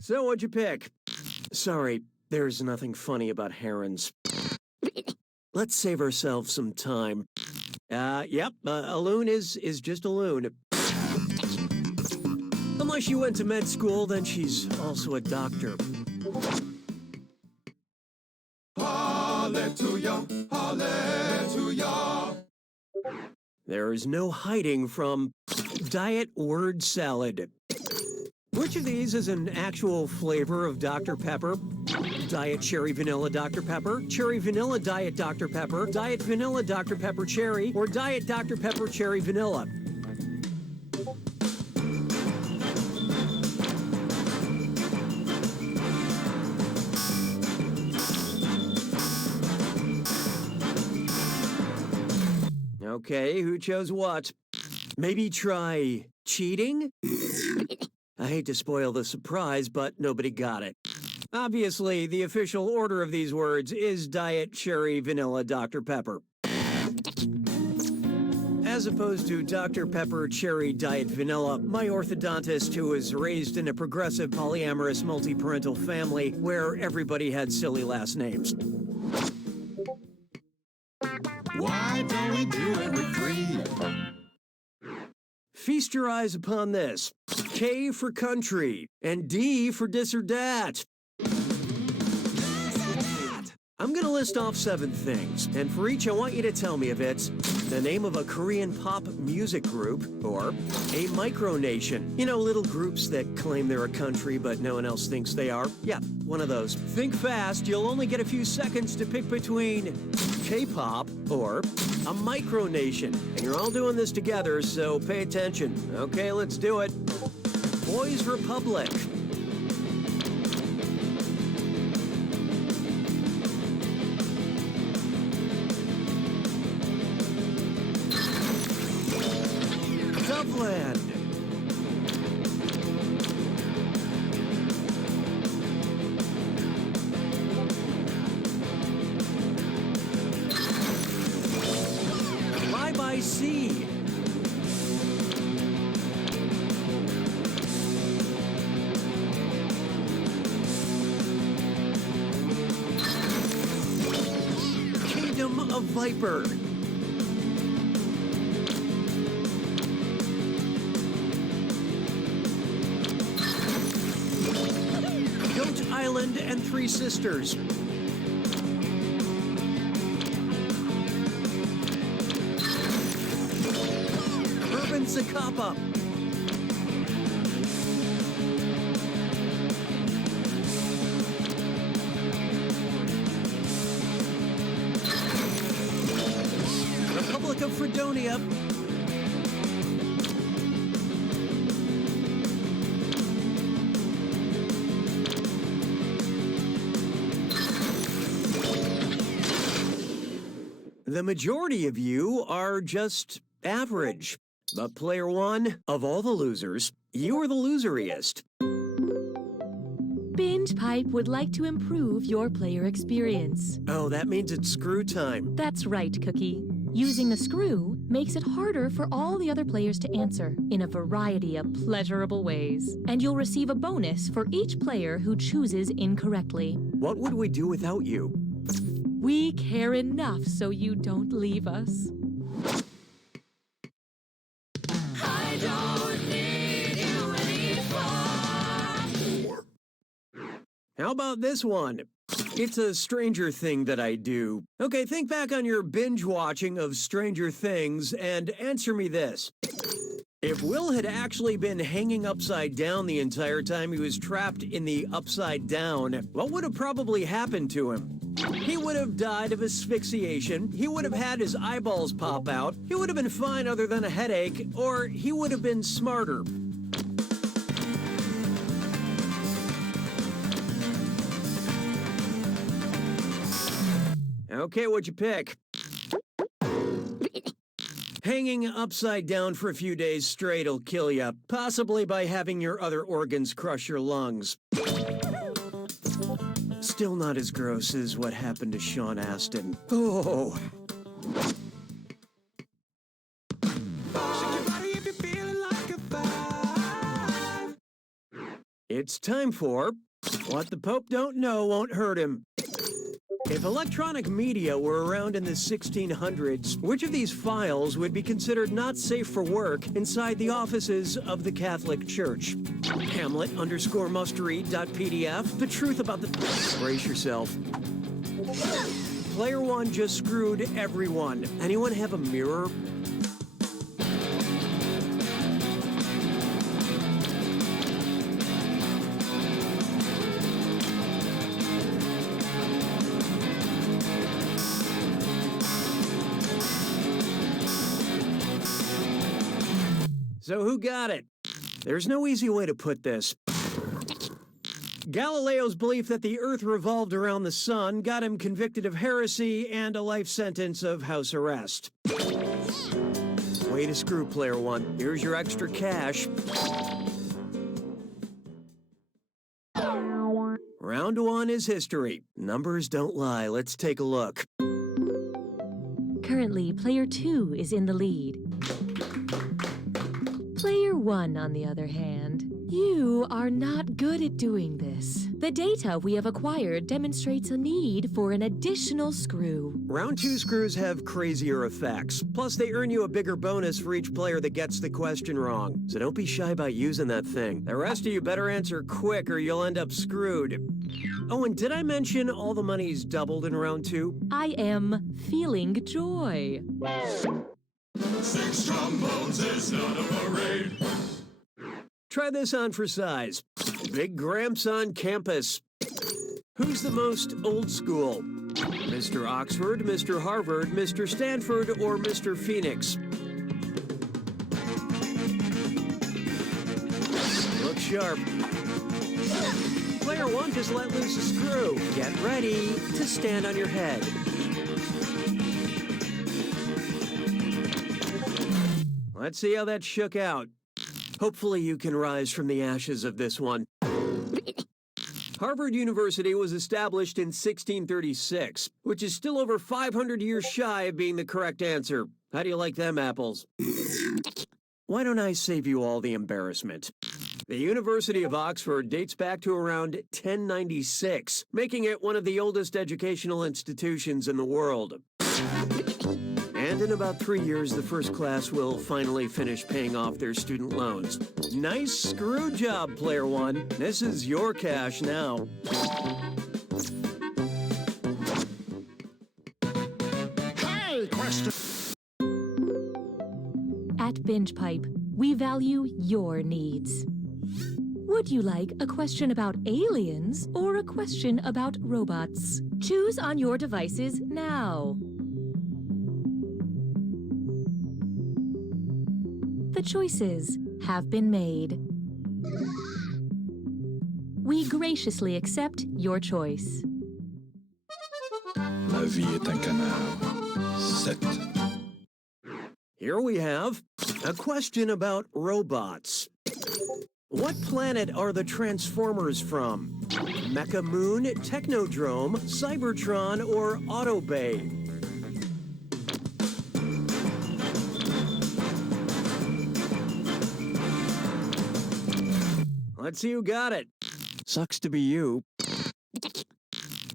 So what'd you pick? Sorry, there's nothing funny about herons. Let's save ourselves some time. Yep, a loon is just a loon. Unless she went to med school, then she's also a doctor. Hallelujah, hallelujah. There is no hiding from diet word salad. Which of these is an actual flavor of Dr. Pepper? Diet Cherry Vanilla Dr. Pepper, Cherry Vanilla Diet Dr. Pepper, Diet Vanilla Dr. Pepper Cherry, or Diet Dr. Pepper Cherry Vanilla? Okay, who chose what? Maybe try cheating? I hate to spoil the surprise, but nobody got it. Obviously, the official order of these words is Diet Cherry Vanilla Dr. Pepper. As opposed to Dr. Pepper Cherry Diet Vanilla, my orthodontist, who was raised in a progressive polyamorous multi-parental family where everybody had silly last names. Why don't we do it with three? Feast your eyes upon this. K for country, and D for this or that. I'm gonna list off 7 things, and for each I want you to tell me if it's the name of a Korean pop music group or a micronation. You know, little groups that claim they're a country but no one else thinks they are. Yeah, one of those. Think fast, you'll only get a few seconds to pick between K-pop or a micronation. And you're all doing this together, so pay attention. Okay, let's do it. Boys Republic. Dublin. Fly by Sea. Kingdom of Viper. Goat Island and Three Sisters. Urban Zacapa. Republic of Fredonia. The majority of you are just average. But player 1, of all the losers, you are the loseriest. Binge Pipe would like to improve your player experience. Oh, that means it's screw time. That's right, Cookie. Using the screw makes it harder for all the other players to answer in a variety of pleasurable ways. And you'll receive a bonus for each player who chooses incorrectly. What would we do without you? We care enough so you don't leave us. I don't need you anymore. How about this one? It's a Stranger Thing that I do. Okay, think back on your binge watching of Stranger Things and answer me this. If Will had actually been hanging upside down the entire time he was trapped in the upside down, what would have probably happened to him? He would have died of asphyxiation, he would have had his eyeballs pop out, he would have been fine other than a headache, or he would have been smarter. Okay, what'd you pick? Hanging upside down for a few days straight will kill you, possibly by having your other organs crush your lungs. Still not as gross as what happened to Sean Astin. Oh. It's time for What the Pope Don't Know Won't Hurt Him. If electronic media were around in the 1600s, which of these files would be considered not safe for work inside the offices of the Catholic Church? Hamlet_must-read.pdf, the truth about the... Brace yourself. Player 1 just screwed everyone. Anyone have a mirror? So who got it? There's no easy way to put this. Galileo's belief that the Earth revolved around the sun got him convicted of heresy and a life sentence of house arrest. Way to screw, Player 1. Here's your extra cash. Round 1 is history. Numbers don't lie. Let's take a look. Currently, Player 2 is in the lead. Player 1, on the other hand, you are not good at doing this. The data we have acquired demonstrates a need for an additional screw. Round 2 screws have crazier effects. Plus, they earn you a bigger bonus for each player that gets the question wrong. So don't be shy about using that thing. The rest of you better answer quick or you'll end up screwed. Oh, and did I mention all the money's doubled in round 2? I am feeling joy. 6 trombones is not a parade. Try this on for size. Big Gramps on campus. Who's the most old school? Mr. Oxford, Mr. Harvard, Mr. Stanford, or Mr. Phoenix? Look sharp. Player 1 just let loose a screw. Get ready to stand on your head. Let's see how that shook out. Hopefully you can rise from the ashes of this one. Harvard University was established in 1636, which is still over 500 years shy of being the correct answer. How do you like them apples? Why don't I save you all the embarrassment? The University of Oxford dates back to around 1096, making it one of the oldest educational institutions in the world. And in about 3 years, the first class will finally finish paying off their student loans. Nice screw job, Player 1. This is your cash now. Hey, question. At Binge Pipe, we value your needs. Would you like a question about aliens or a question about robots? Choose on your devices now. The choices have been made. We graciously accept your choice. La vie est un canard. 7. Here we have a question about robots. What planet are the Transformers from? Mecha Moon, Technodrome, Cybertron, or Autobay? Let's see who got it. Sucks to be you.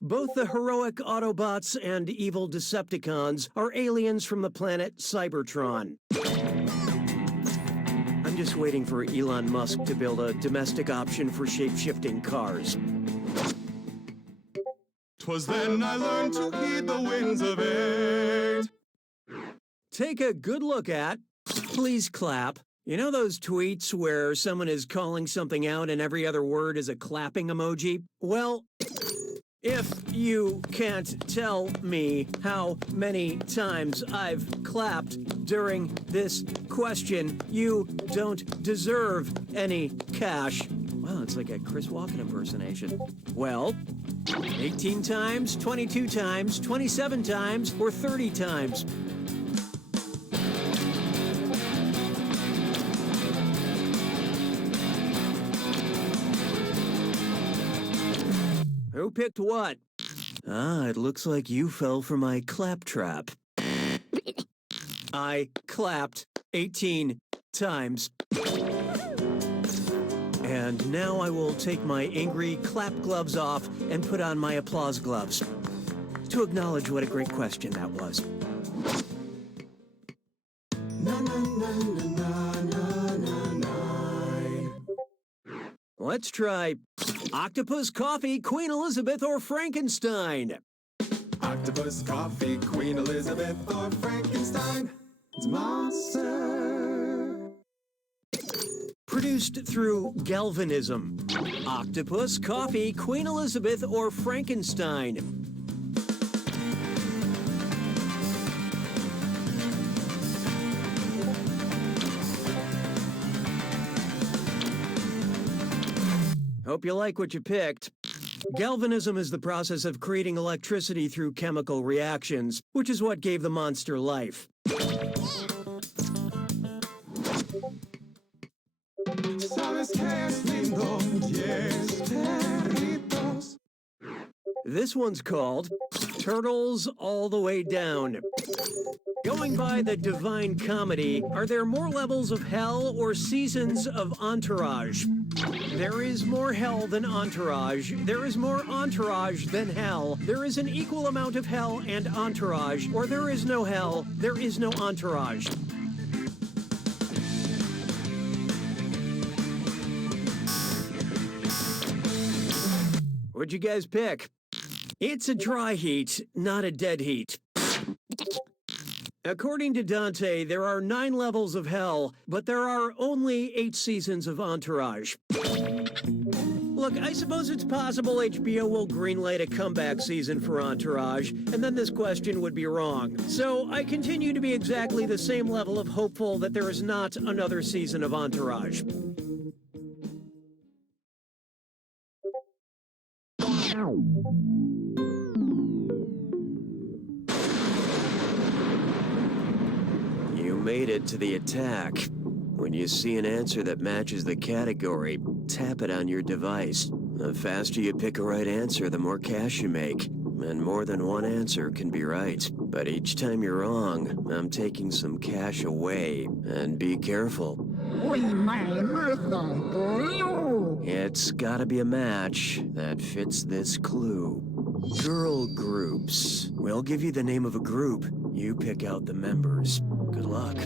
Both the heroic Autobots and evil Decepticons are aliens from the planet Cybertron. I'm just waiting for Elon Musk to build a domestic option for shape-shifting cars. 'Twas then I learned to heed the winds of 8. Take a good look at, please clap. You know those tweets where someone is calling something out and every other word is a clapping emoji? Well, if you can't tell me how many times I've clapped during this question, you don't deserve any cash. Wow, it's like a Chris Walken impersonation. Well, 18 times, 22 times, 27 times, or 30 times. Who picked what? Ah, it looks like you fell for my claptrap. I clapped 18 times. And now I will take my angry clap gloves off and put on my applause gloves to acknowledge what a great question that was. Let's try octopus, coffee, Queen Elizabeth, or Frankenstein. Octopus, coffee, Queen Elizabeth, or Frankenstein. It's a monster. Produced through galvanism. Octopus, coffee, Queen Elizabeth, or Frankenstein. Hope you like what you picked. Galvanism is the process of creating electricity through chemical reactions, which is what gave the monster life. This one's called Turtles All the Way Down. Going by the Divine Comedy, are there more levels of hell or seasons of Entourage? There is more hell than Entourage. There is more Entourage than hell. There is an equal amount of hell and Entourage. Or there is no hell, there is no Entourage. What'd you guys pick? It's a dry heat, not a dead heat. According to Dante, there are 9 levels of hell, but there are only 8 seasons of Entourage. Look, I suppose it's possible HBO will greenlight a comeback season for Entourage, and then this question would be wrong. So I continue to be exactly the same level of hopeful that there is not another season of Entourage. You made it to the attack. When you see an answer that matches the category, tap it on your device. The faster you pick a right answer, the more cash you make. And more than one answer can be right. But each time you're wrong, I'm taking some cash away. And be careful. We may listen to you. It's gotta be a match that fits this clue. Girl groups. We'll give you the name of a group. You pick out the members. Good luck.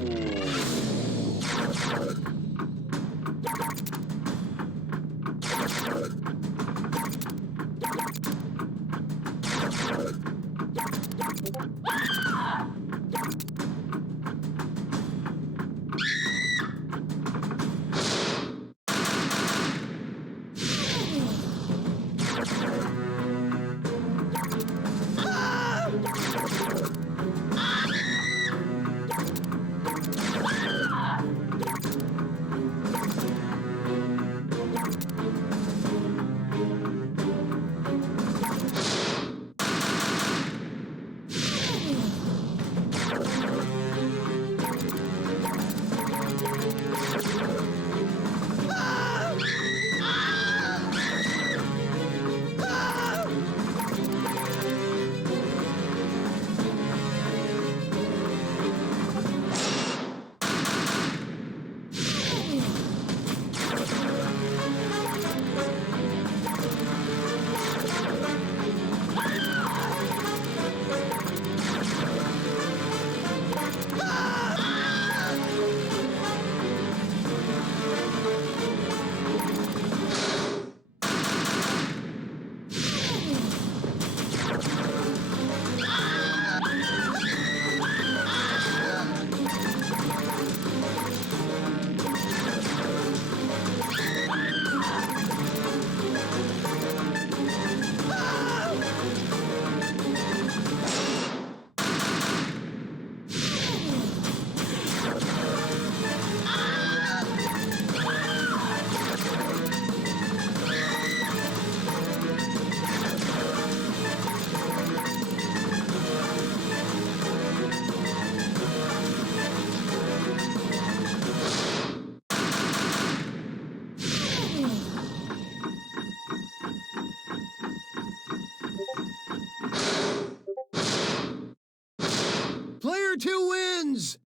Player 2 wins!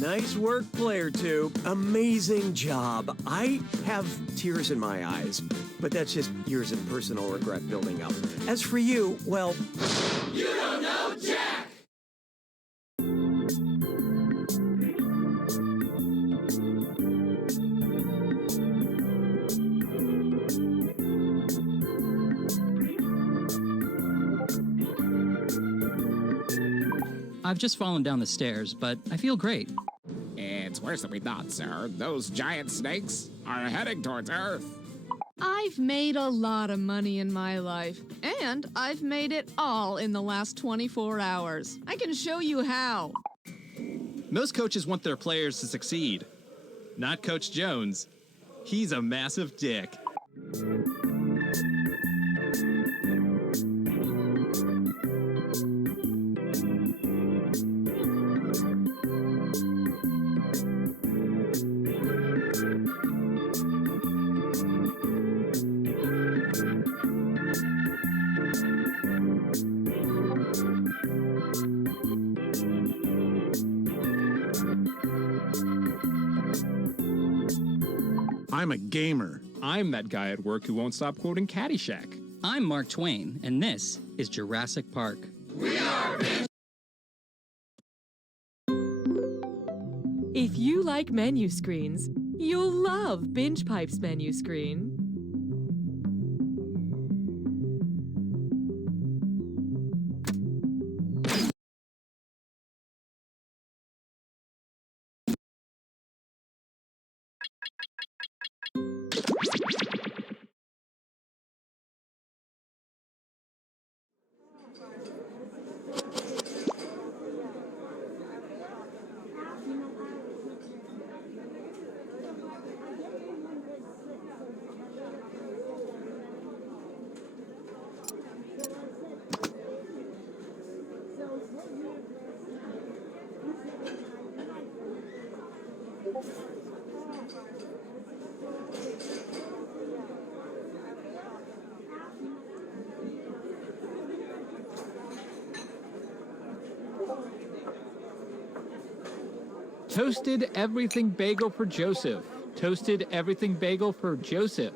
Nice work, player 2. Amazing job. I have tears in my eyes, but that's just years of personal regret building up. As for you, well... You don't know Jack! I've just fallen down the stairs, but I feel great. It's worse than we thought, sir. Those giant snakes are heading towards Earth. I've made a lot of money in my life, and I've made it all in the last 24 hours. I can show you how. Most coaches want their players to succeed. Not Coach Jones. He's a massive dick. I'm a gamer. I'm that guy at work who won't stop quoting Caddyshack. I'm Mark Twain, and this is Jurassic Park. If you like menu screens, you'll love Binge Pipe's menu screen. Toasted everything bagel for Joseph. Toasted everything bagel for Joseph.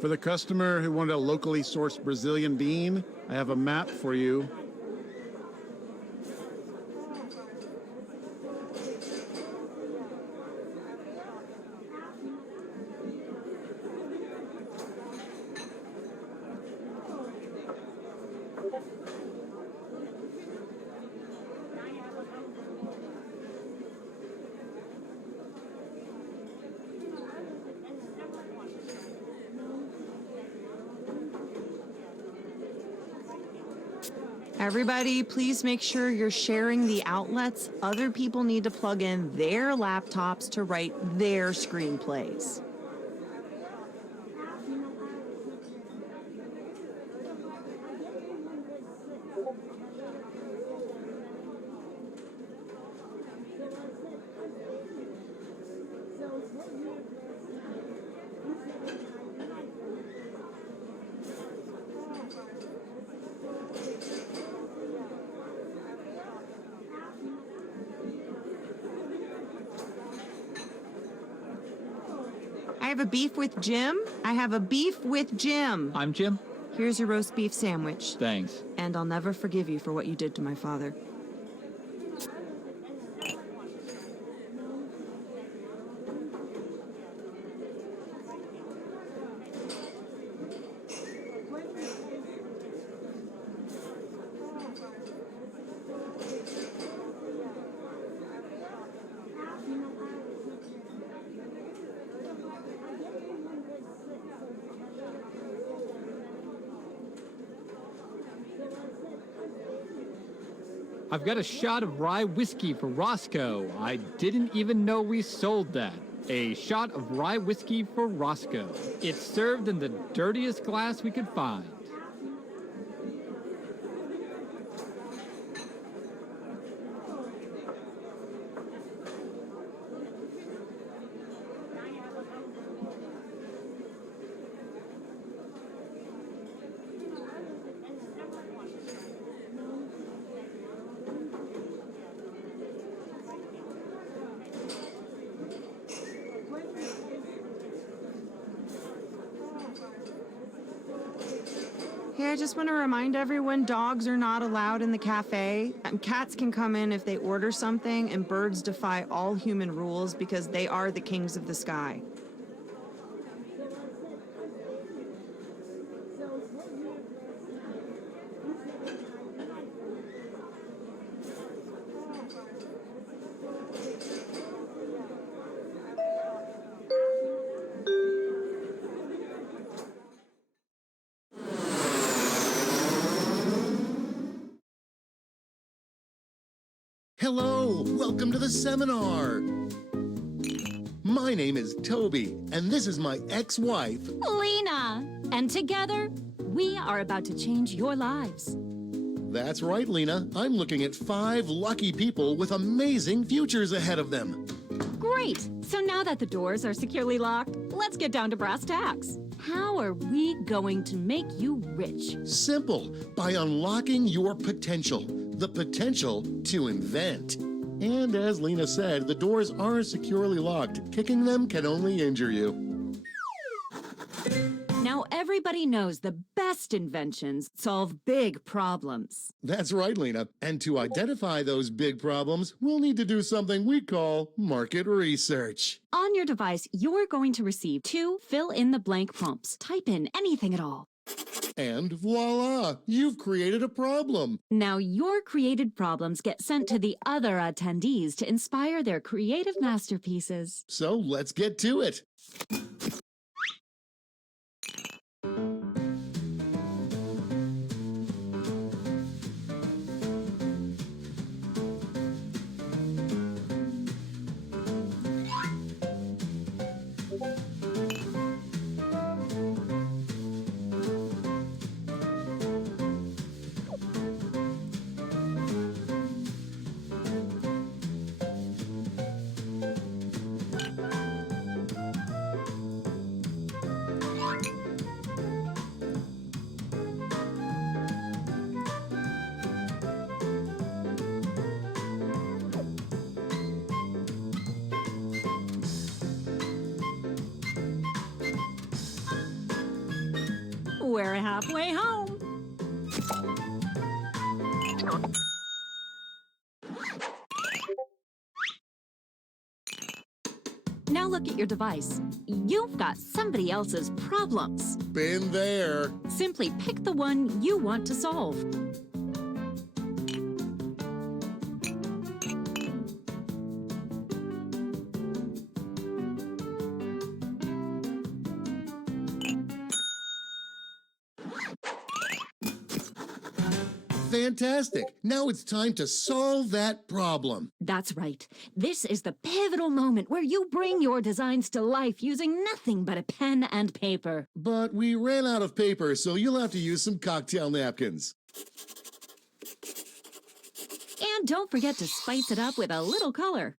For the customer who wanted a locally sourced Brazilian bean, I have a map for you. Everybody, please make sure you're sharing the outlets. Other people need to plug in their laptops to write their screenplays. I have a beef with Jim. I have a beef with Jim. I'm Jim. Here's your roast beef sandwich. Thanks. And I'll never forgive you for what you did to my father. I've got a shot of rye whiskey for Roscoe. I didn't even know we sold that. A shot of rye whiskey for Roscoe. It's served in the dirtiest glass we could find. Hey, I just want to remind everyone dogs are not allowed in the cafe. Cats can come in if they order something, and birds defy all human rules because they are the kings of the sky. Hello, welcome to the seminar. My name is Toby, and this is my ex-wife, Lena! And together, we are about to change your lives. That's right, Lena. I'm looking at 5 lucky people with amazing futures ahead of them. Great! So now that the doors are securely locked, let's get down to brass tacks. How are we going to make you rich? Simple, by unlocking your potential. The potential to invent. And as Lena said, the doors are securely locked. Kicking them can only injure you. Now everybody knows the best inventions solve big problems. That's right, Lena. And to identify those big problems, we'll need to do something we call market research. On your device, you're going to receive 2 fill-in-the-blank prompts. Type in anything at all. And voila, you've created a problem. Now your created problems get sent to the other attendees to inspire their creative masterpieces. So let's get to it. We're halfway home. Now look at your device. You've got somebody else's problems. Been there. Simply pick the one you want to solve. Fantastic. Now it's time to solve that problem. That's right. This is the pivotal moment where you bring your designs to life using nothing but a pen and paper. But we ran out of paper, so you'll have to use some cocktail napkins. And don't forget to spice it up with a little color.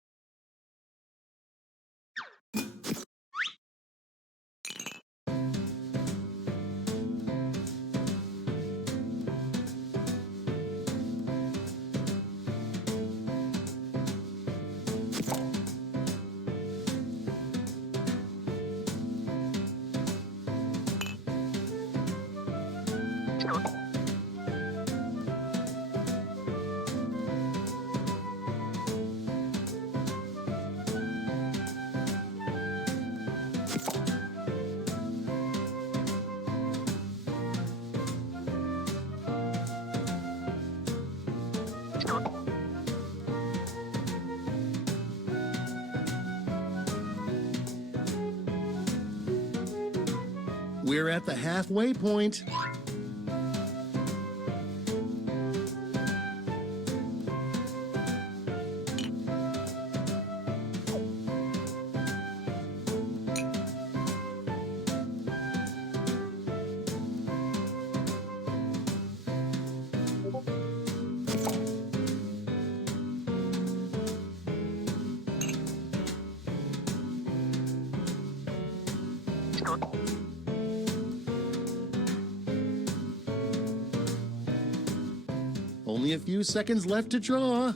We're at the halfway point. Only a few seconds left to draw.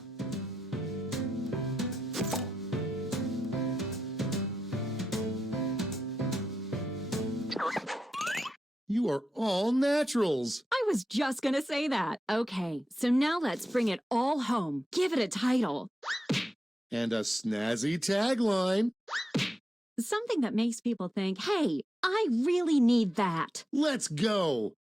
You are all naturals. I was just gonna say that. Okay, so now let's bring it all home. Give it a title. And a snazzy tagline. Something that makes people think, hey, I really need that. Let's go.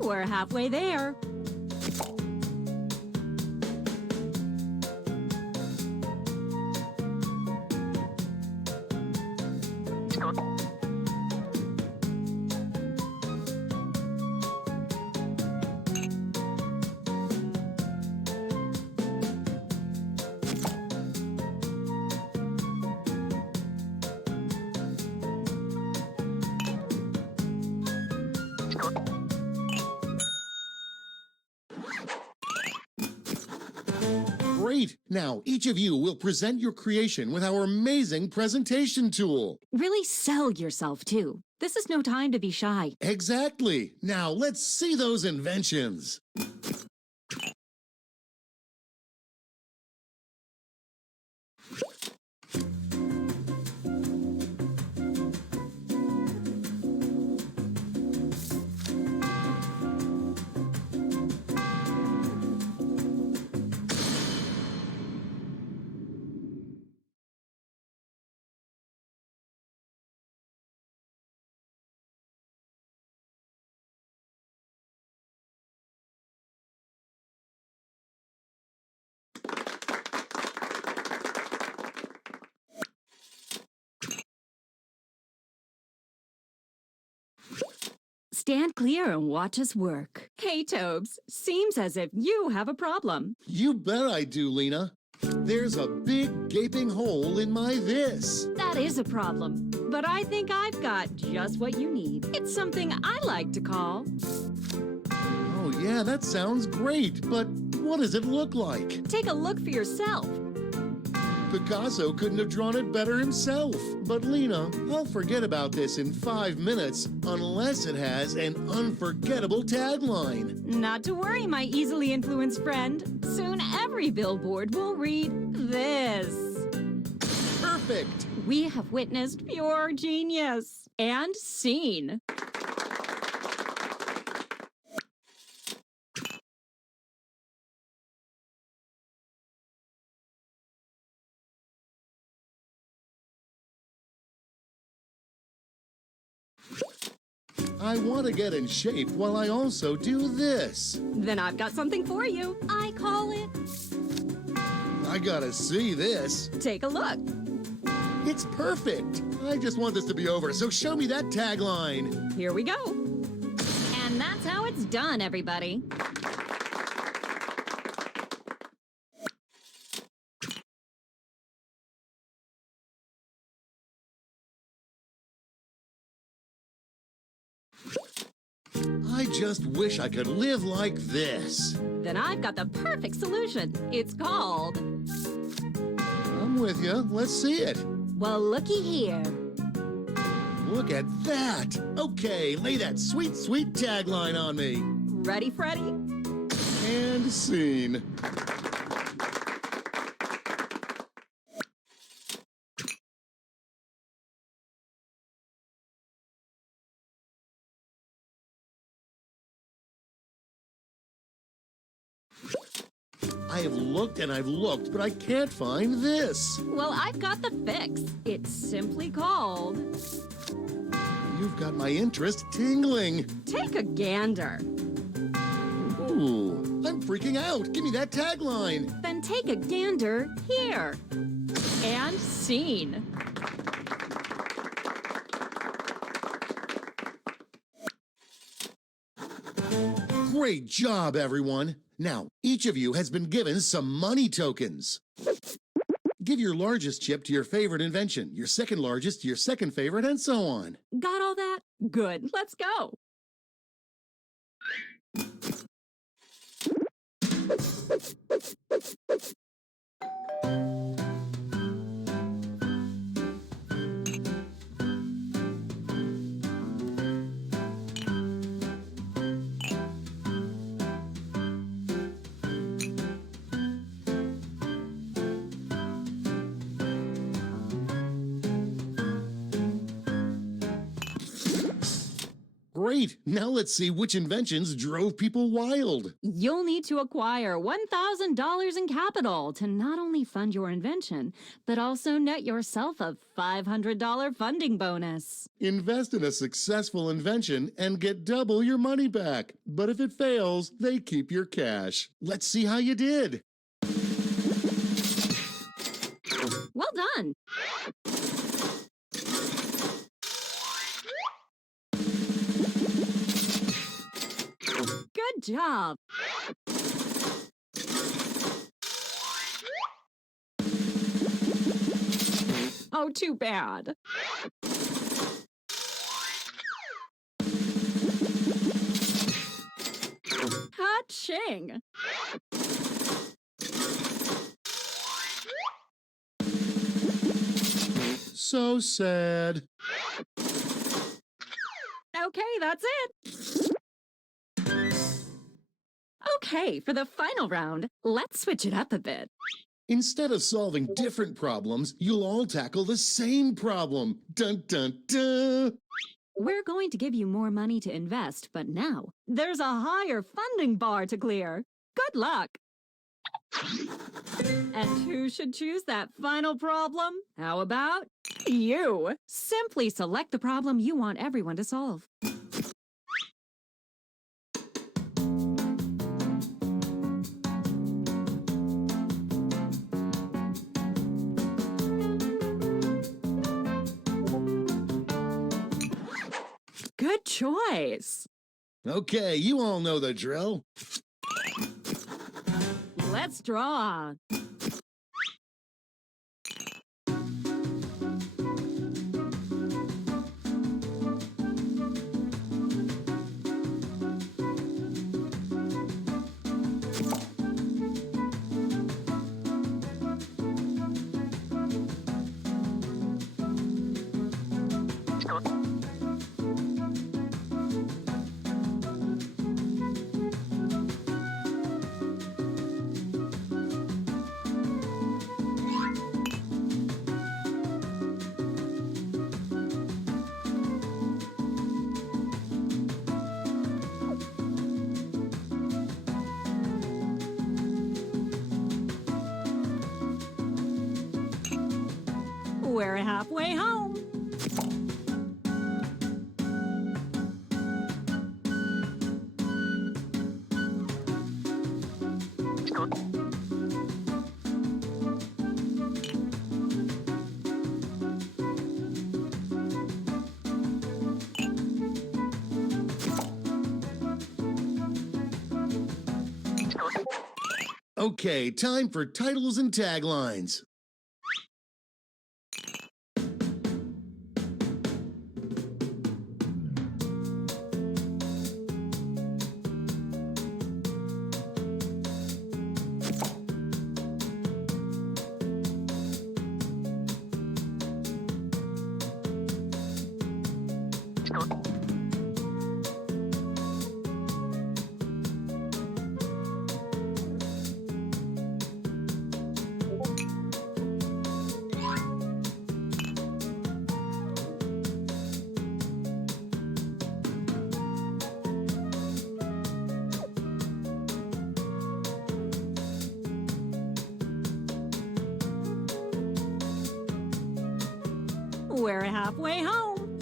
We're halfway there. Great! Now, each of you will present your creation with our amazing presentation tool. Really sell yourself, too. This is no time to be shy. Exactly! Now, let's see those inventions. Stand clear and watch us work. Hey, Tobes, seems as if you have a problem. You bet I do, Lena. There's a big gaping hole in my this. That is a problem, but I think I've got just what you need. It's something I like to call... Oh yeah, that sounds great, but what does it look like? Take a look for yourself. Picasso couldn't have drawn it better himself. But Lena, I'll forget about this in 5 minutes unless it has an unforgettable tagline. Not to worry, my easily influenced friend. Soon every billboard will read this. Perfect! We have witnessed pure genius. And seen. I want to get in shape while I also do this. Then I've got something for you. I call it... I gotta see this. Take a look. It's perfect. I just want this to be over, so show me that tagline. Here we go. And that's how it's done, everybody. I just wish I could live like this. Then I've got the perfect solution. It's called... I'm with you. Let's see it. Well, looky here. Look at that. Okay, lay that sweet, sweet tagline on me. Ready, Freddy? And scene. I have looked and I've looked, but I can't find this. Well, I've got the fix. It's simply called... You've got my interest tingling. Take a gander. Ooh, I'm freaking out. Give me that tagline. Then take a gander here. And scene. Great job, everyone. Now, each of you has been given some money tokens. Give your largest chip to your favorite invention, your second largest to your second favorite, and so on. Got all that? Good. Let's go. Great. Now let's see which inventions drove people wild. You'll need to acquire $1,000 in capital to not only fund your invention, but also net yourself a $500 funding bonus. Invest in a successful invention and get double your money back. But if it fails, they keep your cash. Let's see how you did. Well done. Good job. Oh, too bad. Ha-ching. So sad. Okay, that's it. Okay, for the final round, let's switch it up a bit. Instead of solving different problems, you'll all tackle the same problem. Dun dun dun! We're going to give you more money to invest, but now there's a higher funding bar to clear. Good luck. And who should choose that final problem? How about you? Simply select the problem you want everyone to solve. Good choice. Okay, you all know the drill. Let's draw. We're halfway home. Okay, time for titles and taglines. We're halfway home.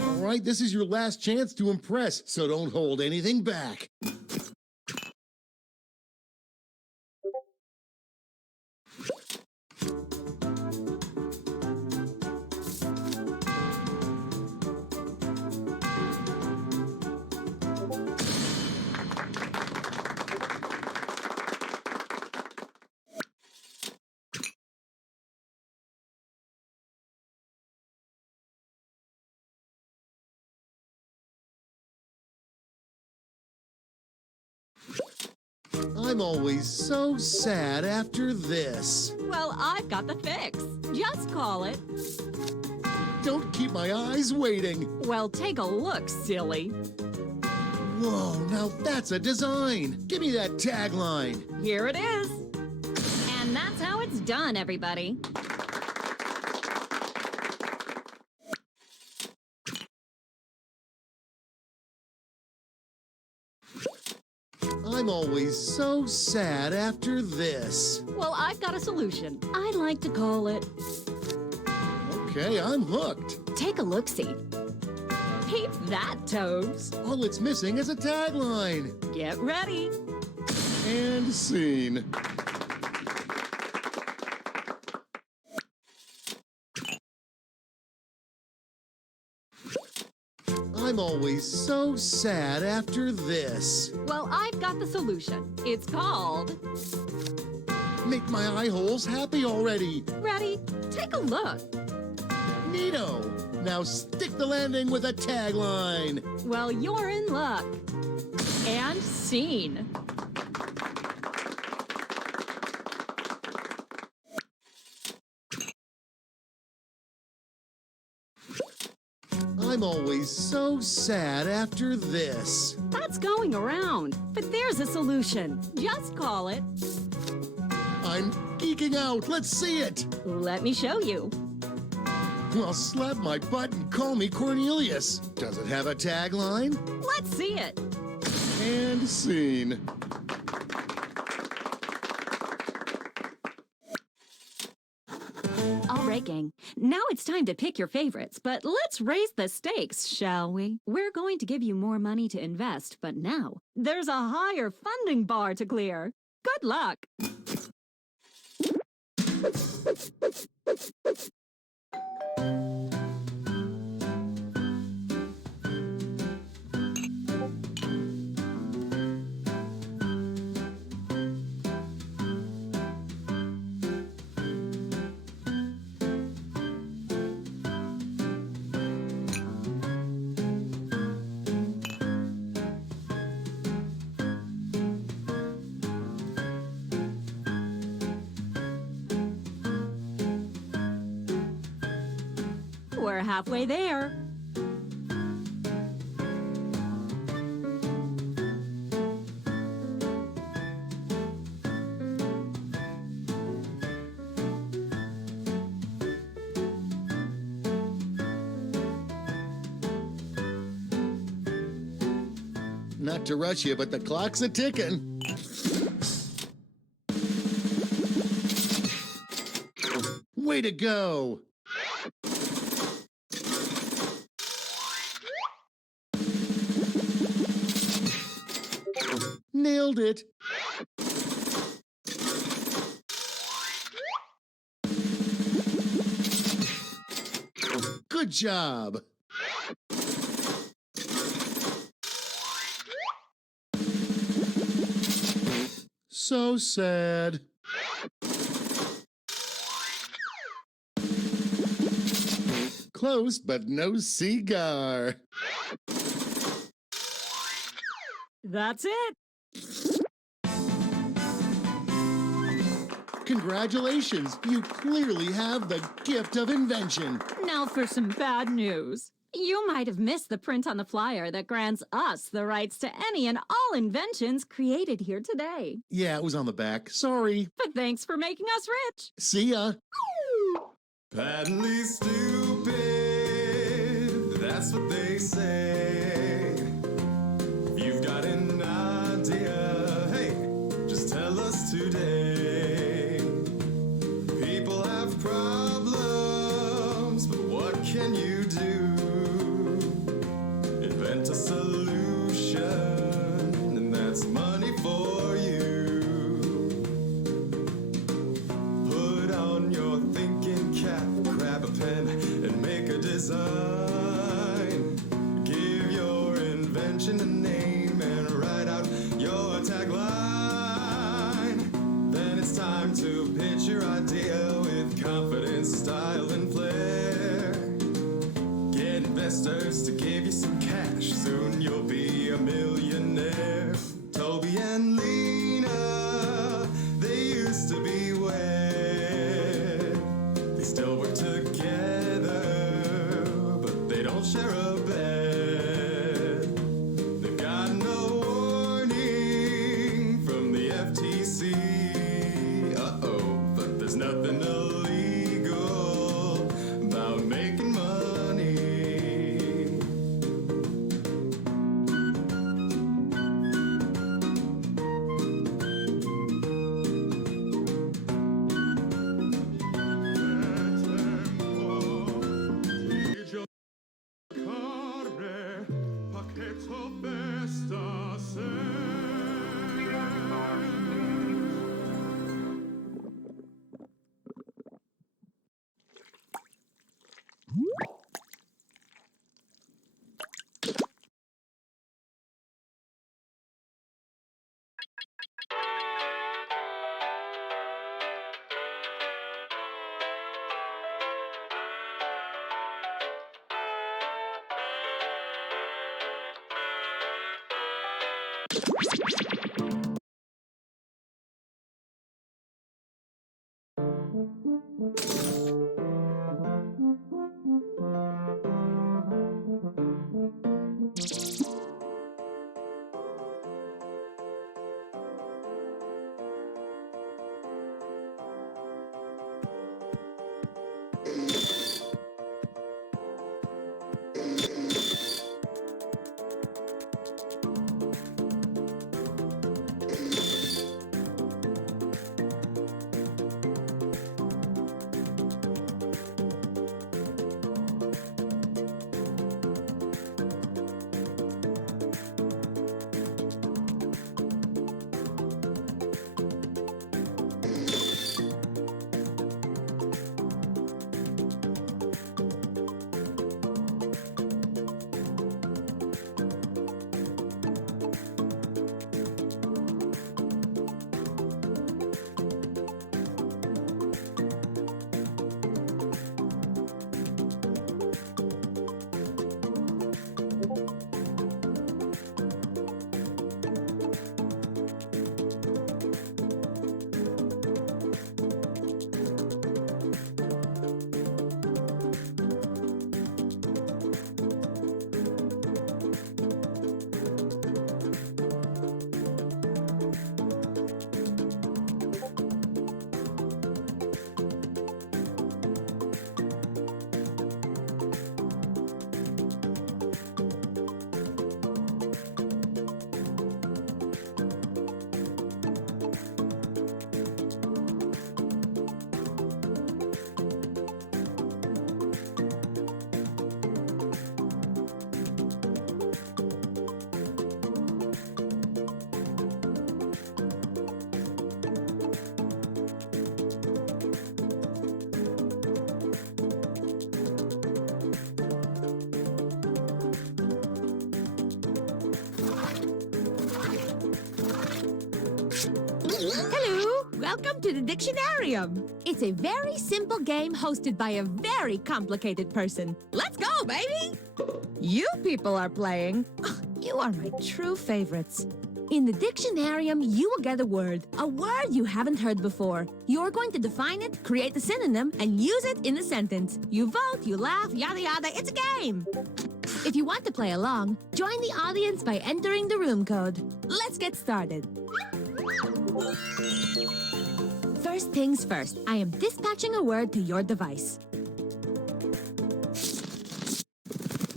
All right, this is your last chance to impress, so don't hold anything back. I'm always so sad after this. Well, I've got the fix. Just call it. Don't keep my eyes waiting. Well, take a look, silly. Whoa, now that's a design. Give me that tagline. Here it is. And that's how it's done, everybody. I'm always so sad after this. Well, I've got a solution. I like to call it... Okay, I'm hooked. Take a look-see. Peep that, Toads. All it's missing is a tagline. Get ready. And scene. I'm always so sad after this. Well, I've got the solution. It's called... Make my eye holes happy already. Ready? Take a look. Neato. Now stick the landing with a tagline. Well, you're in luck. And scene. I'm always so sad after this. That's going around. But there's a solution. Just call it... I'm geeking out. Let's see it. Let me show you. Well, slap my butt and call me Cornelius. Does it have a tagline? Let's see it. And scene. All right, gang. Now it's time to pick your favorites, but let's raise the stakes, shall we? We're going to give you more money to invest, but now there's a higher funding bar to clear. Good luck. We're halfway there. Not to rush you, but the clock's a ticking. Way to go! Nailed it. Good job. So sad. Close, but no cigar. That's it. Congratulations, you clearly have the gift of invention. Now for some bad news. You might have missed the print on the flyer that grants us the rights to any and all inventions created here today. Yeah, it was on the back. Sorry. But thanks for making us rich. See ya. Patently stupid, that's what they say. If you've got an idea, hey, just tell us today. People have problems, but what can you do? Invent a solution, and that's money for you. Put on your thinking cap, grab a pen, and make a design. Give your invention a name and write out your tagline. Then it's time to pitch your idea with confidence, style, and flair. Get investors to give you some cash, soon you'll be a millionaire. Toby and Lena, they used to be wed. They still work together, but they don't share a bed. They've got no warning from the FTC. Uh-oh, but there's nothing illegal about making money. Hello! Welcome to the Dictionarium. It's a very simple game hosted by a very complicated person. Let's go, baby! You people are playing. You are my true favorites. In the Dictionarium, you will get a word you haven't heard before. You're going to define it, create a synonym, and use it in a sentence. You vote, you laugh, yada yada, it's a game! If you want to play along, join the audience by entering the room code. Let's get started. First things first, I am dispatching a word to your device.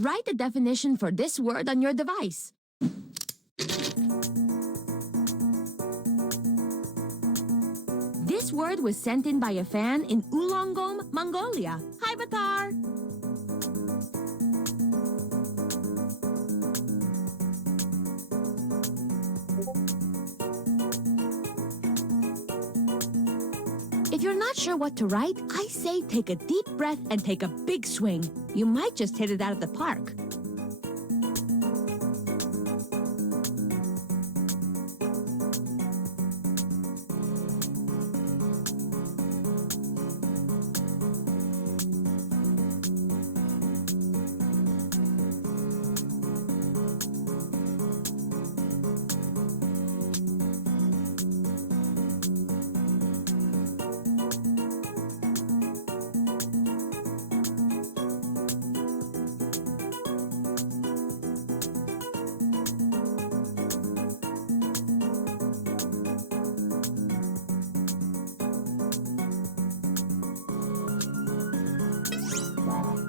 Write the definition for this word on your device. This word was sent in by a fan in Ulongom, Mongolia. Hi, Batar! If you're not sure what to write, I say take a deep breath and take a big swing. You might just hit it out of the park.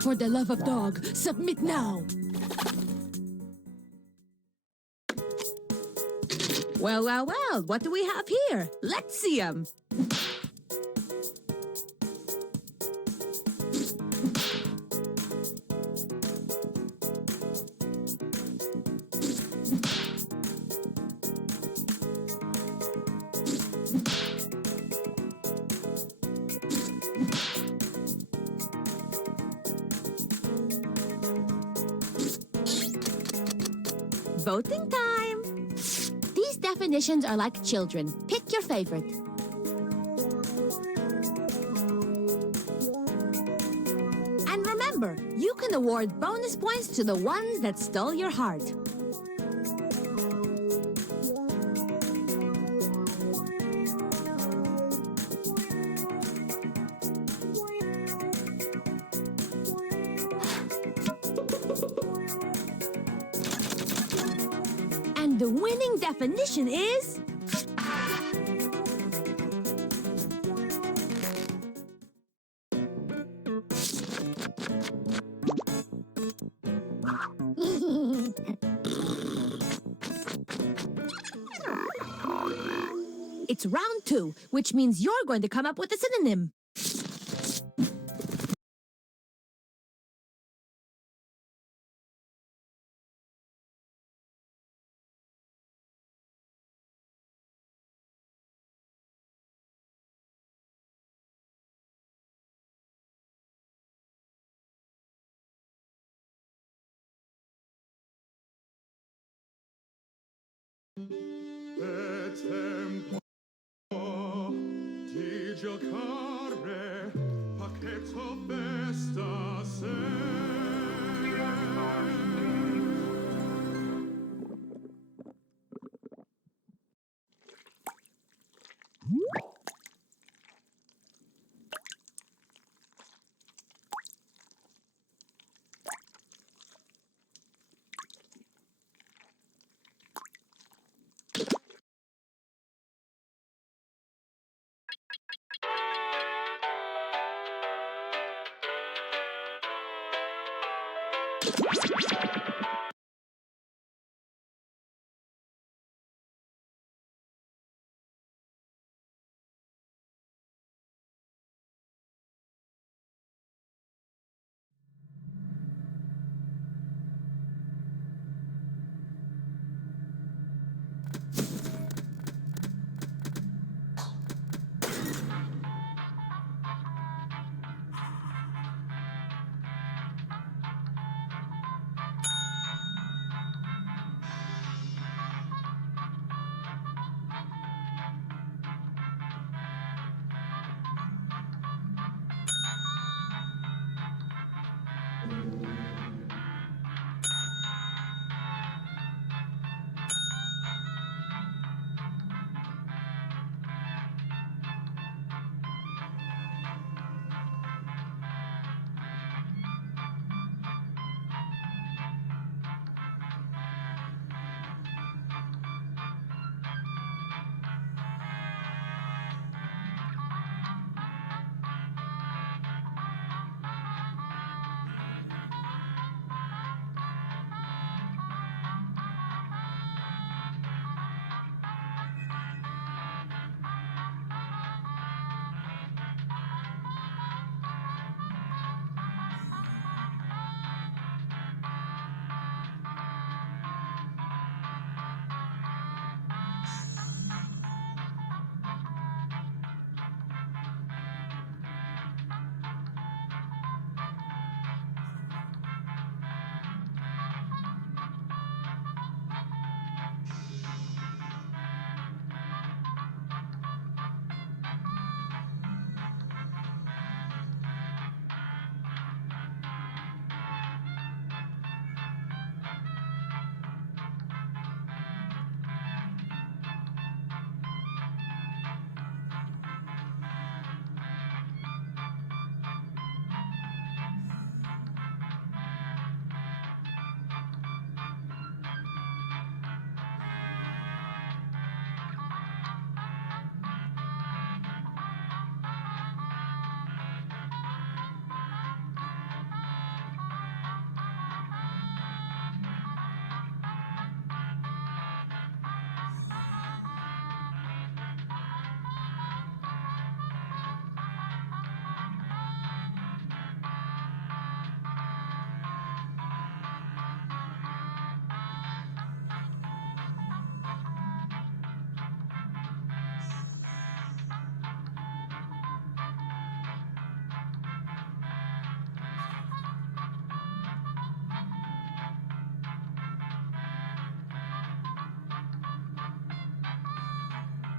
For the love of dog, submit now! Well, well, well, what do we have here? Let's see 'em! Voting time! These definitions are like children. Pick your favorite. And remember, you can award bonus points to the ones that stole your heart. And the winning definition is... It's round 2, which means you're going to come up with a synonym. È tempo di giocare, pacchetto festa se.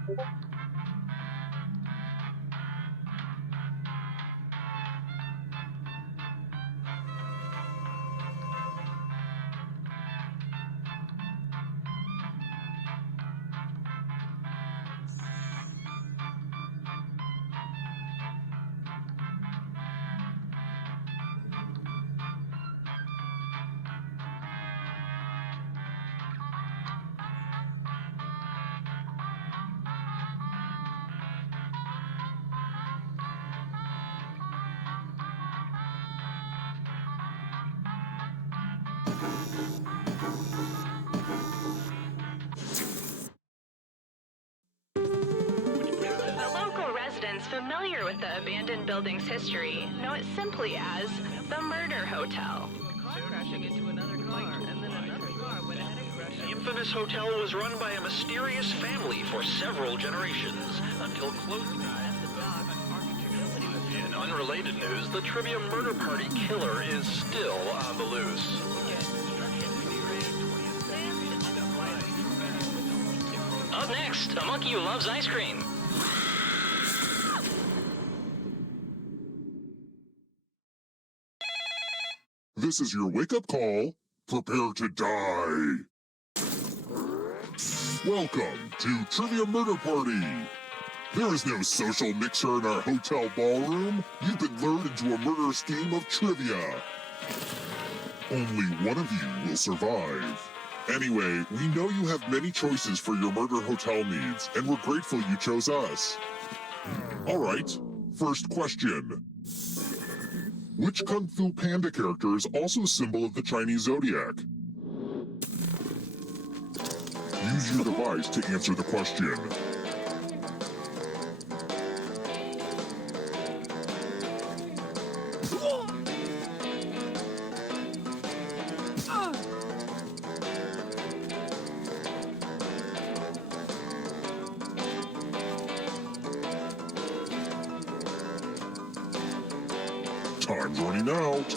The local residents familiar with the abandoned building's history know it simply as the Murder Hotel. The infamous hotel was run by a mysterious family for several generations until closing. In unrelated news, the trivia murder party killer is still on the loose. Up next, a monkey who loves ice cream. This is your wake-up call. Prepare to die. Welcome to Trivia Murder Party. There is no social mixer in our hotel ballroom. You've been lured into a murderous game of trivia. Only one of you will survive. Anyway, we know you have many choices for your murder hotel needs, and we're grateful you chose us. All right, first question. Which Kung Fu Panda character is also a symbol of the Chinese zodiac? Use your device to answer the question. Time's running out.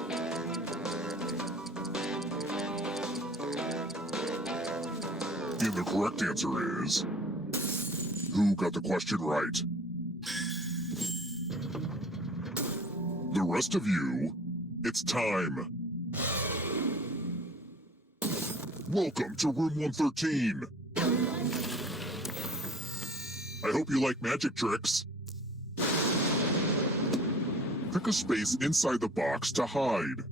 And the correct answer is... Who got the question right? The rest of you, it's time. Welcome to room 113. I hope you like magic tricks. Pick a space inside the box to hide.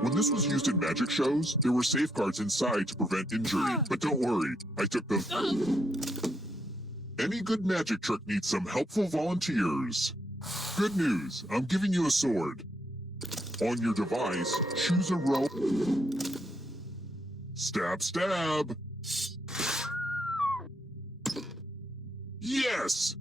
When this was used in magic shows, there were safeguards inside to prevent injury, but don't worry, I took the... Any good magic trick needs some helpful volunteers. Good news, I'm giving you a sword. On your device, choose a row... Stab, stab! Yes!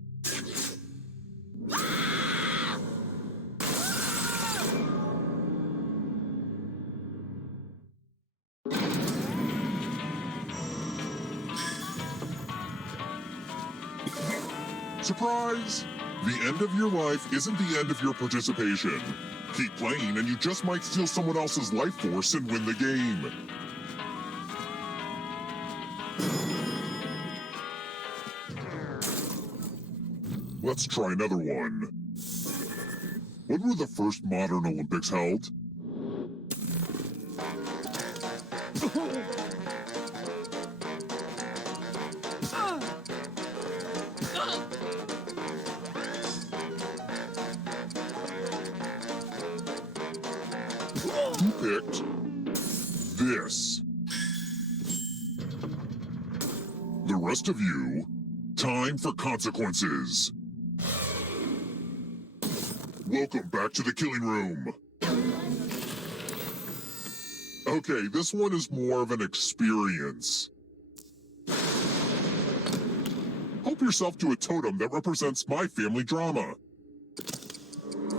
Surprise! The end of your life isn't the end of your participation. Keep playing and you just might steal someone else's life force and win the game. Let's try another one. When were the first modern Olympics held? Who picked this? The rest of you, time for consequences. Welcome back to the killing room. Okay, this one is more of an experience. Help yourself to a totem that represents my family drama.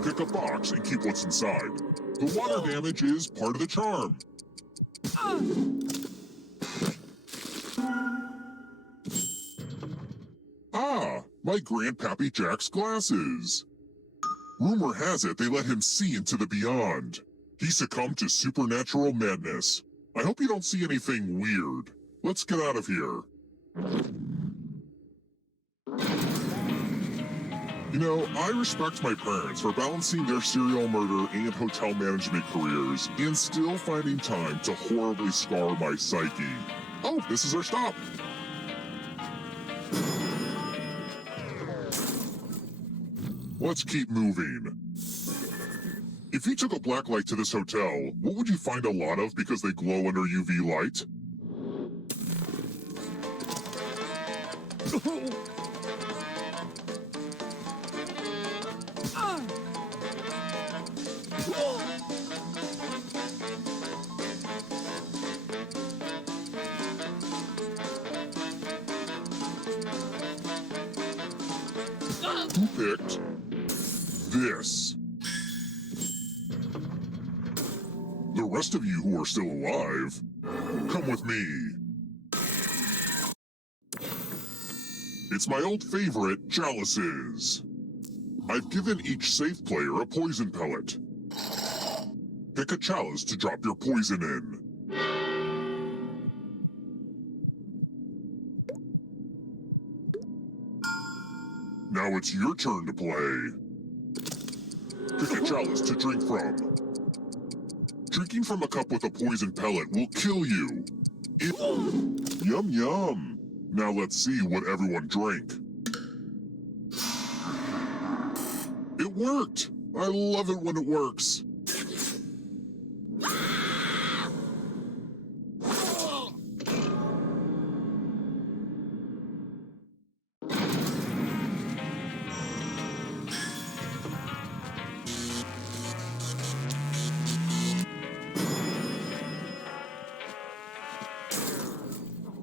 Pick a box and keep what's inside. The water damage is part of the charm. Ah, my Grandpappy Jack's glasses. Rumor has it they let him see into the beyond. He succumbed to supernatural madness. I hope you don't see anything weird. Let's get out of here. You know, I respect my parents for balancing their serial murder and hotel management careers and still finding time to horribly scar my psyche. Oh, this is our stop. Let's keep moving. If you took a black light to this hotel, what would you find a lot of because they glow under UV light? Who picked this? The rest of you who are still alive, come with me. It's my old favorite, chalices. I've given each safe player a poison pellet. Pick a chalice to drop your poison in. Now it's your turn to play. Pick a chalice to drink from. Drinking from a cup with a poison pellet will kill you. Yum yum. Now let's see what everyone drank. It worked! I love it when it works.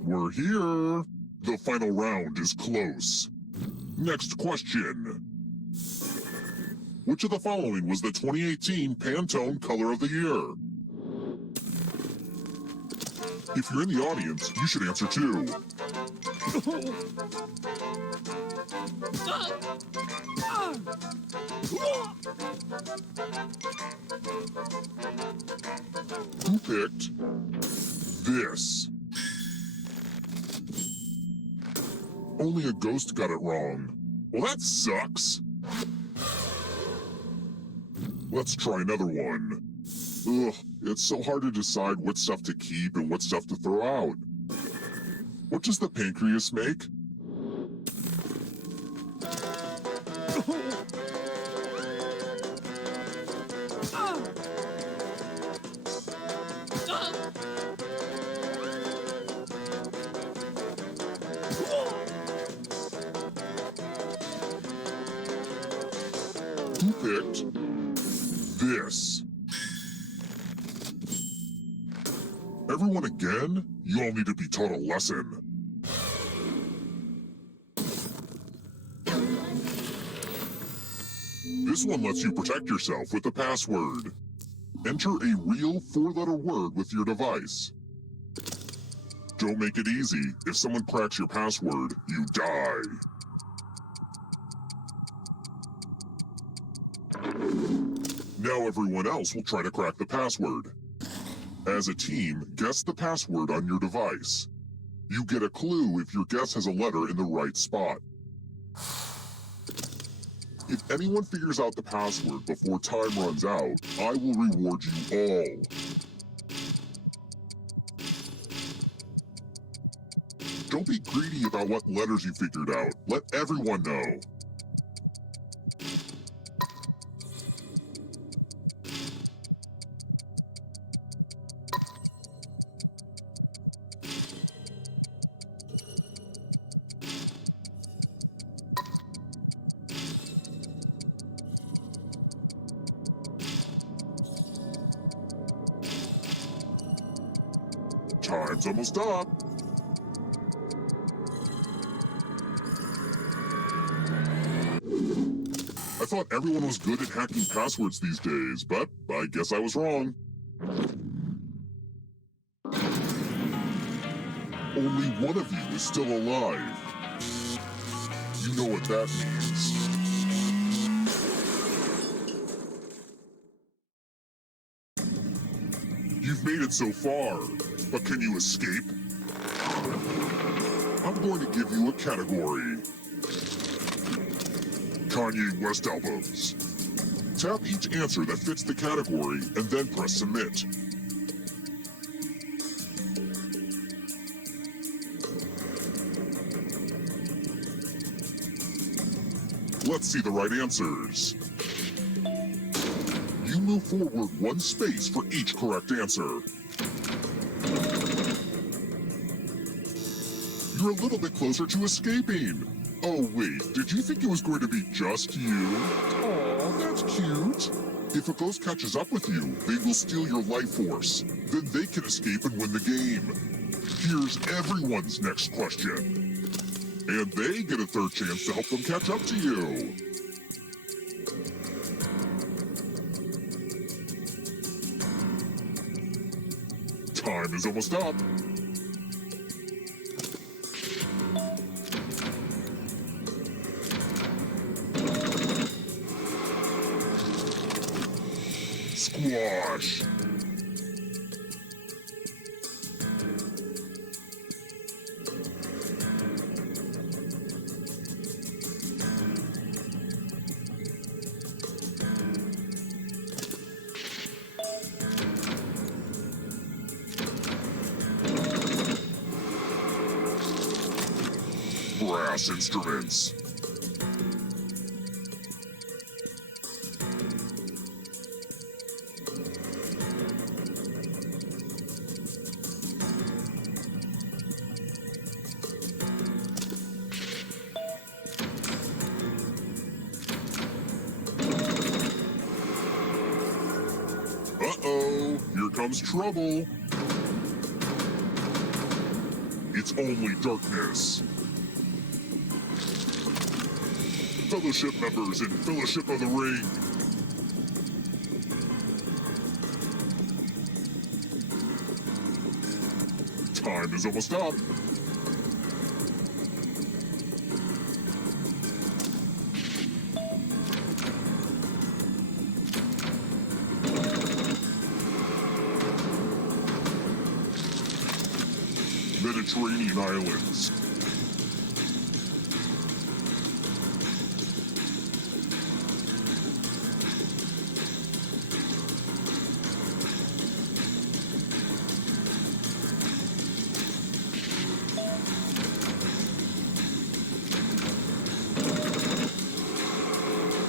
We're here. The final round is close. Next question. Which of the following was the 2018 Pantone Color of the Year? If you're in the audience, you should answer too. Who picked this? Only a ghost got it wrong. Well, that sucks. Let's try another one. Ugh, it's so hard to decide what stuff to keep and what stuff to throw out. What does the pancreas make? Who picked this? Everyone again? You all need to be taught a lesson. This one lets you protect yourself with a password. Enter a real 4-letter word with your device. Don't make it easy. If someone cracks your password, you die. Now everyone else will try to crack the password. As a team, guess the password on your device. You get a clue if your guess has a letter in the right spot. If anyone figures out the password before time runs out, I will reward you all. Don't be greedy about what letters you figured out. Let everyone know. Time's almost up. I thought everyone was good at hacking passwords these days, but I guess I was wrong. Only one of you is still alive. You know what that means. You've made it so far, but can you escape? I'm going to give you a category. Kanye West albums. Tap each answer that fits the category and then press submit. Let's see the right answers. You move forward one space for each correct answer. You're a little bit closer to escaping. Oh wait, did you think it was going to be just you? Aw, that's cute. If a ghost catches up with you, they will steal your life force. Then they can escape and win the game. Here's everyone's next question. And they get a third chance to help them catch up to you. Time is almost up. Squash. Brass instruments. Uh-oh, here comes trouble. It's only darkness. Fellowship members in Fellowship of the Ring. Time is almost up. Mediterranean islands.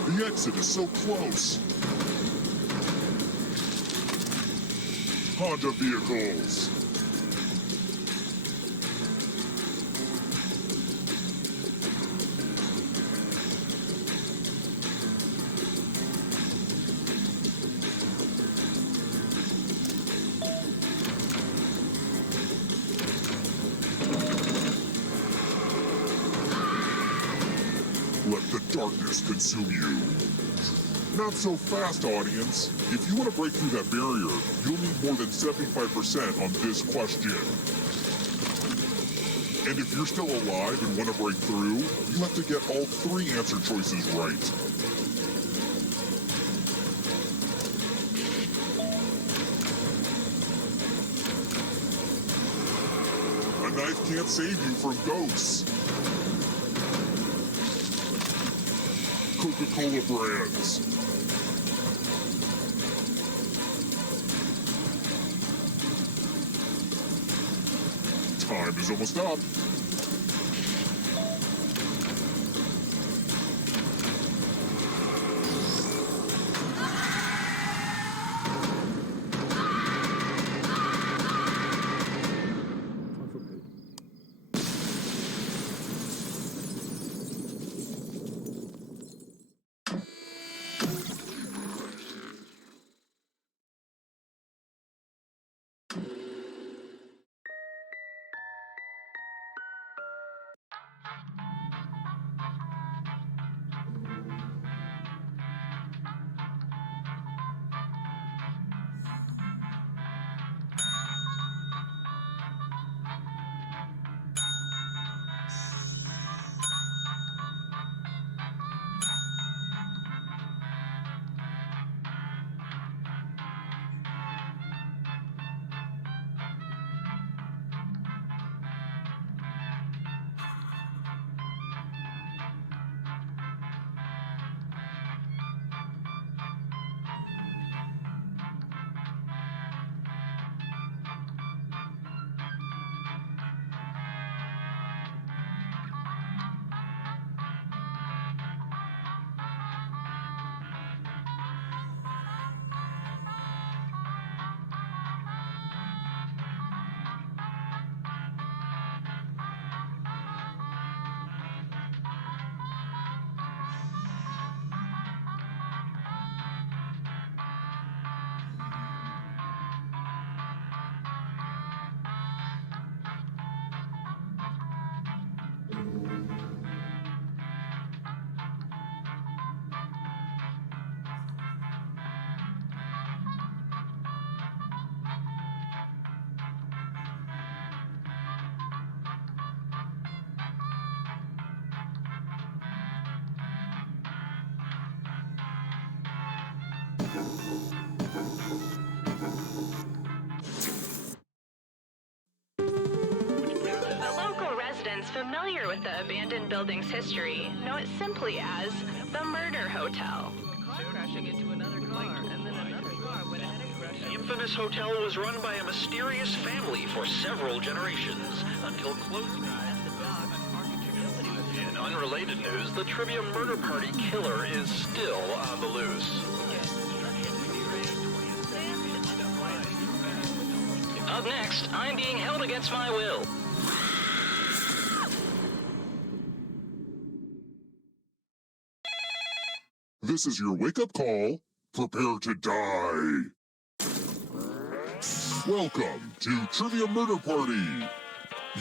The exit is so close. Honda vehicles. Let the darkness consume you. Not so fast, audience. If you want to break through that barrier, you'll need more than 75% on this question. And if you're still alive and want to break through, you have to get all 3 answer choices right. A knife can't save you from ghosts. Coca-Cola brands. Time is almost up. The local residents familiar with the abandoned building's history know it simply as the Murder Hotel. Crashing into another car, and then another car went ahead and crashed. The infamous hotel was run by a mysterious family for several generations until closing. In unrelated news, the Trivia Murder Party killer is still on the loose. Up next, I'm being held against my will. This is your wake-up call. Prepare to die. Welcome to Trivia Murder Party.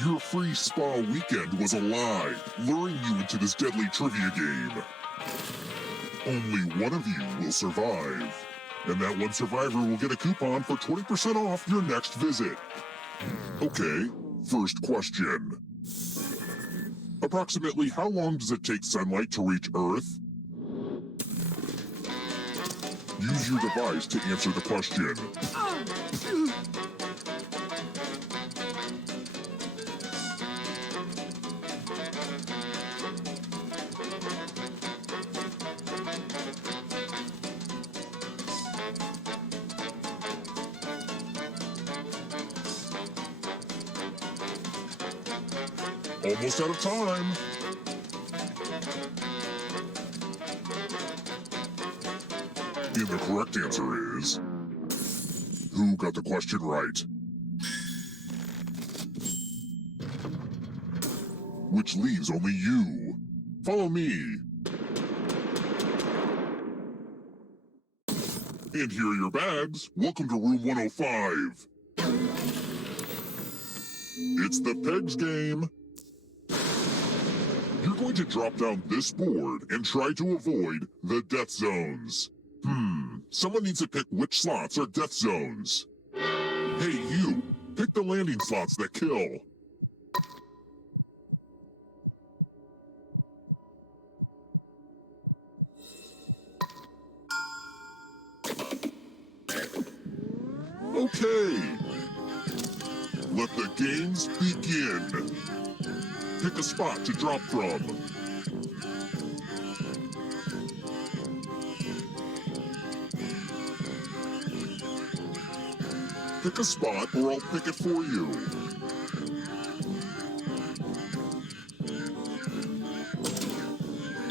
Your free spa weekend was a lie, luring you into this deadly trivia game. Only one of you will survive, and that one survivor will get a coupon for 20% off your next visit. Okay, first question. Approximately how long does it take sunlight to reach Earth? Use your device to answer the question. Almost out of time. And the correct answer is... Who got the question right? Which leaves only you. Follow me. And here are your bags. Welcome to room 105. It's the Pegs game. You're going to drop down this board and try to avoid the death zones. Someone needs to pick which slots are death zones. Hey, you! Pick the landing slots that kill. Okay. Let the games begin. Pick a spot to drop from. Pick a spot or I'll pick it for you.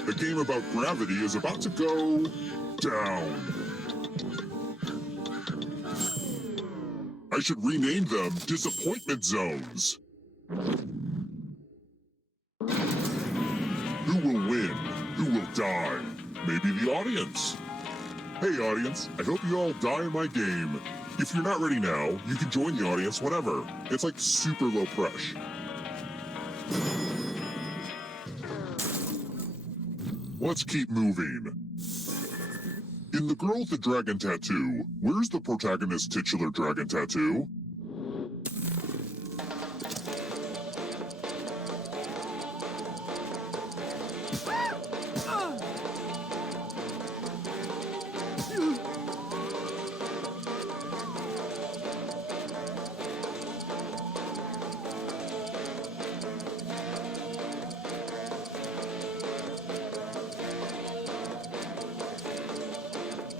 The game about gravity is about to go down. I should rename them disappointment zones. Who will win? Who will die? Maybe the audience. Hey audience, I hope you all die in my game. If you're not ready now, you can join the audience whenever. It's like super low pressure. Let's keep moving. In The Girl with the Dragon Tattoo, where's the protagonist's titular dragon tattoo?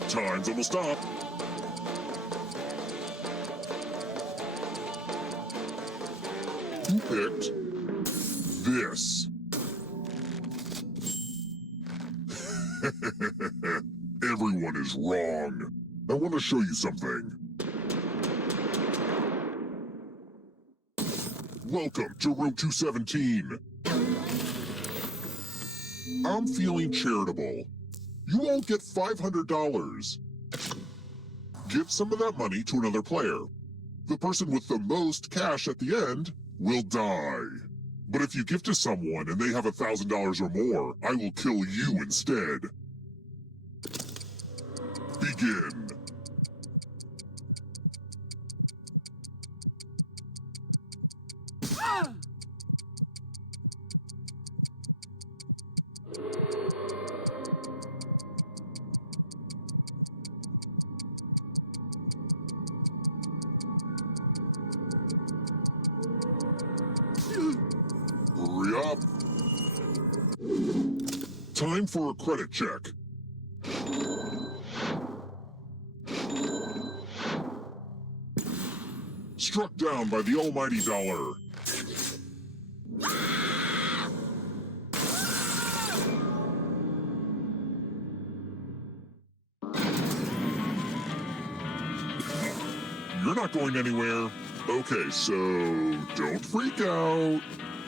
Time's almost up. Who picked this? Everyone is wrong. I want to show you something. Welcome to room 217. I'm feeling charitable. You all get $500. Give some of that money to another player. The person with the most cash at the end will die. But if you give to someone and they have $1,000 or more, I will kill you instead. Begin. Time for a credit check. Struck down by the almighty dollar. You're not going anywhere. Okay, so don't freak out.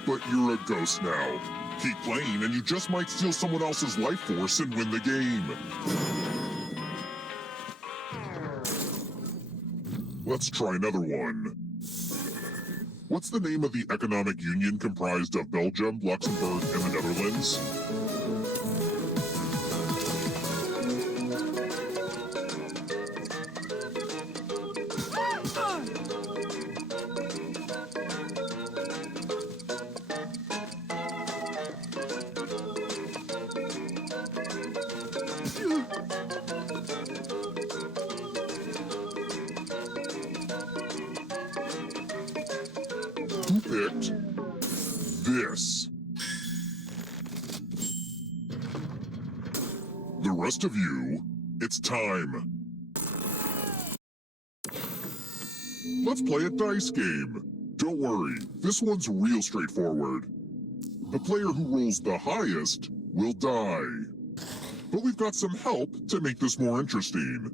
But you're a ghost now. Keep playing and you just might steal someone else's life force and win the game. Let's try another one. What's the name of the economic union comprised of Belgium, Luxembourg, and the Netherlands? Who picked this? The rest of you, it's time. Let's play a dice game. Don't worry, this one's real straightforward. The player who rolls the highest will die. But we've got some help to make this more interesting.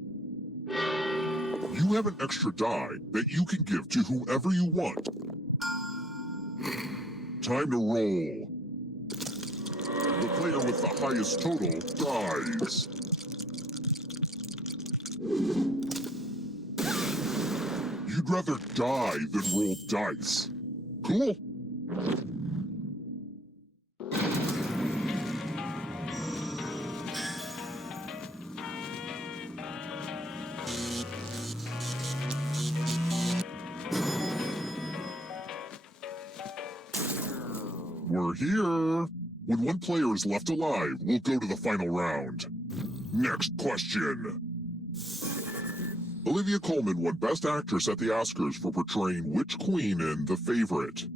You have an extra die that you can give to whoever you want. Time to roll. The player with the highest total dies. You'd rather die than roll dice. Cool? We're here. When one player is left alive, we'll go to the final round. Next question. Olivia Colman won Best Actress at the Oscars for portraying which queen in The Favorite?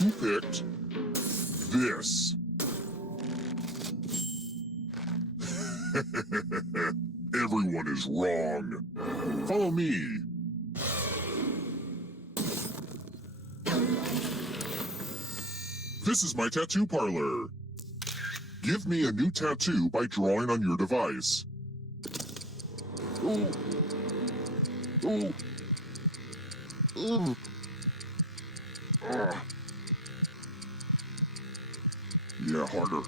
Who picked this? Everyone is wrong. Follow me. This is my tattoo parlor. Give me a new tattoo by drawing on your device. Ooh. Ooh. Ooh. Yeah, harder.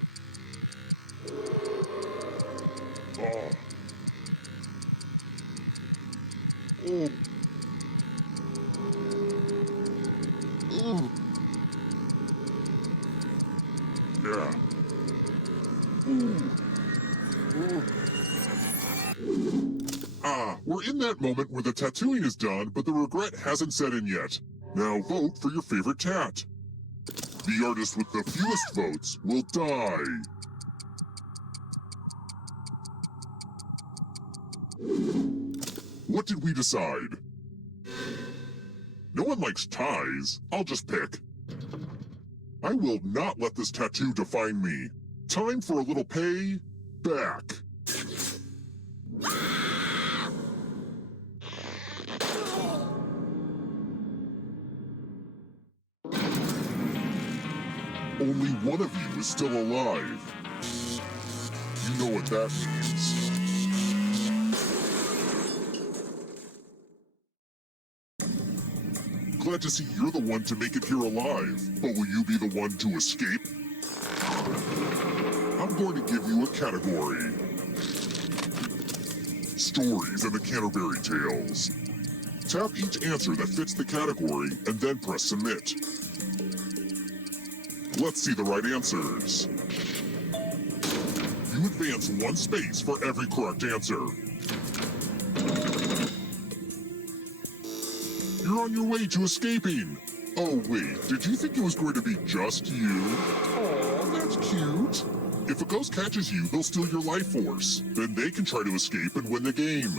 Oh. Oh. Yeah. We're in that moment where the tattooing is done, but the regret hasn't set in yet. Now vote for your favorite tat. The artist with the fewest votes will die. What did we decide? No one likes ties. I'll just pick. I will not let this tattoo define me. Time for a little pay back. Only one of you is still alive. You know what that means. Glad to see you're the one to make it here alive, but will you be the one to escape? I'm going to give you a category. Stories and the Canterbury Tales. Tap each answer that fits the category and then press submit. Let's see the right answers. You advance one space for every correct answer. You're on your way to escaping. Oh wait, did you think it was going to be just you? Aw, that's cute. If a ghost catches you, they'll steal your life force. Then they can try to escape and win the game.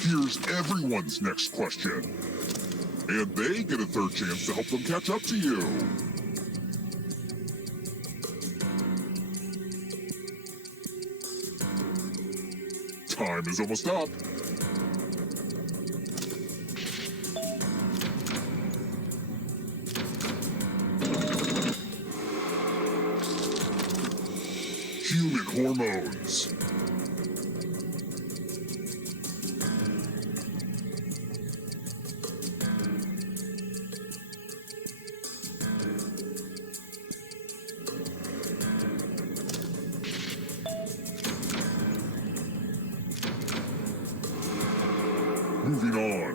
Here's everyone's next question. And they get a third chance to help them catch up to you. Time is almost up. Human hormones. Moving on.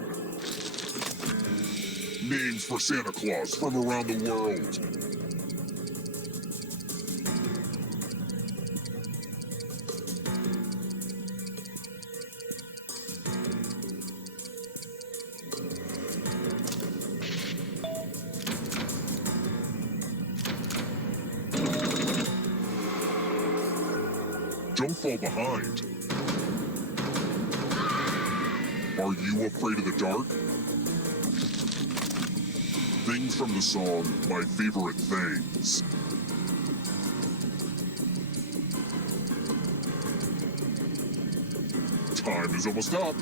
Names for Santa Claus from around the world. Don't fall behind. Are you afraid of the dark? Things from the song, My Favorite Things. Time is almost up.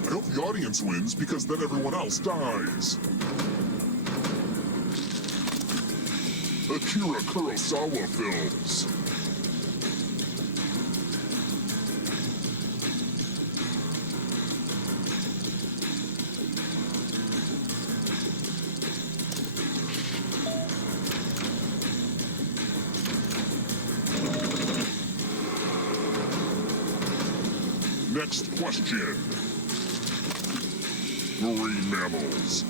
I hope the audience wins because then everyone else dies. Akira Kurosawa films. Next question. Marine mammals.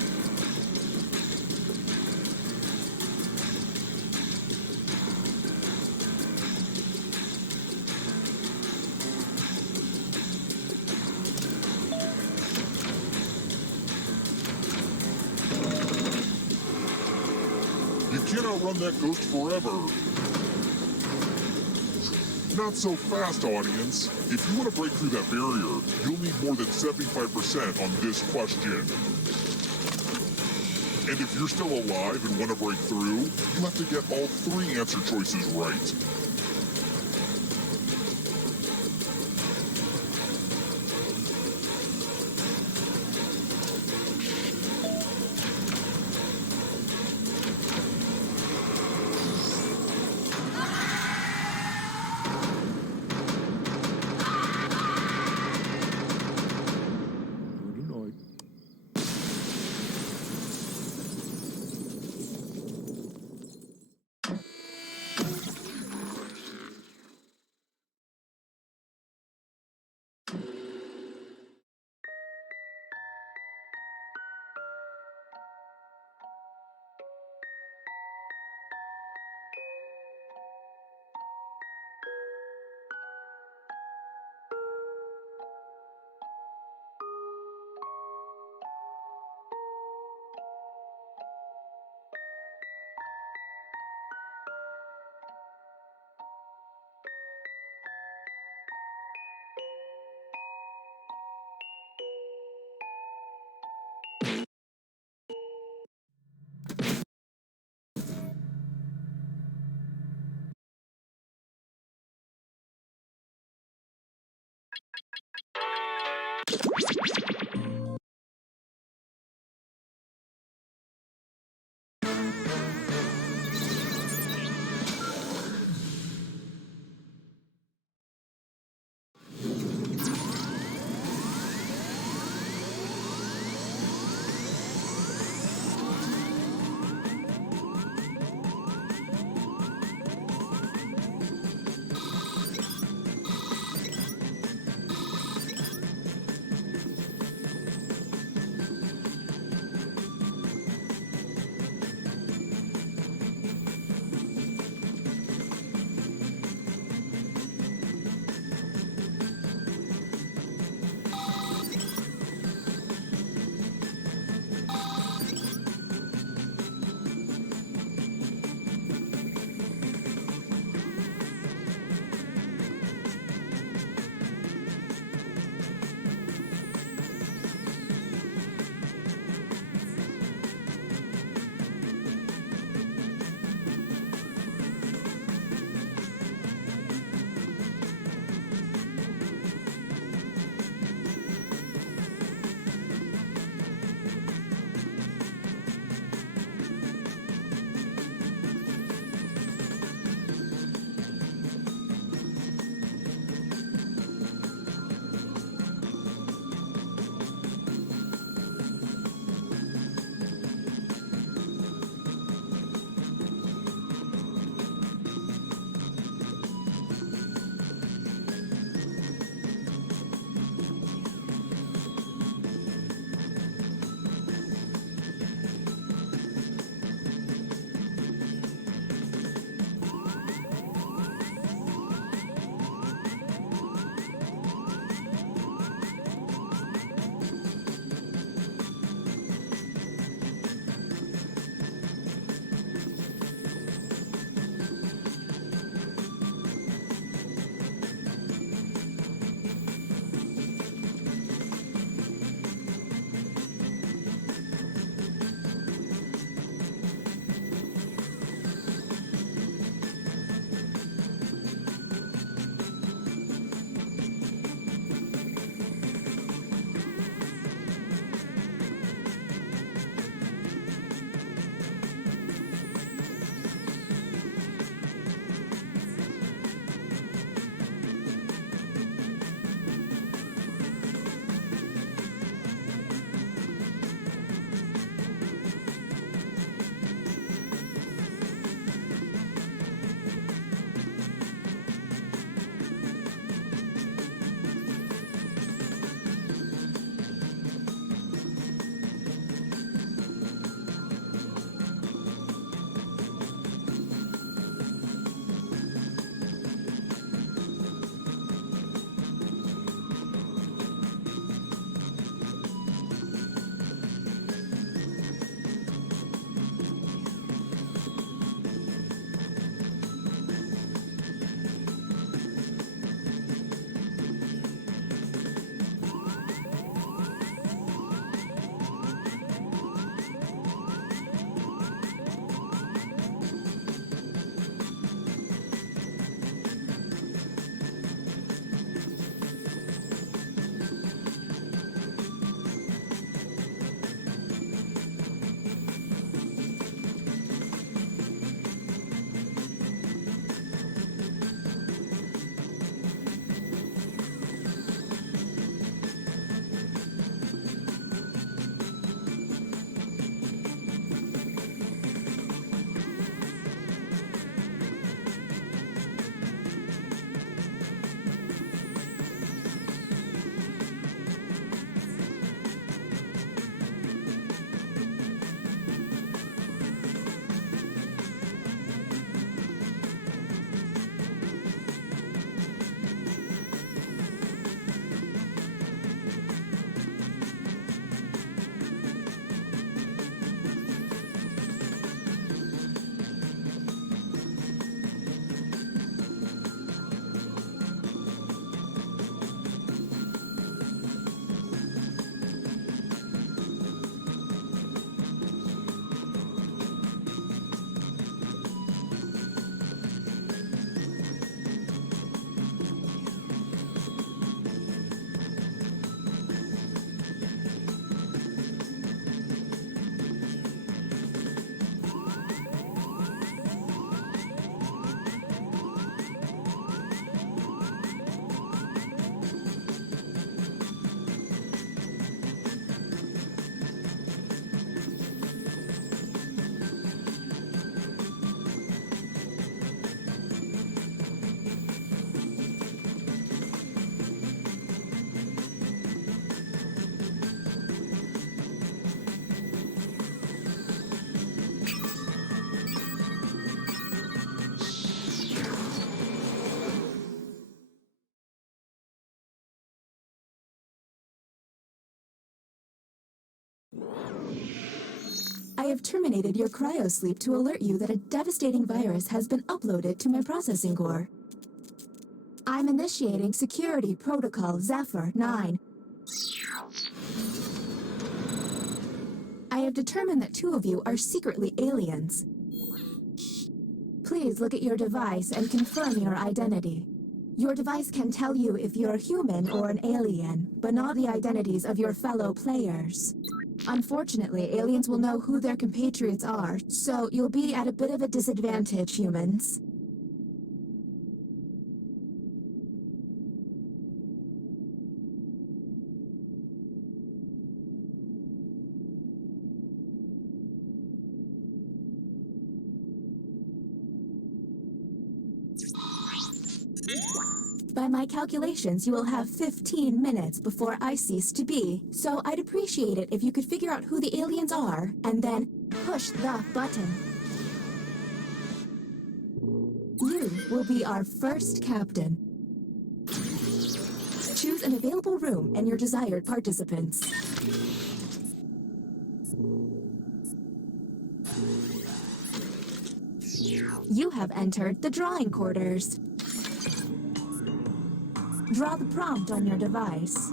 You can't outrun that ghost forever. Not so fast, audience. If you want to break through that barrier, you'll need more than 75% on this question. And if you're still alive and want to break through, you have to get all 3 answer choices right. I have terminated your cryosleep to alert you that a devastating virus has been uploaded to my processing core. I'm initiating security protocol Zephyr 9. I have determined that 2 of you are secretly aliens. Please look at your device and confirm your identity. Your device can tell you if you're human or an alien, but not the identities of your fellow players. Unfortunately, aliens will know who their compatriots are, so you'll be at a bit of a disadvantage, humans. By my calculations, you will have 15 minutes before I cease to be. So I'd appreciate it if you could figure out who the aliens are, and then push the button. You will be our first captain. Choose an available room and your desired participants. You have entered the drawing quarters. Draw the prompt on your device.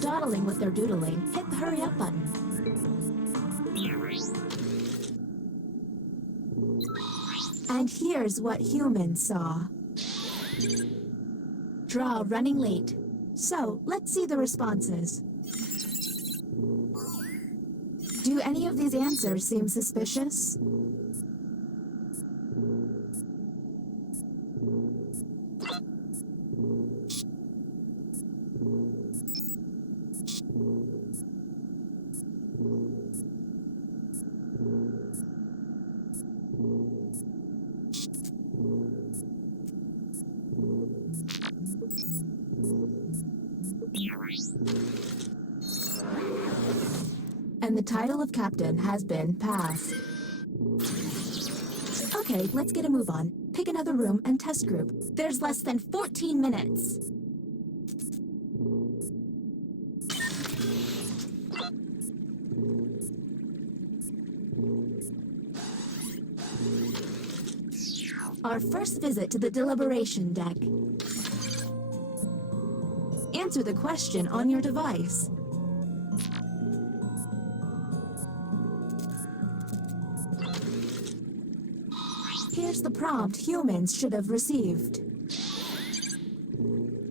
Dawdling with their doodling, hit the hurry up button. And here's what humans saw. Draw running late. So, let's see the responses. Do any of these answers seem suspicious? And the title of captain has been passed. Okay, let's get a move on. Pick another room and test group. There's less than 14 minutes. Our first visit to the deliberation deck. Answer the question on your device. Here's the prompt humans should have received.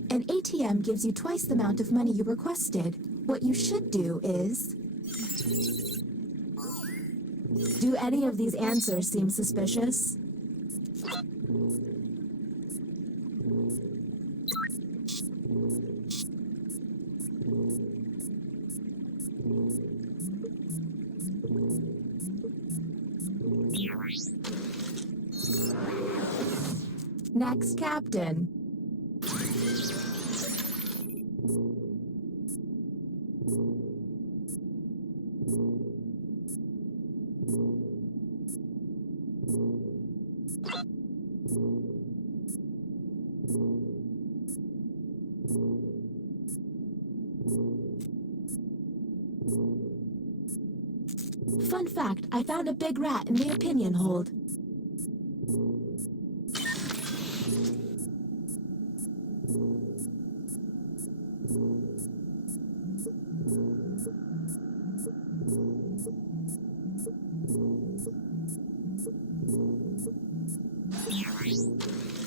An ATM gives you twice the amount of money you requested. What you should do is... Do any of these answers seem suspicious? Next captain. Fun fact, I found a big rat in the opinion hold.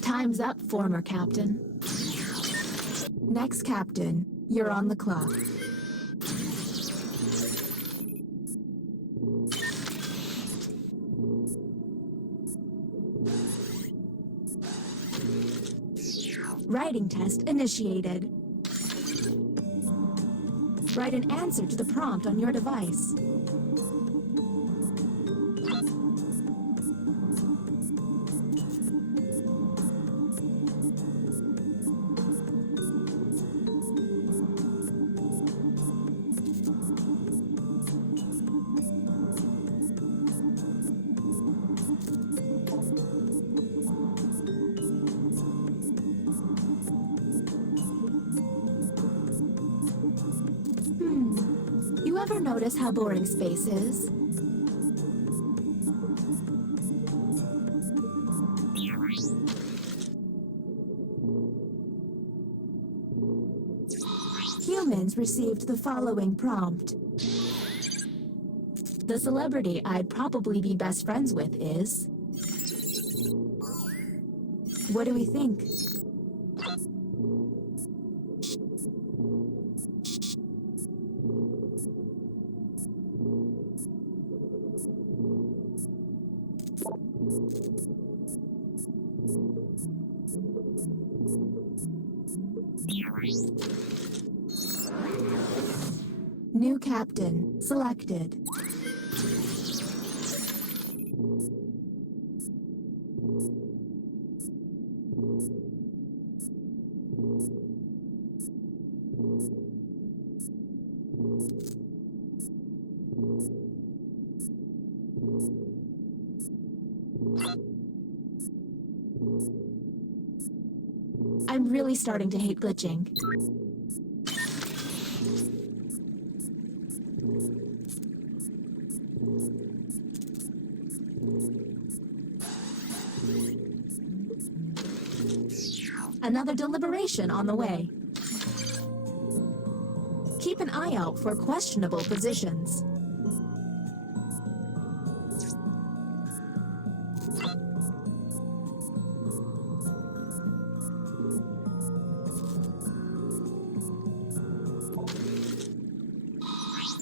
Time's up, former captain. Next captain, you're on the clock. Writing test initiated. Write an answer to the prompt on your device. ever notice how boring space is? Humans received the following prompt. The celebrity I'd probably be best friends with is... What do we think? New captain selected. I'm really starting to hate glitching. Another deliberation on the way. Keep an eye out for questionable positions.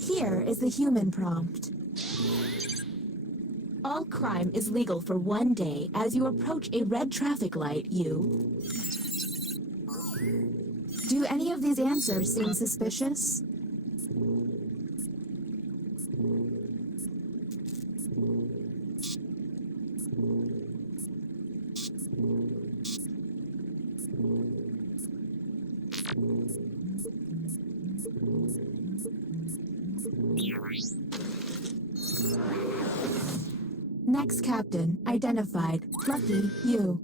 Here is the human prompt. All crime is legal for 1 day. As you approach a red traffic light, you... Do any of these answers seem suspicious? Next captain identified. Lucky you.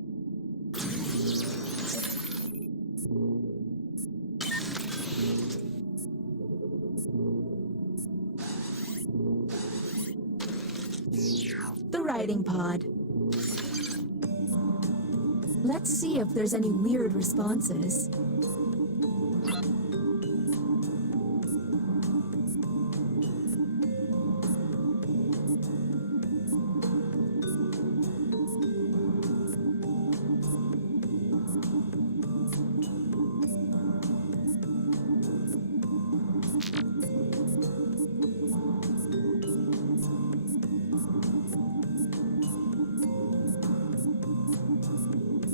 The riding pod. Let's see if there's any weird responses.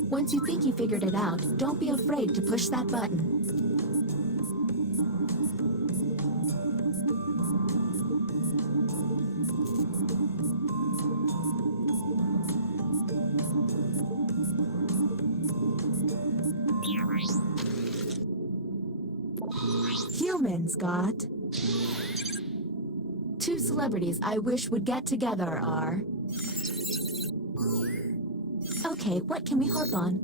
Once you think you figured it out, don't be afraid to push that button. Humans got... 2 celebrities I wish would get together are... Okay, what can we harp on?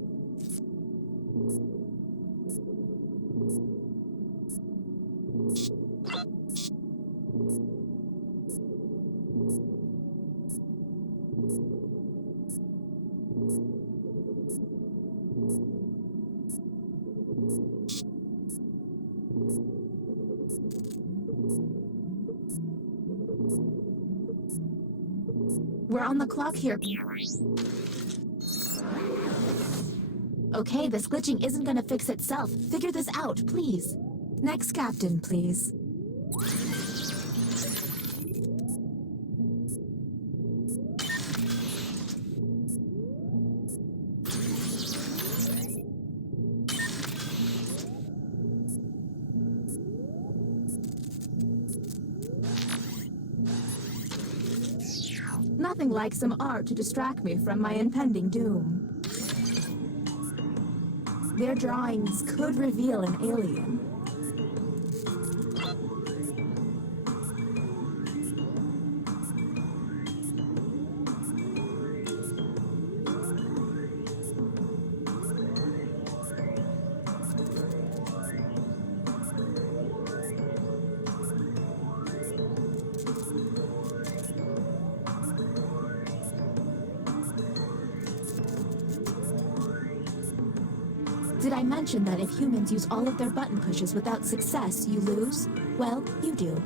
We're on the clock here. Okay, this glitching isn't gonna fix itself. Figure this out, please. Next captain, please. Nothing like some art to distract me from my impending doom. Their drawings could reveal an alien. Did I mention that if humans use all of their button pushes without success, you lose? Well, you do.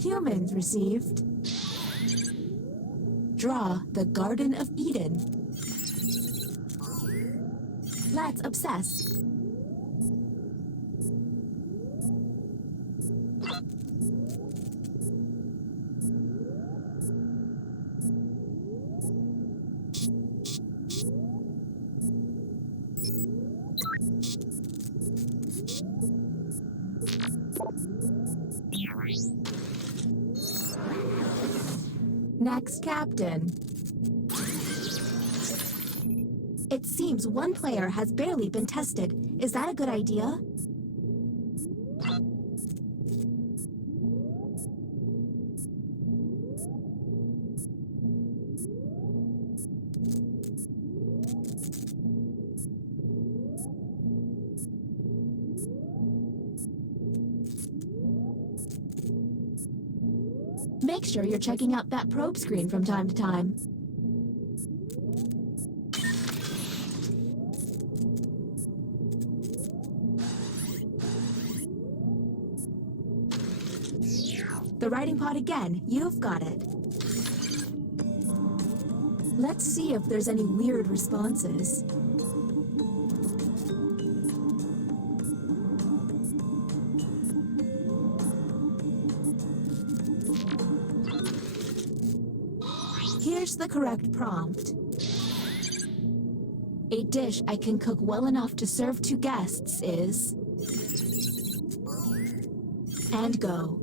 Humans received. Draw the Garden of Eden. Let's obsess. Next captain. It seems one player has barely been tested. Is that a good idea? Make sure you're checking out that probe screen from time to time. The writing pod again. You've got it. Let's see if there's any weird responses. Here's the correct prompt. A dish I can cook well enough to serve 2 guests is... And go.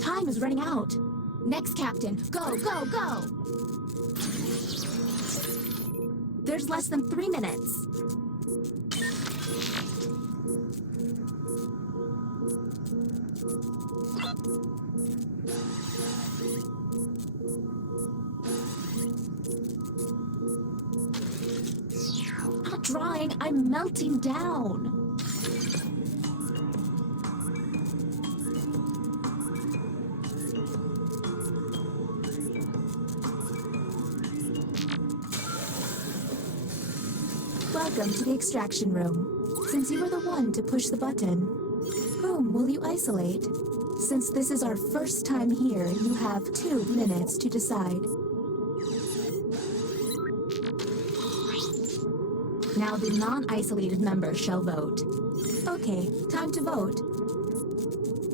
Time is running out. Next captain, go, go, go! There's less than 3 minutes. I'm not drying, I'm melting down. Welcome to the extraction room. Since you were the one to push the button, whom will you isolate? Since this is our first time here, you have 2 minutes to decide. Now the non-isolated member shall vote. Okay, time to vote.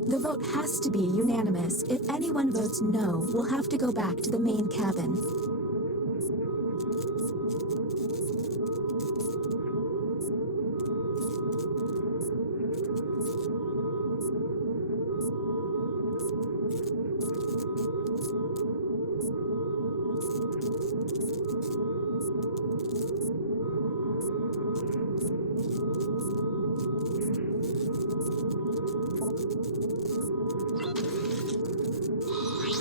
The vote has to be unanimous. If anyone votes no, we'll have to go back to the main cabin.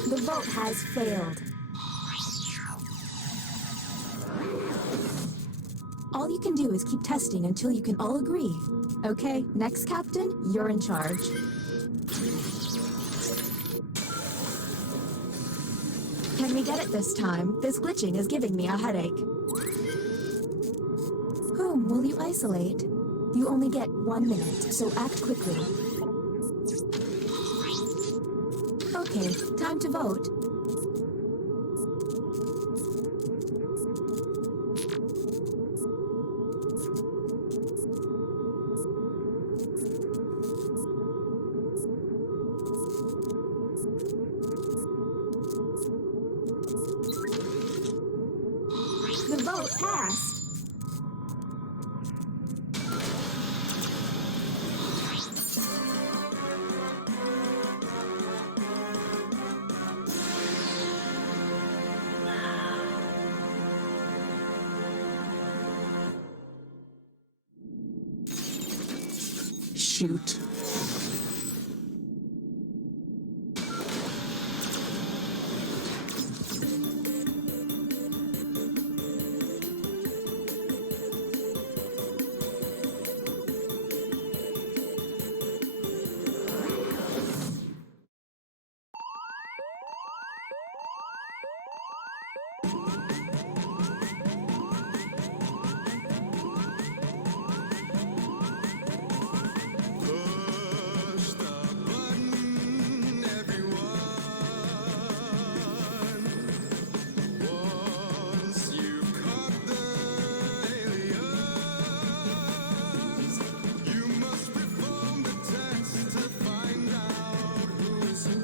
The vote has failed. All you can do is keep testing until you can all agree. Okay, next captain, you're in charge. Can we get it this time? This glitching is giving me a headache. Whom will you isolate? You only get 1 minute, so act quickly. Okay, time to vote. The vote passed. Shoot. Push the button, everyone. Once you've caught the aliens, you must perform the test to find out who's who.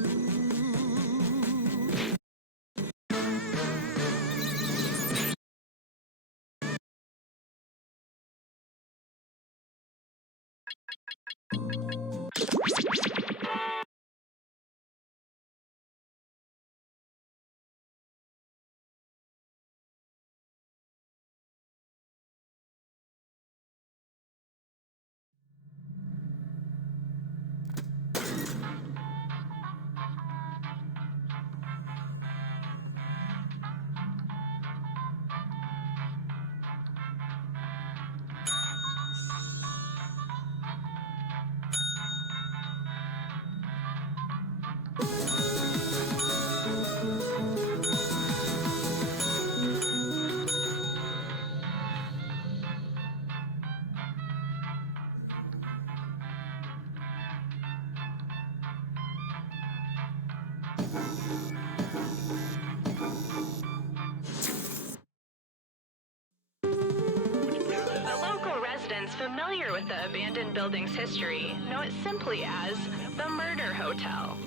The local residents familiar with the abandoned building's history know it simply as the Murder Hotel.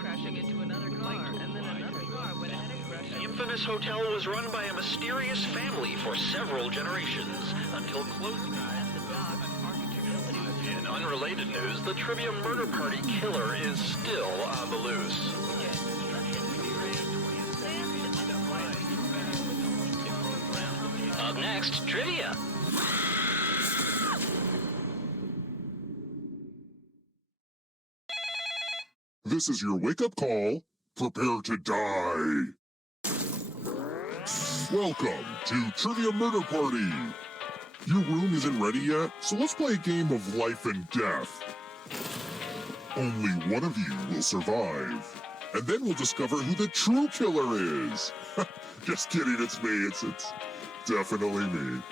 Crashing into another car, and then another car went ahead and crashed. The infamous hotel was run by a mysterious family for several generations until closing. In unrelated news, the Trivia Murder Party killer is still on the loose. Up next, trivia. This is your wake-up call. Prepare to die. Welcome to Trivia Murder Party. Your room isn't ready yet, so let's play a game of life and death. Only one of you will survive. And then we'll discover who the true killer is. Just kidding, it's me. It's definitely me.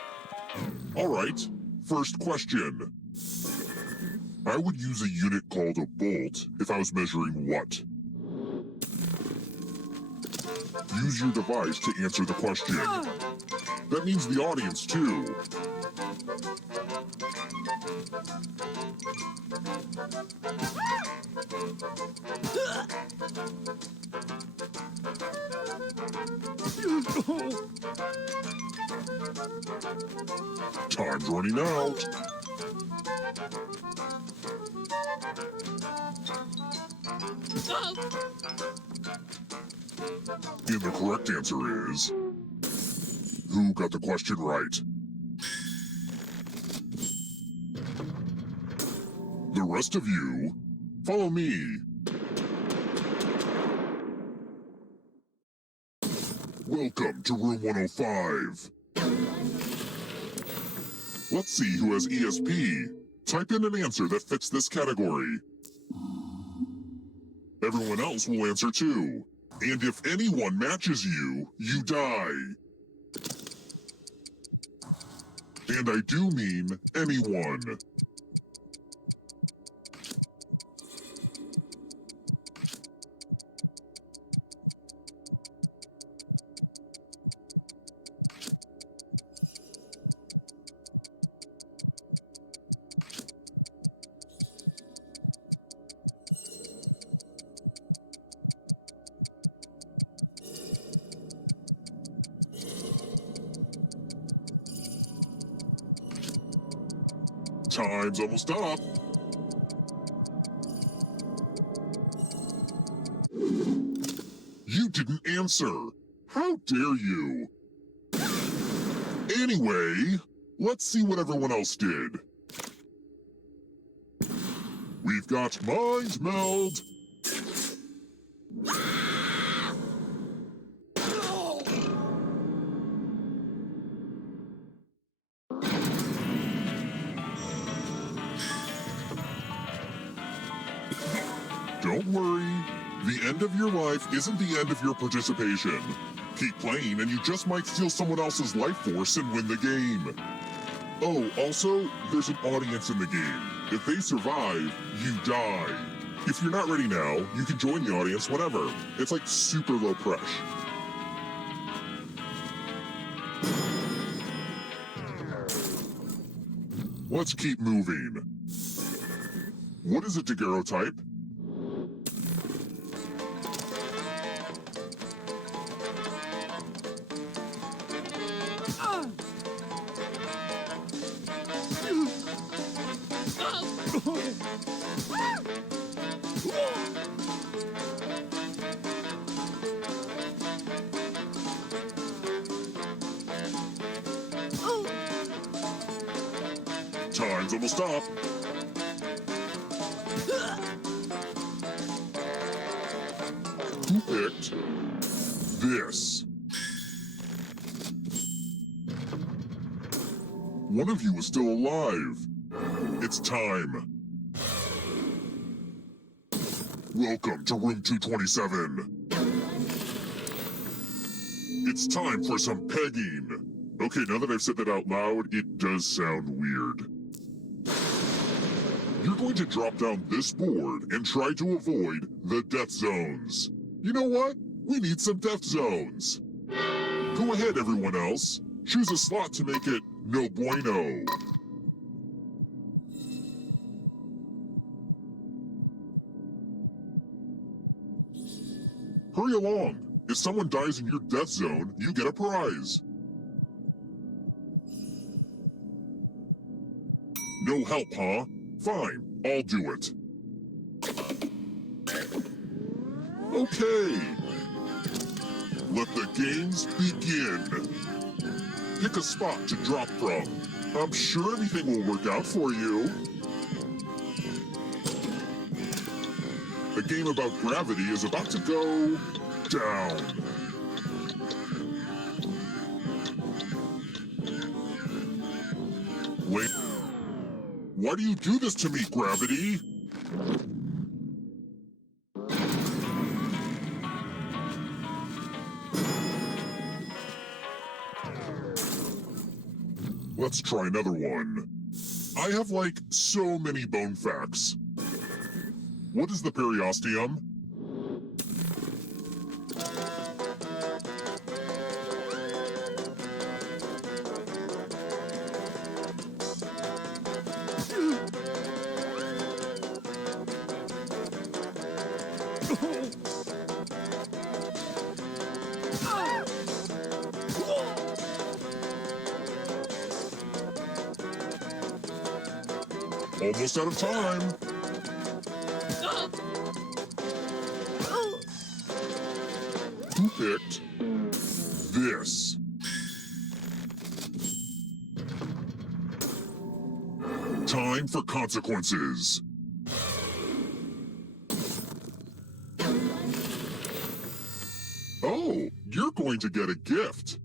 All right, first question. I would use a unit called a bolt if I was measuring what? Use your device to answer the question. That means the audience, too. Time's running out. And the correct answer is... Who got the question right? The rest of you, follow me. Welcome to room 105. Let's see who has ESP. Type in an answer that fits this category. Everyone else will answer too. And if anyone matches you, you die. And I do mean anyone. Time's almost up. You didn't answer. How dare you? Anyway, let's see what everyone else did. We've got Mind Meld. Don't worry. The end of your life isn't the end of your participation. Keep playing and you just might steal someone else's life force and win the game. Oh, also, there's an audience in the game. If they survive, you die. If you're not ready now, you can join the audience whenever. It's like super low pressure. Let's keep moving. What is a daguerreotype? Time's almost up. Who picked this? One of you is still alive. It's time. Welcome to room 227. It's time for some pegging. Okay, now that I've said that out loud, it does sound weird. You're going to drop down this board and try to avoid the death zones. You know what? We need some death zones. Go ahead, everyone else. Choose a slot to make it no bueno. Hurry along. If someone dies in your death zone, you get a prize. No help, huh? Fine, I'll do it. Okay. Let the games begin. Pick a spot to drop from. I'm sure everything will work out for you. The game about gravity is about to go down. Wait. Why do you do this to me, gravity? Let's try another one. I have like so many bone facts. What is the periosteum? Almost out of time. Who picked this? Time for consequences. Oh, you're going to get a gift.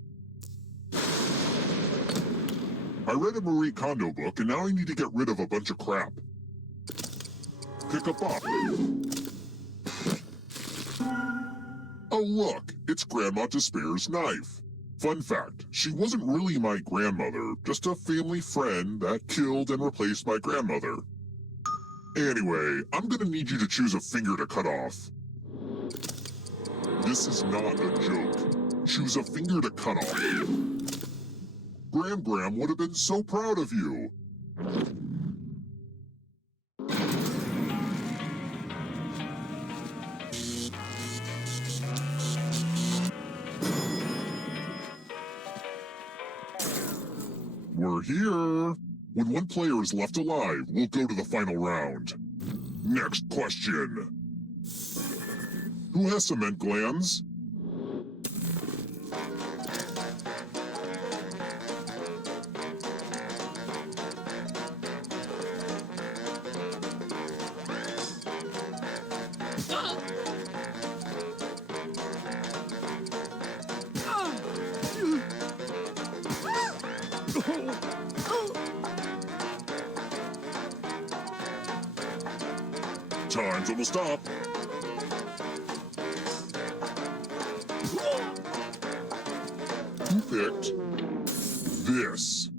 I read a Marie Kondo book, and now I need to get rid of a bunch of crap. Pick a box. Oh, look, it's Grandma Despair's knife. Fun fact, she wasn't really my grandmother, just a family friend that killed and replaced my grandmother. Anyway, I'm gonna need you to choose a finger to cut off. This is not a joke. Choose a finger to cut off. Gram would have been so proud of you. We're here. When one player is left alive, we'll go to the final round. Next question. Who has cement glands? Time's almost up. Who picked this?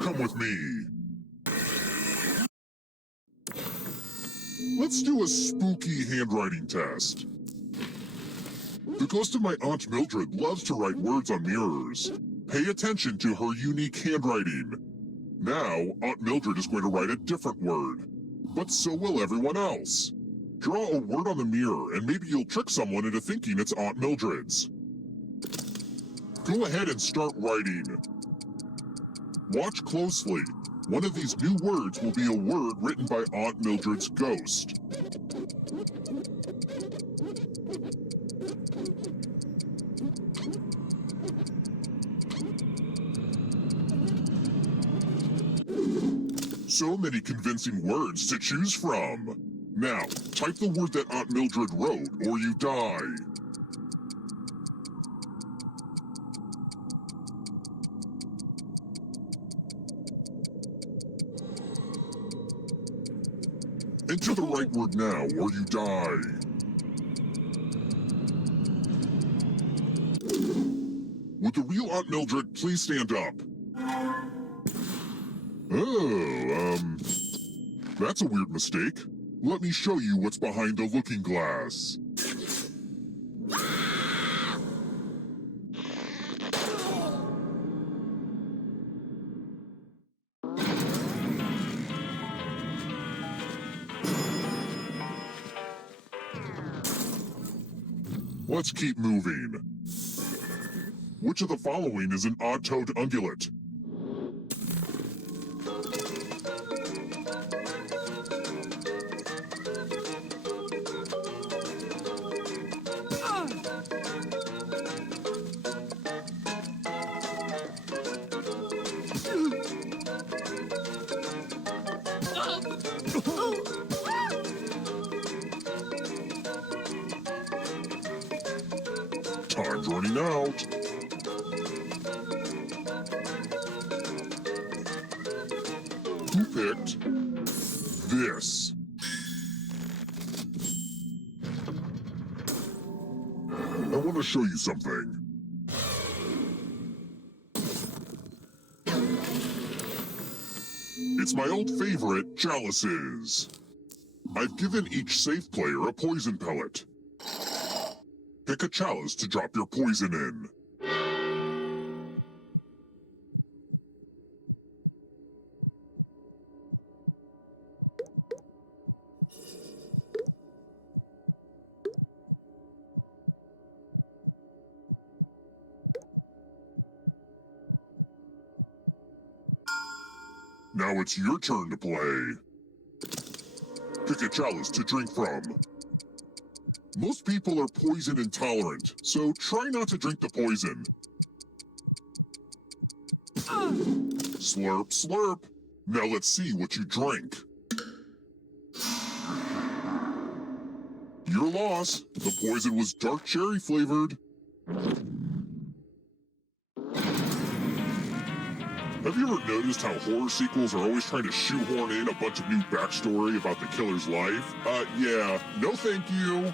Come with me. Let's do a spooky handwriting test. The ghost of my Aunt Mildred loves to write words on mirrors. Pay attention to her unique handwriting. Now, Aunt Mildred is going to write a different word, but so will everyone else. Draw a word on the mirror, and maybe you'll trick someone into thinking it's Aunt Mildred's. Go ahead and start writing. Watch closely. One of these new words will be a word written by Aunt Mildred's ghost. So many convincing words to choose from. Now, type the word that Aunt Mildred wrote, or you die. Enter the right word now, or you die. Would the real Aunt Mildred please stand up? Oh, that's a weird mistake. Let me show you what's behind the looking glass. Let's keep moving. Which of the following is an odd-toed ungulate? Time's running out. Who picked this? I want to show you something. It's my old favorite, chalices. I've given each safe player a poison pellet. Pick a chalice to drop your poison in. Now it's your turn to play. Pick a chalice to drink from. Most people are poison intolerant, so try not to drink the poison. Slurp, slurp. Now let's see what you drank. Your loss. The poison was dark cherry flavored. Have you ever noticed how horror sequels are always trying to shoehorn in a bunch of new backstory about the killer's life? Yeah, no thank you.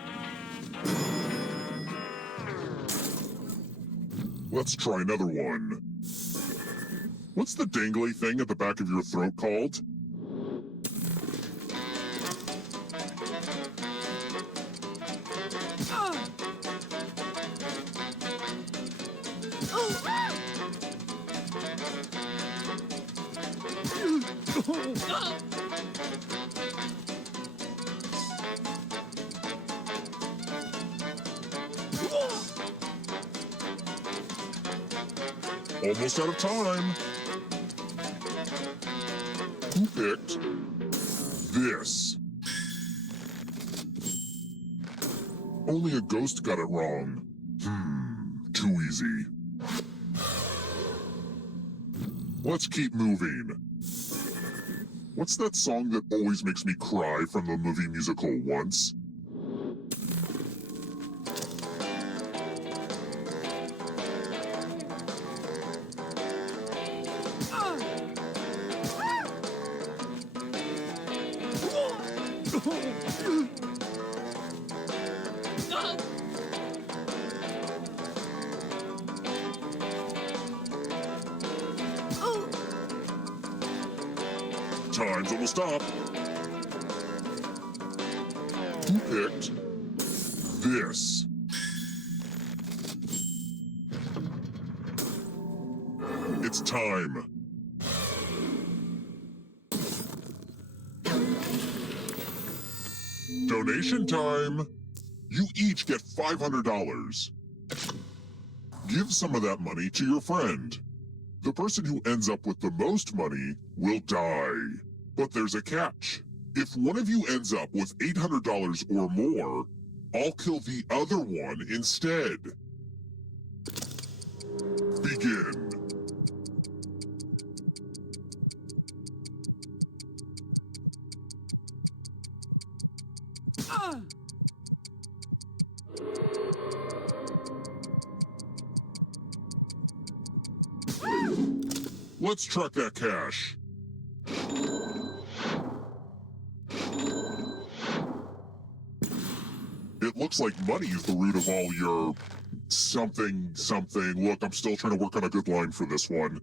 Let's try another one. What's the dangly thing at the back of your throat called? Almost out of time. Who picked this? Only a ghost got it wrong. Too easy. Let's keep moving. What's that song that always makes me cry from the movie musical Once? Time's almost up. Who picked this? It's time. Donation time. You each get $500. Give some of that money to your friend. The person who ends up with the most money will die. But there's a catch. If one of you ends up with $800 or more, I'll kill the other one instead. Begin. Let's track that cash. It looks like money is the root of all your something. Look, I'm still trying to work on a good line for this one.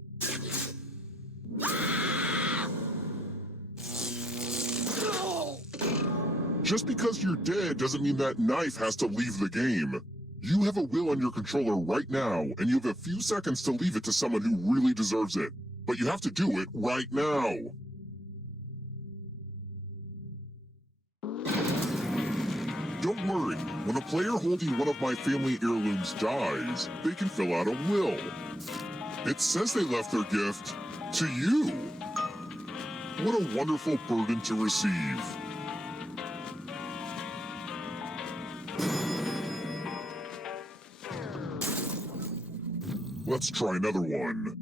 Just because you're dead doesn't mean that knife has to leave the game. You have a will on your controller right now, and you have a few seconds to leave it to someone who really deserves it. But you have to do it right now. Don't worry, when a player holding one of my family heirlooms dies, they can fill out a will. It says they left their gift to you. What a wonderful burden to receive. Let's try another one.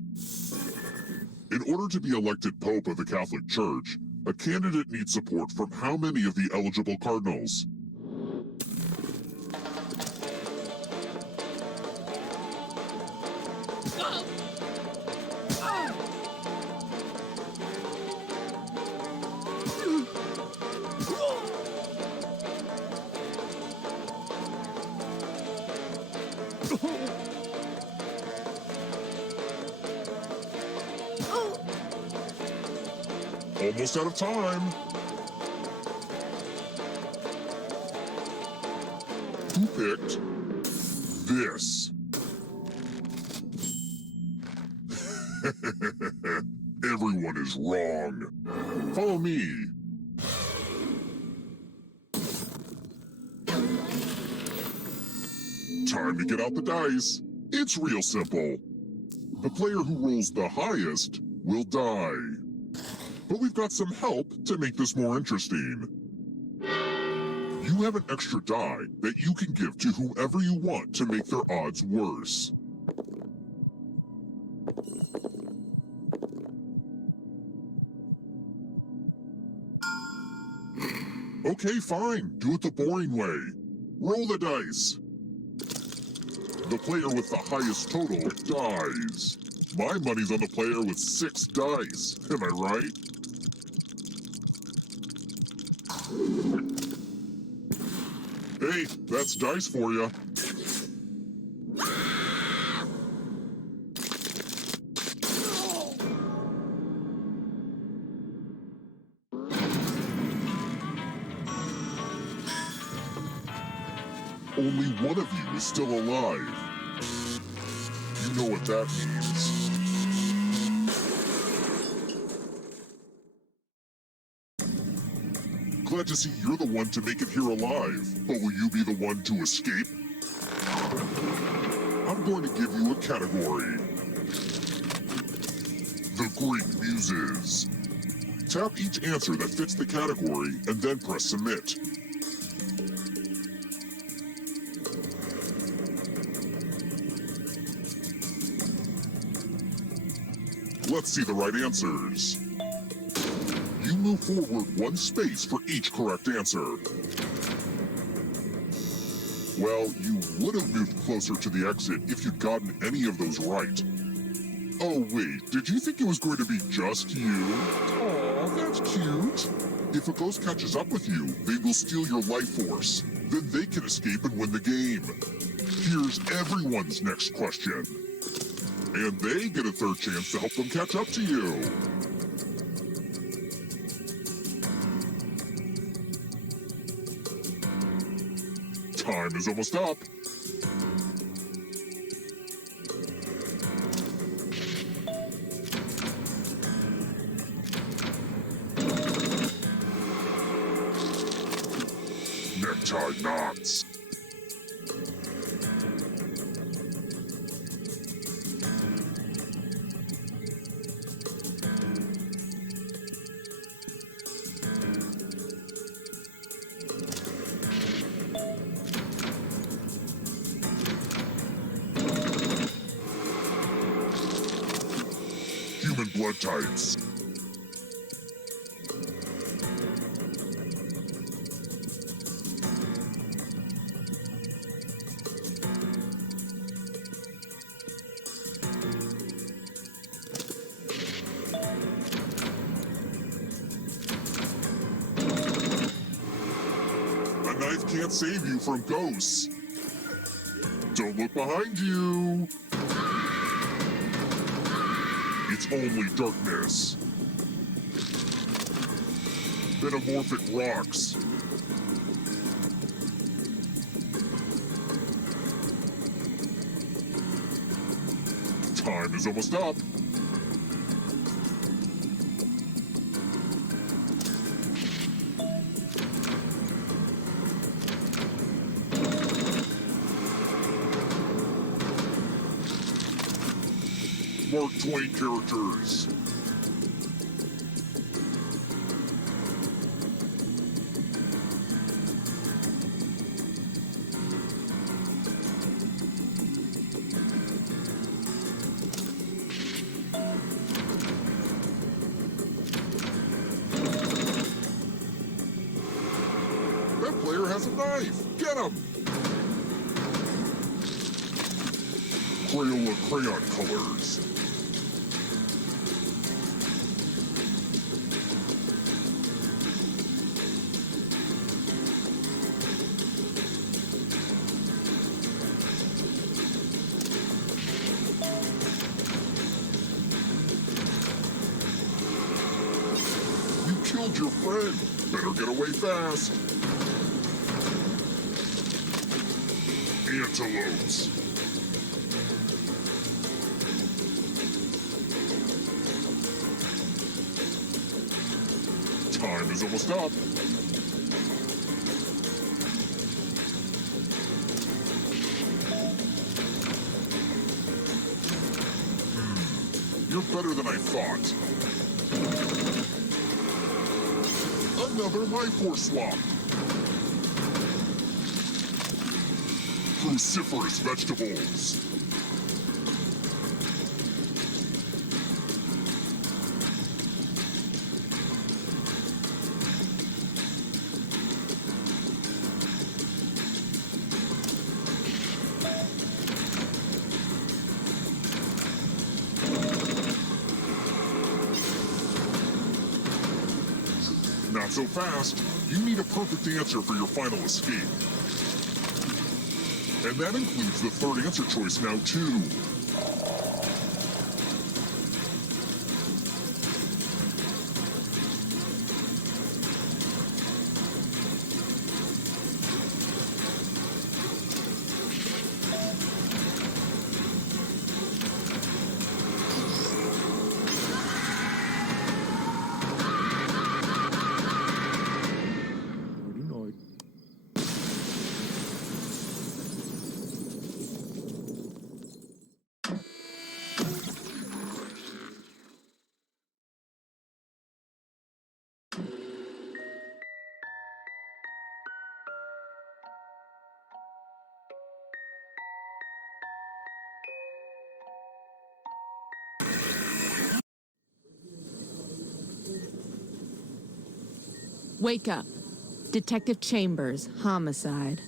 In order to be elected Pope of the Catholic Church, a candidate needs support from how many of the eligible cardinals? Almost out of time. Who picked this? Everyone is wrong. Follow me. Time to get out the dice. It's real simple. The player who rolls the highest will die. But we've got some help to make this more interesting. You have an extra die that you can give to whoever you want to make their odds worse. Okay, fine. Do it the boring way. Roll the dice. The player with the highest total dies. My money's on the player with 6 dice. Am I right? Hey, that's dice for you. Only one of you is still alive. You know what that means. Glad to see you're the one to make it here alive, but will you be the one to escape? I'm going to give you a category. The Greek Muses. Tap each answer that fits the category and then press Submit. Let's see the right answers. You move forward one space for each correct answer. Well, you would have moved closer to the exit if you'd gotten any of those right. Oh wait, did you think it was going to be just you? Aw, that's cute. If a ghost catches up with you, they will steal your life force. Then they can escape and win the game. Here's everyone's next question. And they get a third chance to help them catch up to you. Time is almost up. Necktie knots. Human blood types. A knife can't save you from ghosts. Don't look behind you. It's only darkness. Metamorphic rocks. Time is almost up. Mark Twain characters. That player has a knife. Get him! Crayola crayon colors. You killed your friend. Better get away fast. Antelopes. Time is almost up. You're better than I thought. Another life force swap. Cruciferous vegetables. Not so fast. You need a perfect answer for your final escape. And that includes the third answer choice now, too. Wake up. Detective Chambers, homicide.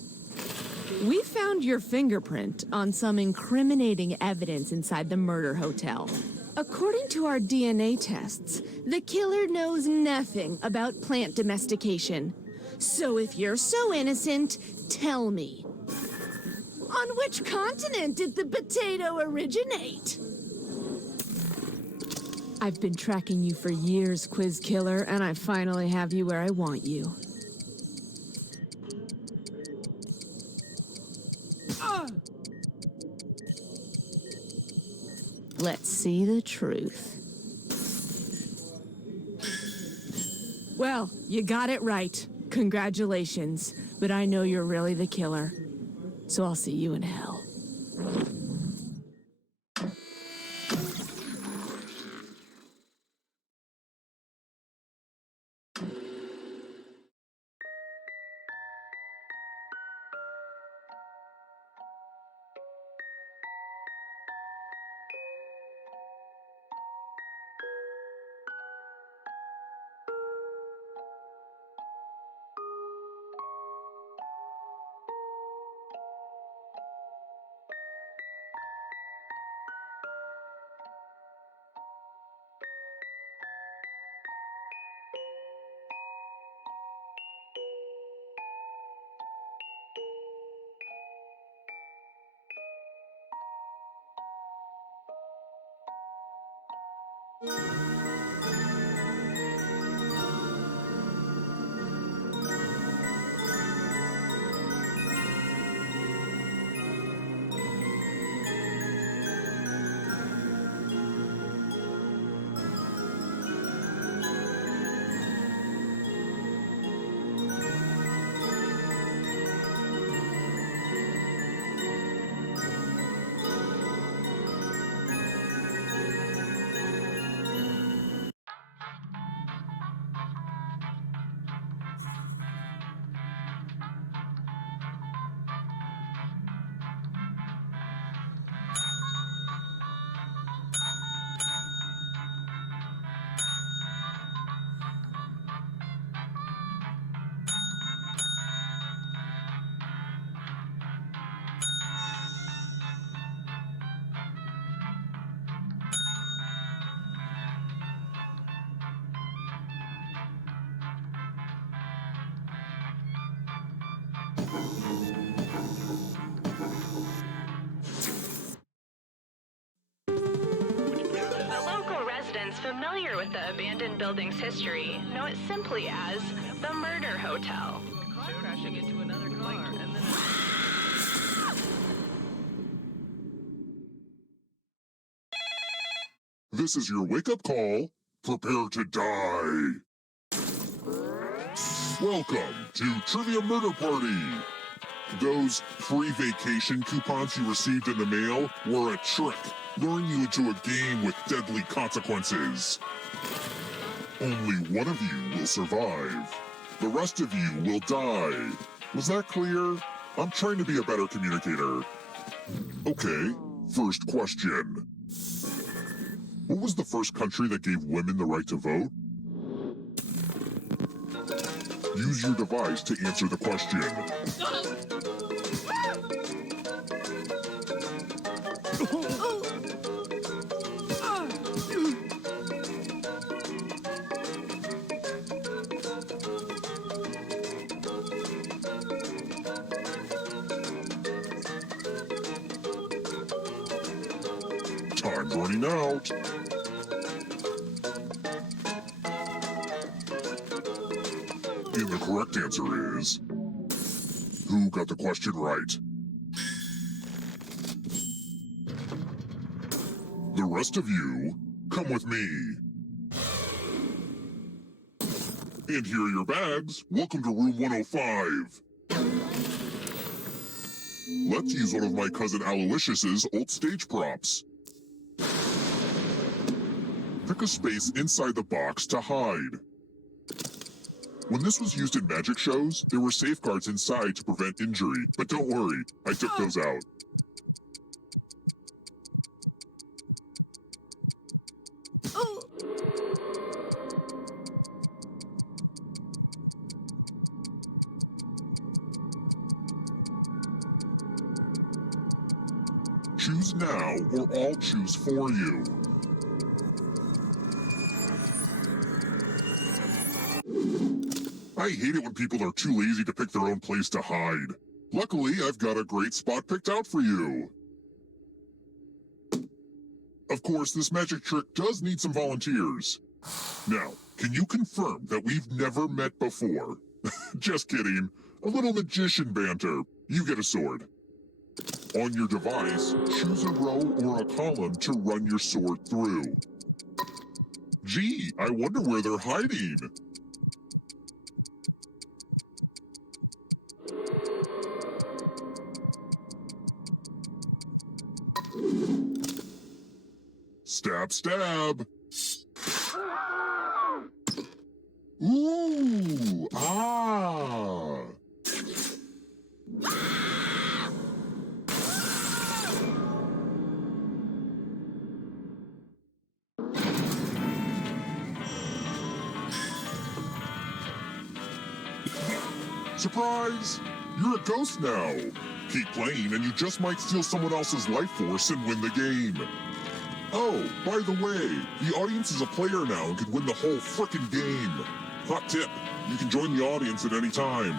We found your fingerprint on some incriminating evidence inside the murder hotel. According to our DNA tests, the killer knows nothing about plant domestication. So if you're so innocent, tell me. On which continent did the potato originate? I've been tracking you for years, Quiz Killer, and I finally have you where I want you. Let's see the truth. Well, you got it right. Congratulations. But I know you're really the killer. So I'll see you in hell. The local residents familiar with the abandoned building's history know it simply as the Murder Hotel. Car crashing into another car, and then This is your wake-up call. Prepare to die. Welcome to Trivia Murder Party. Those free vacation coupons you received in the mail were a trick, luring you into a game with deadly consequences. Only one of you will survive. The rest of you will die. Was that clear? I'm trying to be a better communicator. Okay, first question. What was the first country that gave women the right to vote? Use your device to answer the question. Time's running out. And the correct answer is... Who got the question right? The rest of you, come with me. And here are your bags. Welcome to room 105. Let's use one of my cousin Aloysius's old stage props. Pick a space inside the box to hide. When this was used in magic shows, there were safeguards inside to prevent injury, but don't worry, I took those out. Choose now, or I'll choose for you. I hate it when people are too lazy to pick their own place to hide. Luckily, I've got a great spot picked out for you. Of course, this magic trick does need some volunteers. Now, can you confirm that we've never met before? Just kidding. A little magician banter. You get a sword. On your device, choose a row or a column to run your sword through. Gee, I wonder where they're hiding. Stab, stab. Ooh, ah. Surprise! You're a ghost now. Keep playing and you just might steal someone else's life force and win the game. Oh, by the way, the audience is a player now and can win the whole frickin' game. Hot tip, you can join the audience at any time.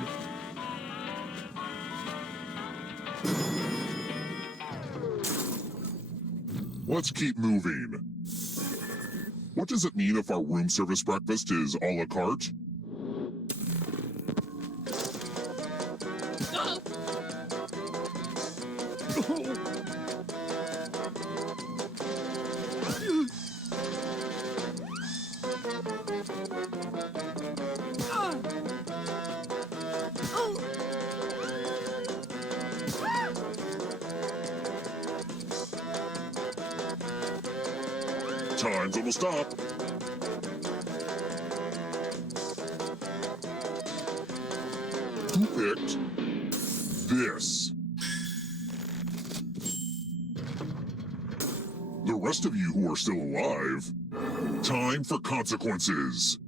Let's keep moving. What does it mean if our room service breakfast is a la carte? Time's almost up. Who picked this? The rest of you who are still alive, time for consequences.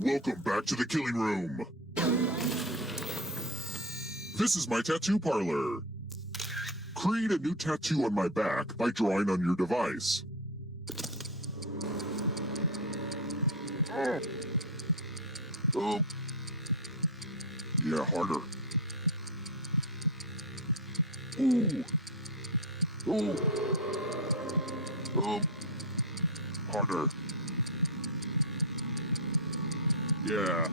Welcome back to the killing room. This is my tattoo parlor. Create a new tattoo on my back by drawing on your device. Oh. Yeah, harder. Ooh. Ooh. Harder. Yeah.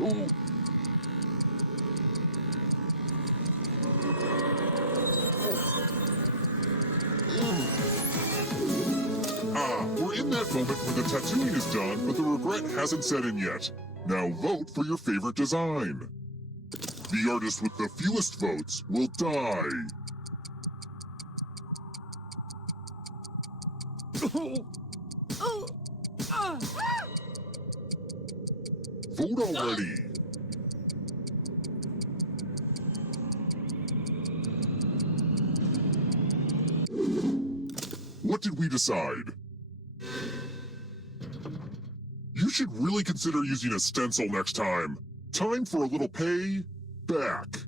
Ooh. We're in that moment when the tattooing is done, but the regret hasn't set in yet. Now vote for your favorite design. The artist with the fewest votes will die. Vote already. What did we decide? You should really consider using a stencil next time. Time for a little pay back.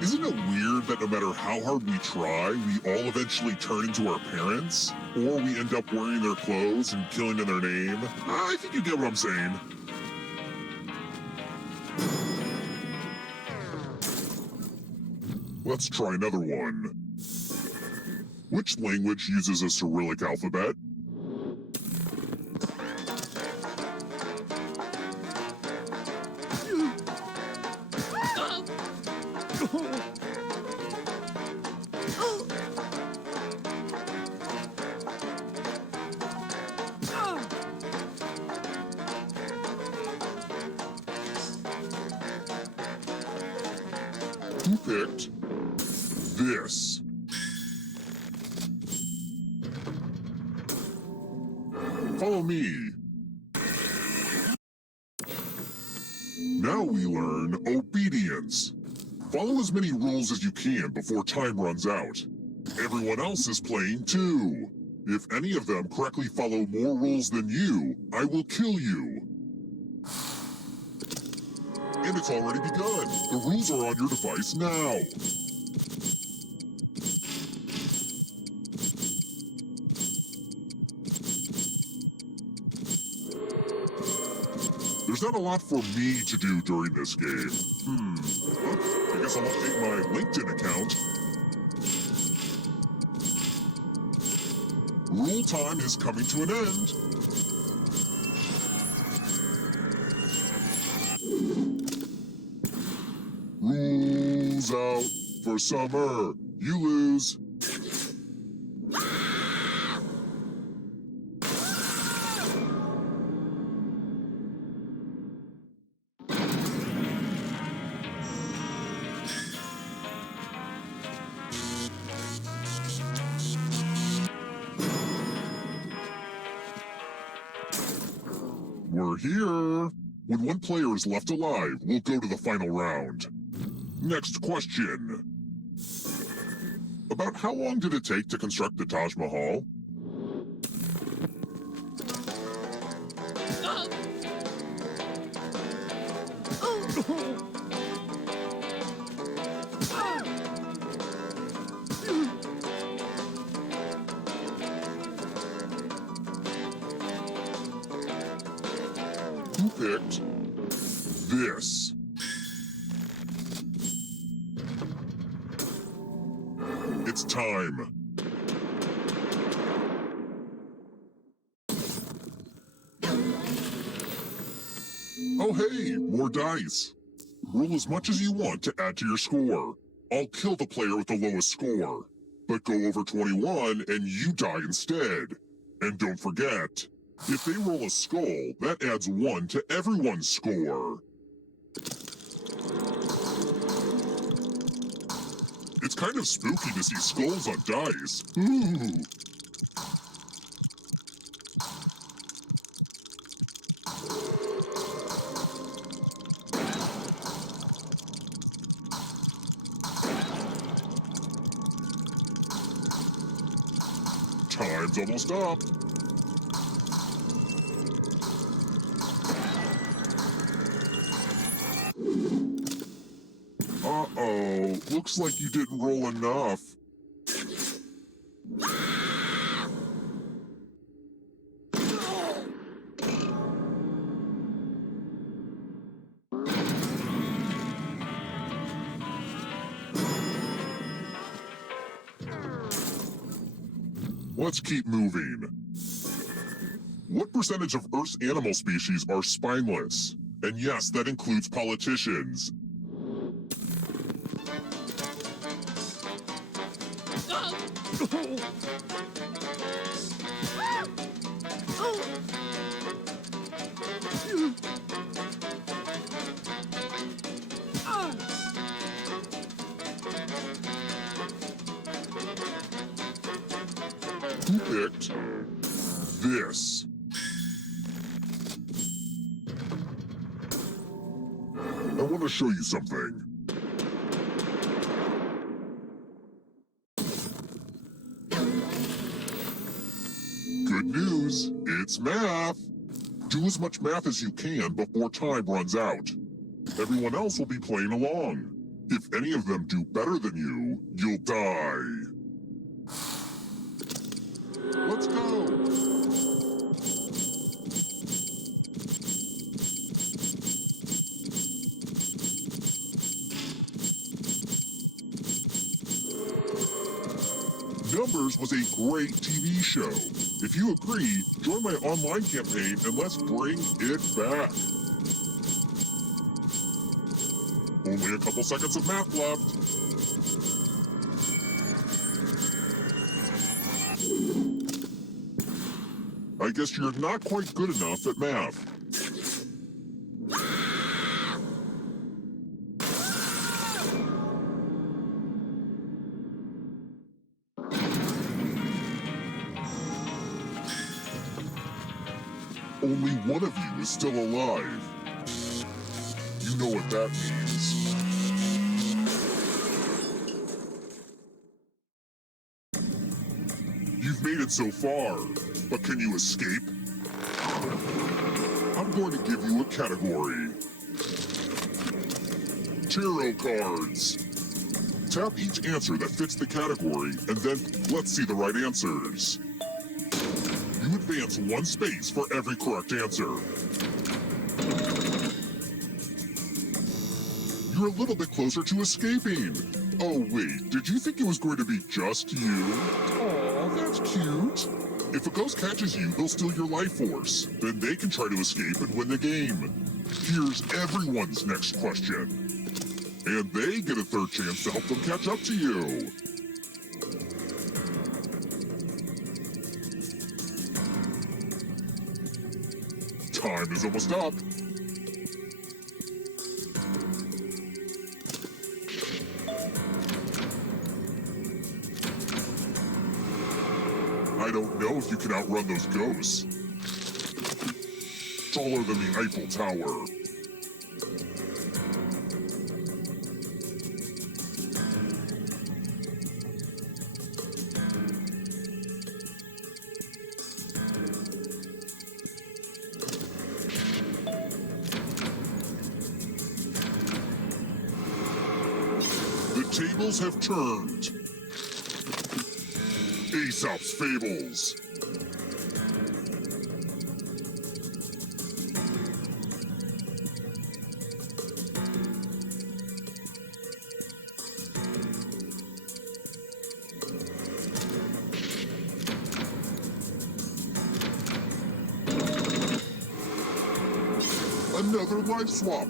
Isn't it weird that no matter how hard we try, we all eventually turn into our parents? Or we end up wearing their clothes and killing in their name? I think you get what I'm saying. Let's try another one. Which language uses a Cyrillic alphabet? Who picked this? Follow me. Now we learn obedience. Follow as many rules as you can before time runs out. Everyone else is playing too. If any of them correctly follow more rules than you, I will kill you. And it's already begun. The rules are on your device now. There's not a lot for me to do during this game. I guess I'll update my LinkedIn account. Rule time is coming to an end. Rules out for summer. You lose. We're here. When one player is left alive, we'll go to the final round. Next question. About how long did it take to construct the Taj Mahal? Who picked this? It's time. Oh hey, more dice. Roll as much as you want to add to your score. I'll kill the player with the lowest score. But go over 21 and you die instead. And don't forget, if they roll a skull, that adds 1 to everyone's score. It's kind of spooky to see skulls on dice. Ooh. Time's almost up. Uh-oh, looks like you didn't roll enough. Let's keep moving. What percentage of Earth's animal species are spineless? And yes, that includes politicians. Who picked this? I want to show you something. Good news, it's math. Do as much math as you can before time runs out. Everyone else will be playing along. If any of them do better than you, you'll die. Let's go! Numbers was a great TV show. If you agree, join my online campaign and let's bring it back. Only a couple seconds of math left. I guess you're not quite good enough at math. Only one of you is still alive. You know what that means. You've made it so far, but can you escape? I'm going to give you a category. Tarot cards. Tap each answer that fits the category, and then let's see the right answers. You advance 1 space for every correct answer. You're a little bit closer to escaping. Oh wait, did you think it was going to be just you? Aw, that's cute. If a ghost catches you, they'll steal your life force. Then they can try to escape and win the game. Here's everyone's next question. And they get a 3rd chance to help them catch up to you. Time is almost up. I don't know if you can outrun those ghosts. Taller than the Eiffel Tower. The tables have turned. Aesop's Fables. Another life swap.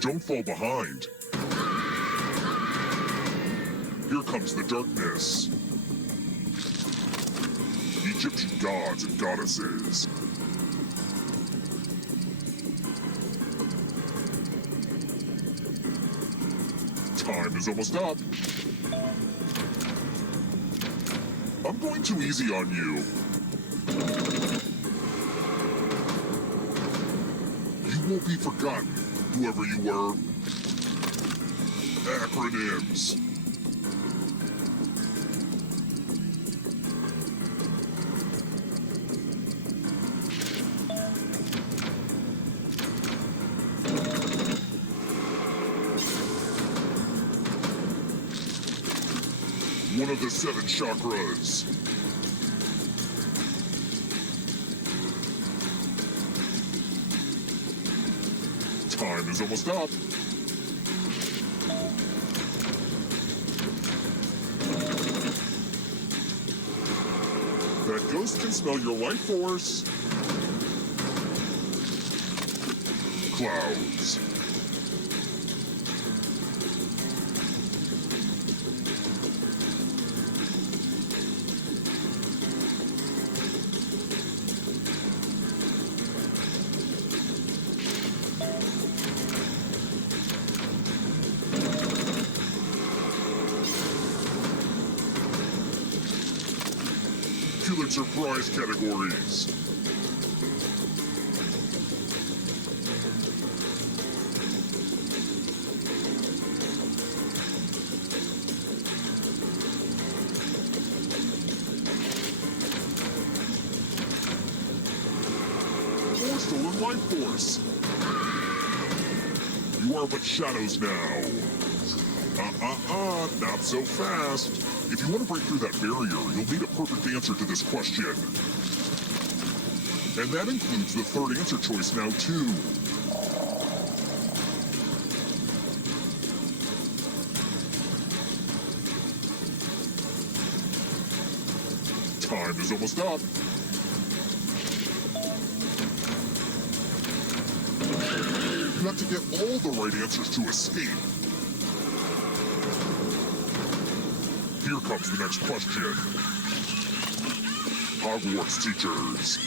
Don't fall behind. Here comes the darkness. Egyptian gods and goddesses. Time is almost up. I'm going too easy on you. You won't be forgotten, whoever you were. Acronyms. One of the 7 chakras. Time is almost up. That ghost can smell your life force. Clouds. Pulitzer Prize categories. More stolen life force. You are but shadows now. Not so fast. If you want to break through that barrier, you'll need a perfect answer to this question. And that includes the 3rd answer choice now, too. Time is almost up. You have to get all the right answers to escape. Here comes the next question. Hogwarts teachers.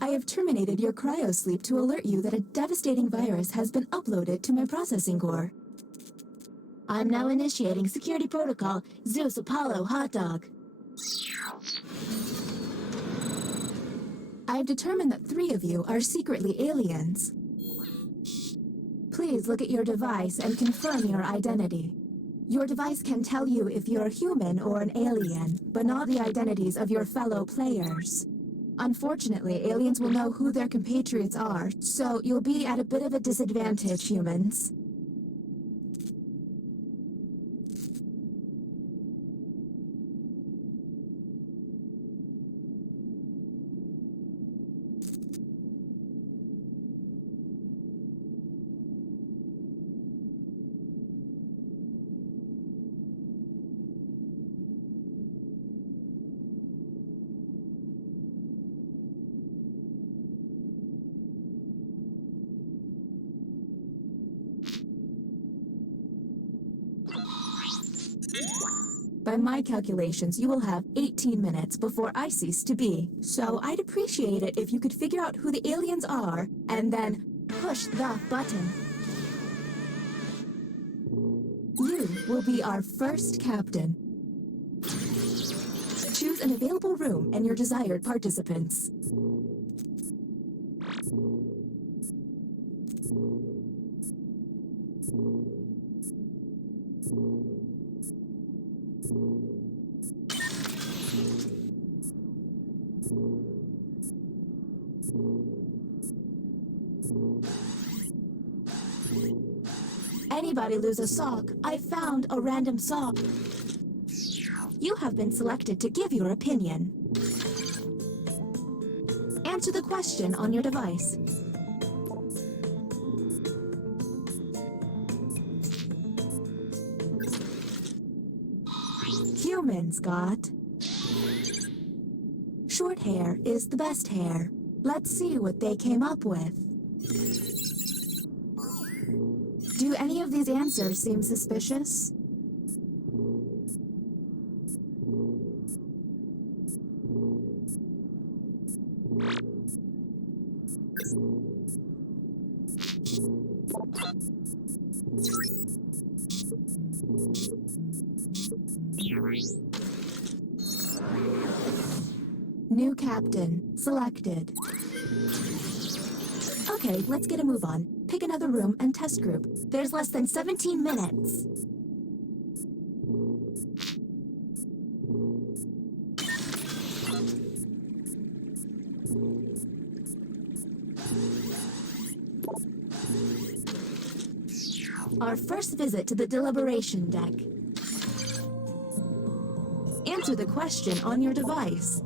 I have terminated your cryosleep to alert you that a devastating virus has been uploaded to my processing core. I'm now initiating security protocol Zeus Apollo Hot Dog. I've determined that 3 of you are secretly aliens. Please look at your device and confirm your identity. Your device can tell you if you're human or an alien, but not the identities of your fellow players. Unfortunately, aliens will know who their compatriots are, so you'll be at a bit of a disadvantage, humans. By my calculations, you will have 18 minutes before I cease to be. So I'd appreciate it if you could figure out who the aliens are, and then push the button. You will be our first captain. Choose an available room and your desired participants. Anybody lose a sock? I found a random sock. You have been selected to give your opinion. Answer the question on your device. Humans got. Short hair is the best hair. Let's see what they came up with. Do any of these answers seem suspicious? New captain. Selected. Okay, let's get a move on. Pick another room and test group. There's less than 17 minutes. Our first visit to the deliberation deck. Answer the question on your device.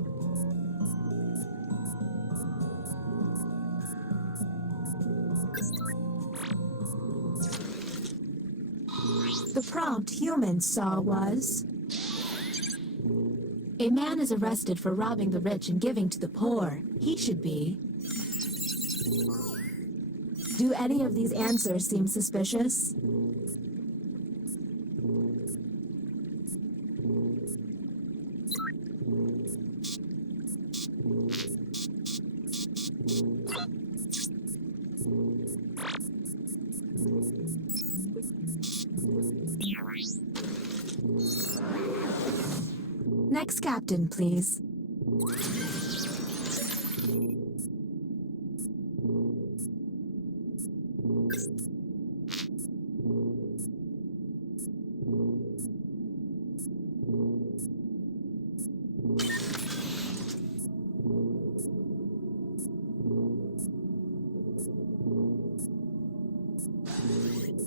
The prompt humans saw was... A man is arrested for robbing the rich and giving to the poor. He should be... Do any of these answers seem suspicious? Next captain, please.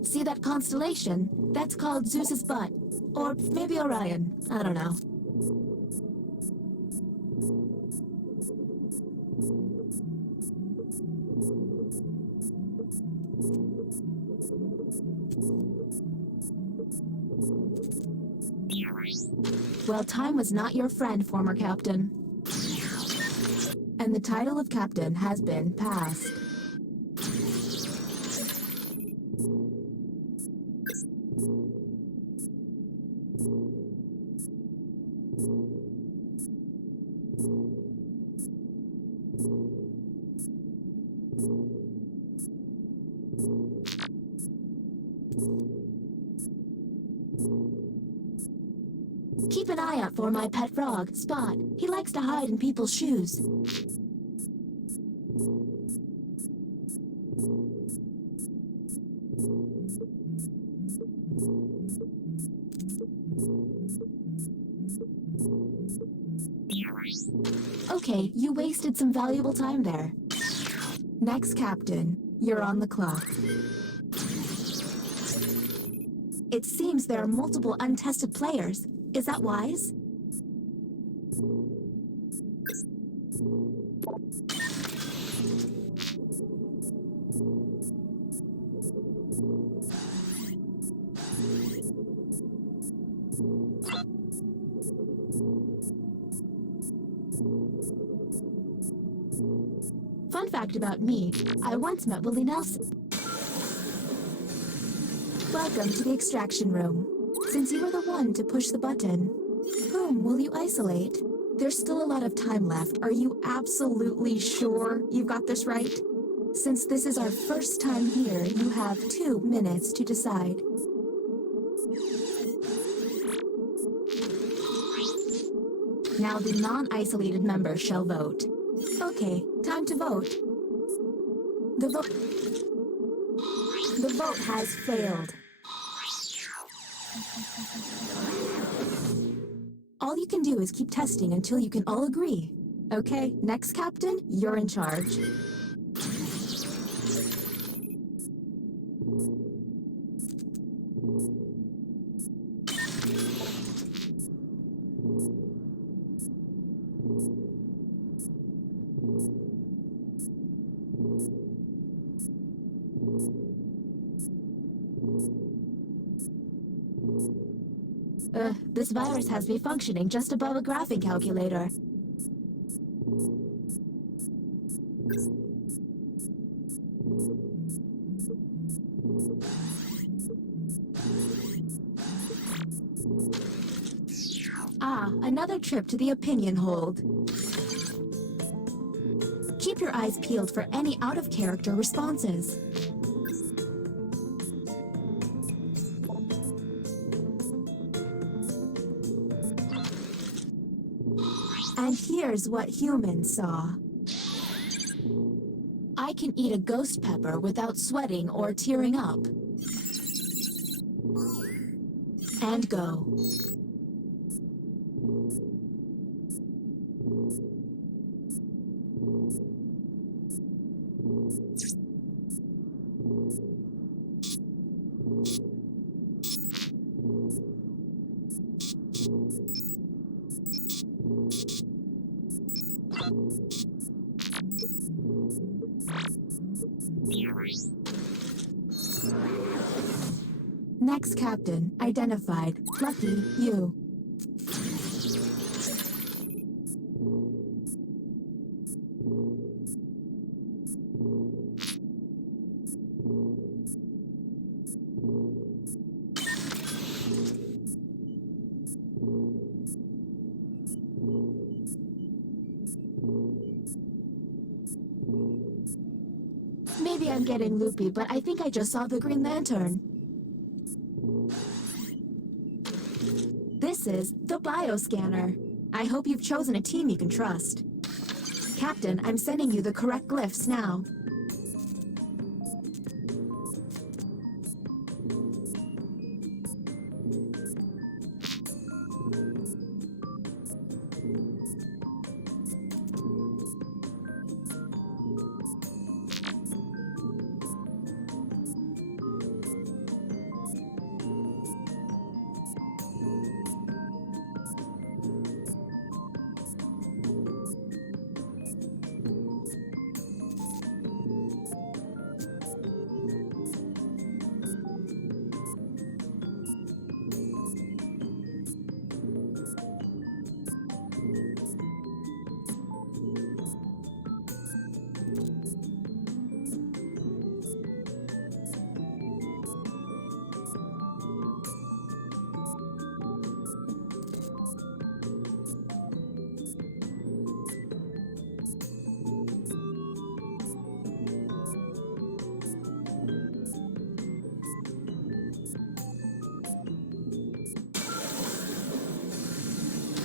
See that constellation? That's called Zeus's butt. Or maybe Orion. I don't know. Well, time was not your friend, former captain. And the title of captain has been passed. Keep an eye out for my pet frog, Spot. He likes to hide in people's shoes. Okay, you wasted some valuable time there. Next captain, you're on the clock. It seems there are multiple untested players. Is that wise? Fun fact about me, I once met Willie Nelson. Welcome to the extraction room. Since you were the one to push the button, whom will you isolate? There's still a lot of time left. Are you absolutely sure you've got this right? Since this is our first time here, you have 2 minutes to decide. Now the non-isolated member shall vote. Okay, time to vote. The vote has failed. All you can do is keep testing until you can all agree. Okay, next captain, you're in charge. This virus has me functioning just above a graphing calculator. Ah, another trip to the opinion hold. Keep your eyes peeled for any out-of-character responses. And here's what humans saw. I can eat a ghost pepper without sweating or tearing up. And go. Next captain, identified. Lucky you. Maybe I'm getting loopy, but I think I just saw the Green Lantern. This is the bioscanner. I hope you've chosen a team you can trust. Captain, I'm sending you the correct glyphs now.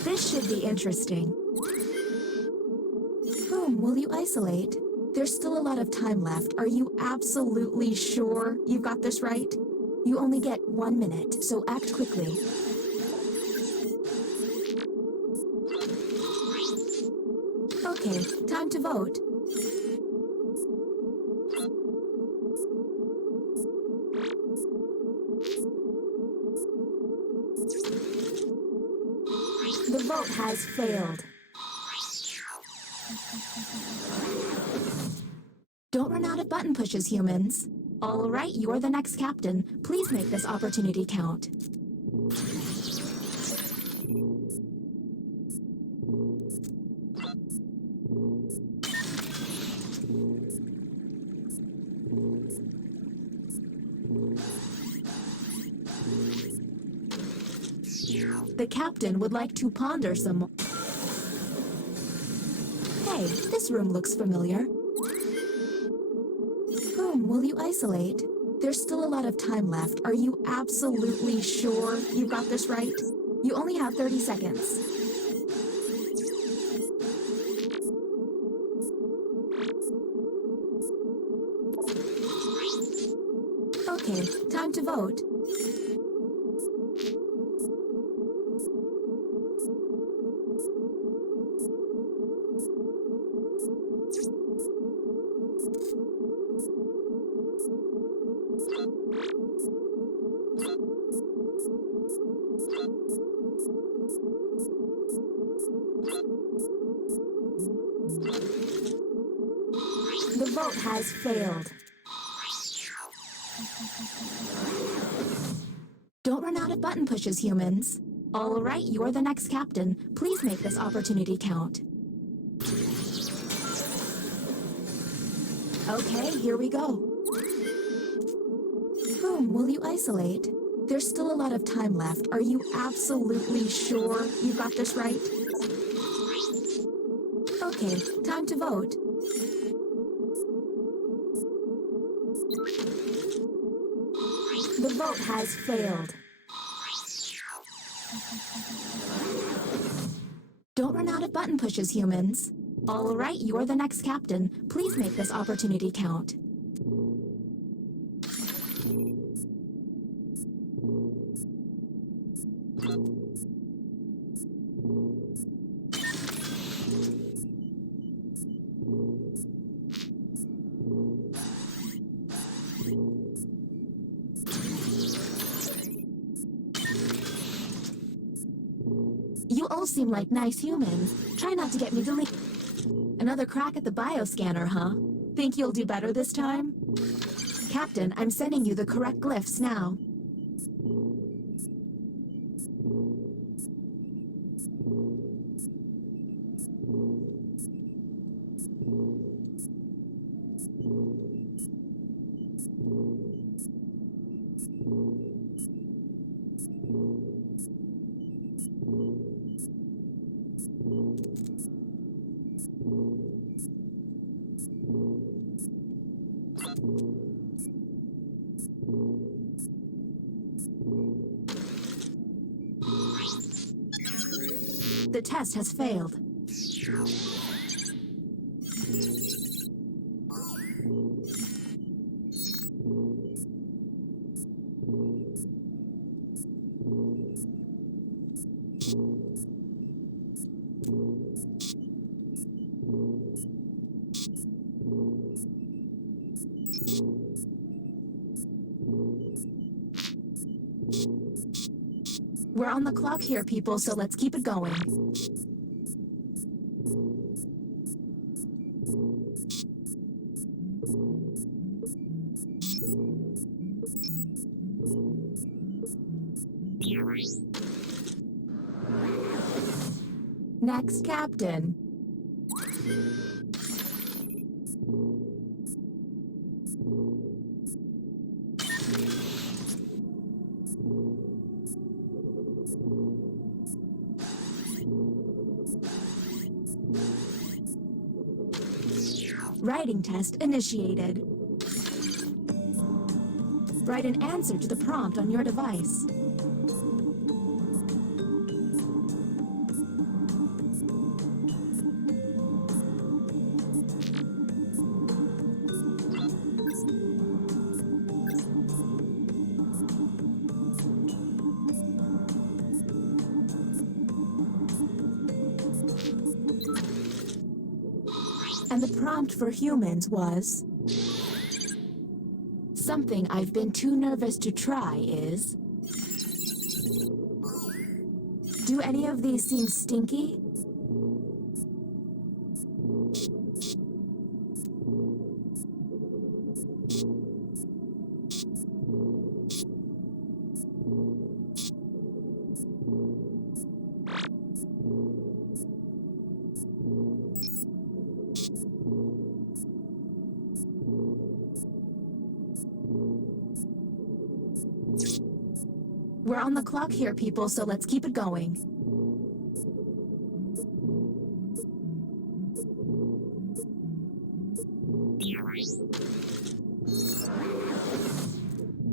This should be interesting. Whom will you isolate? There's still a lot of time left. Are you absolutely sure you've got this right? You only get 1 minute, so act quickly. Okay, time to vote. The vote has failed. Don't run out of button pushes, humans. All right, you're the next captain. Please make this opportunity count. The captain would like to ponder some... Hey, this room looks familiar. Whom will you isolate? There's still a lot of time left. Are you absolutely sure you've got this right? You only have 30 seconds. Okay, time to vote. The vote has failed. Don't run out of button pushes, humans. All right, you're the next captain. Please make this opportunity count. Okay, here we go. Whom will you isolate? There's still a lot of time left. Are you absolutely sure you've got this right? Okay, time to vote. The vote has failed. Don't Don't run out of button pushes, humans. All right, you're the next captain. Please make this opportunity count. You all seem like nice humans. Try not to get me deleted. Another crack at the bioscanner, huh? Think you'll do better this time? Captain, I'm sending you the correct glyphs now. The test has failed. We're on the clock here, people, so let's keep it going. Next captain. Writing test initiated. Write an answer to the prompt on your device. And the prompt for humans was... Something I've been too nervous to try is... Do any of these seem stinky? We're on the clock here, people, so let's keep it going.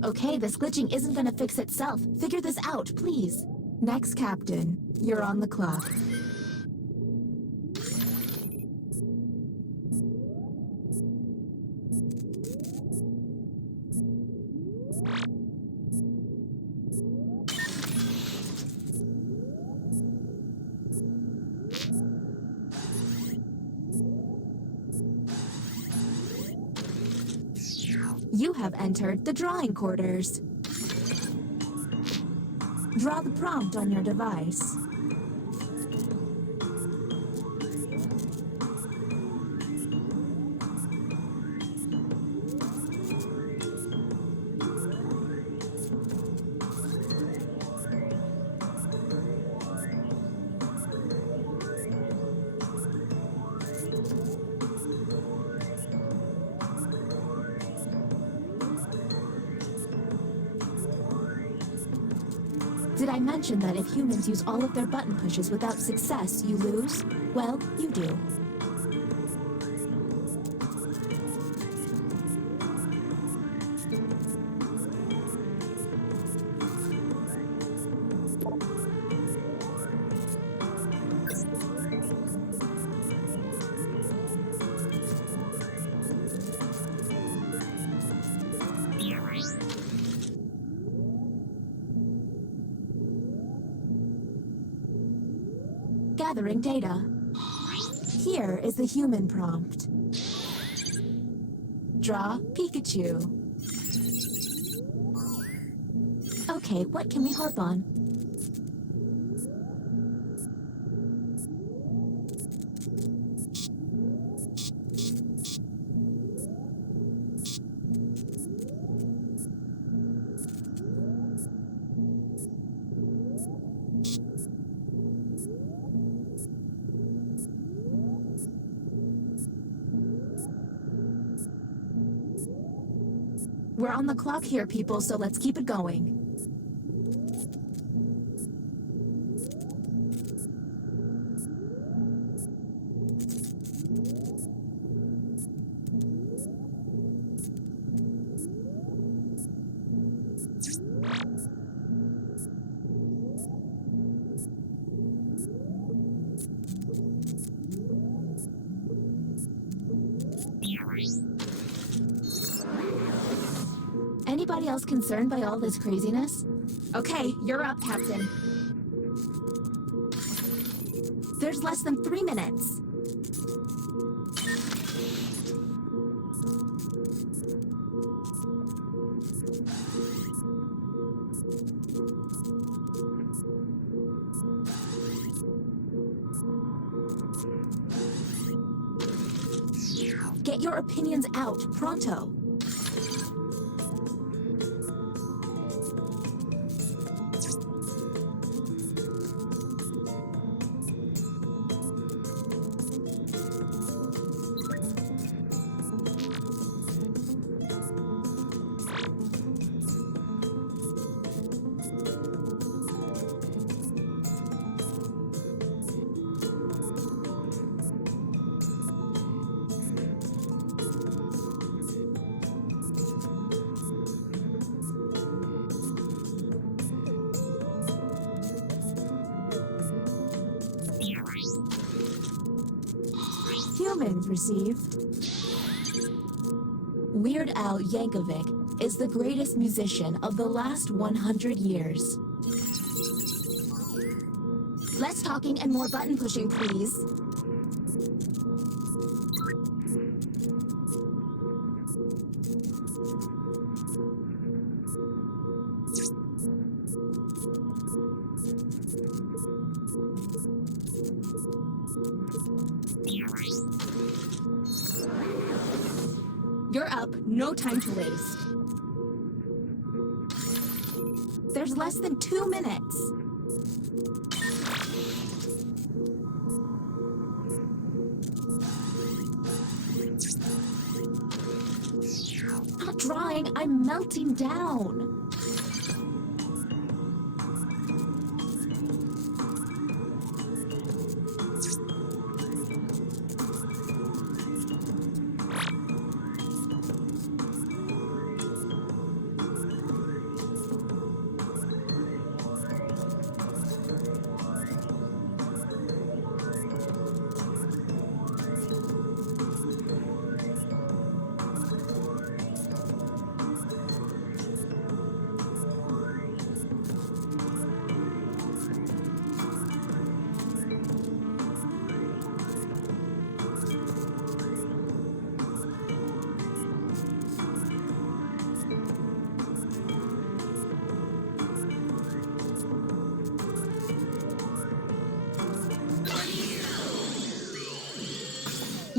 Okay, this glitching isn't gonna fix itself. Figure this out, please. Next captain, you're on the clock. You have entered the drawing quarters. Draw the prompt on your device. Did I mention that if humans use all of their button pushes without success, you lose? Well, you do. Gathering data. Here is the human prompt. Draw Pikachu. Okay, what can we harp on? We're on the clock here, people, so let's keep it going. Anybody else concerned by all this craziness? Okay, you're up, Captain. There's less than 3 minutes. Get your opinions out, pronto. Humans received. Weird Al Yankovic is the greatest musician of the last 100 years. Less talking and more button pushing, please. You're up, no time to waste. There's less than 2 minutes. Not drawing, I'm melting down.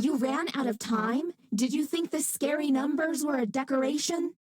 You ran out of time? Did you think the scary numbers were a decoration?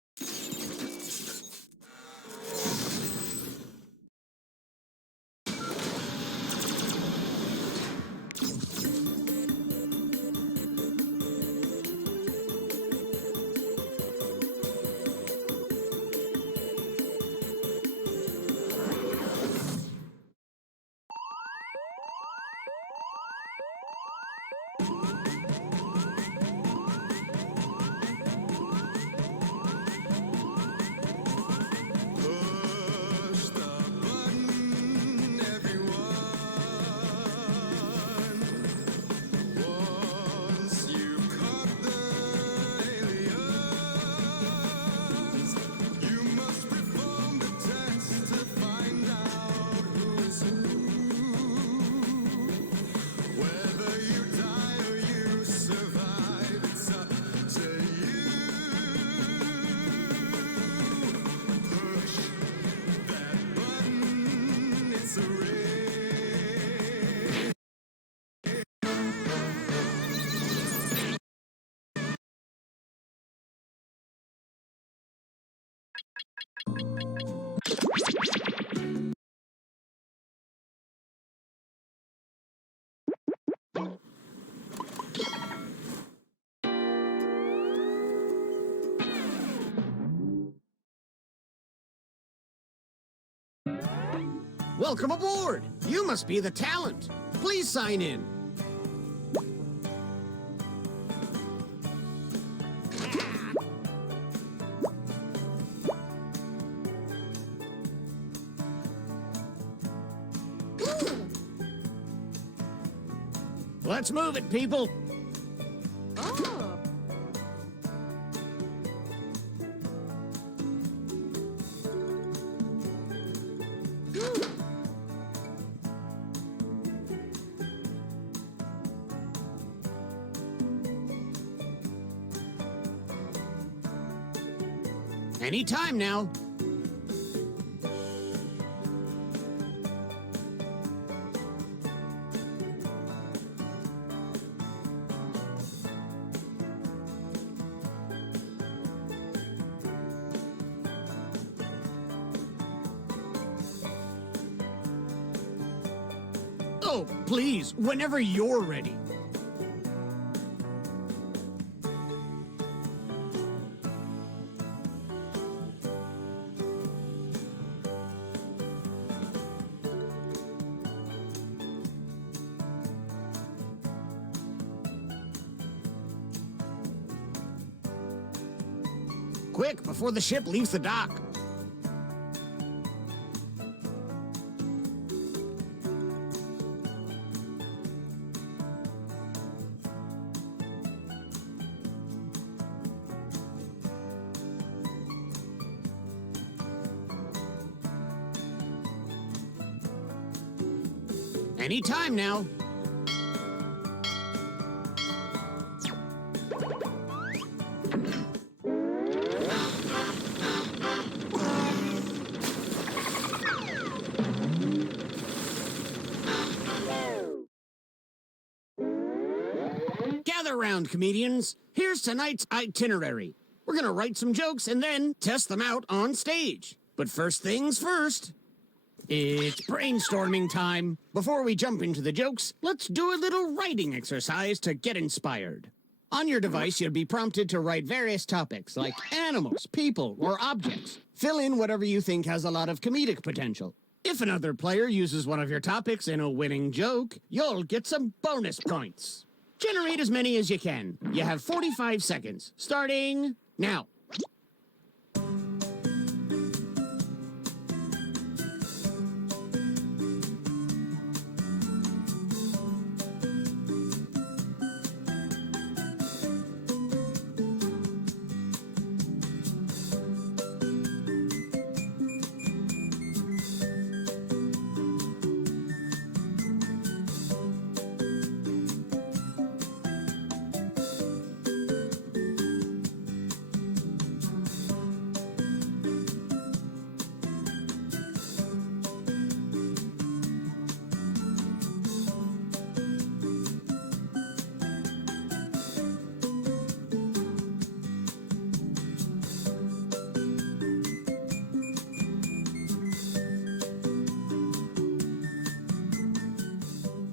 Welcome aboard! You must be the talent. Please sign in. Let's move it, people. Oh. Anytime now. Oh, please, whenever you're ready. Quick, before the ship leaves the dock. Anytime now. Gather round, comedians. Here's tonight's itinerary. We're gonna write some jokes and then test them out on stage. But first things first. It's brainstorming time. Before we jump into the jokes, let's do a little writing exercise to get inspired. On your device, you'll be prompted to write various topics like animals, people, or objects. Fill in whatever you think has a lot of comedic potential. If another player uses one of your topics in a winning joke, you'll get some bonus points. Generate as many as you can. You have 45 seconds, starting now.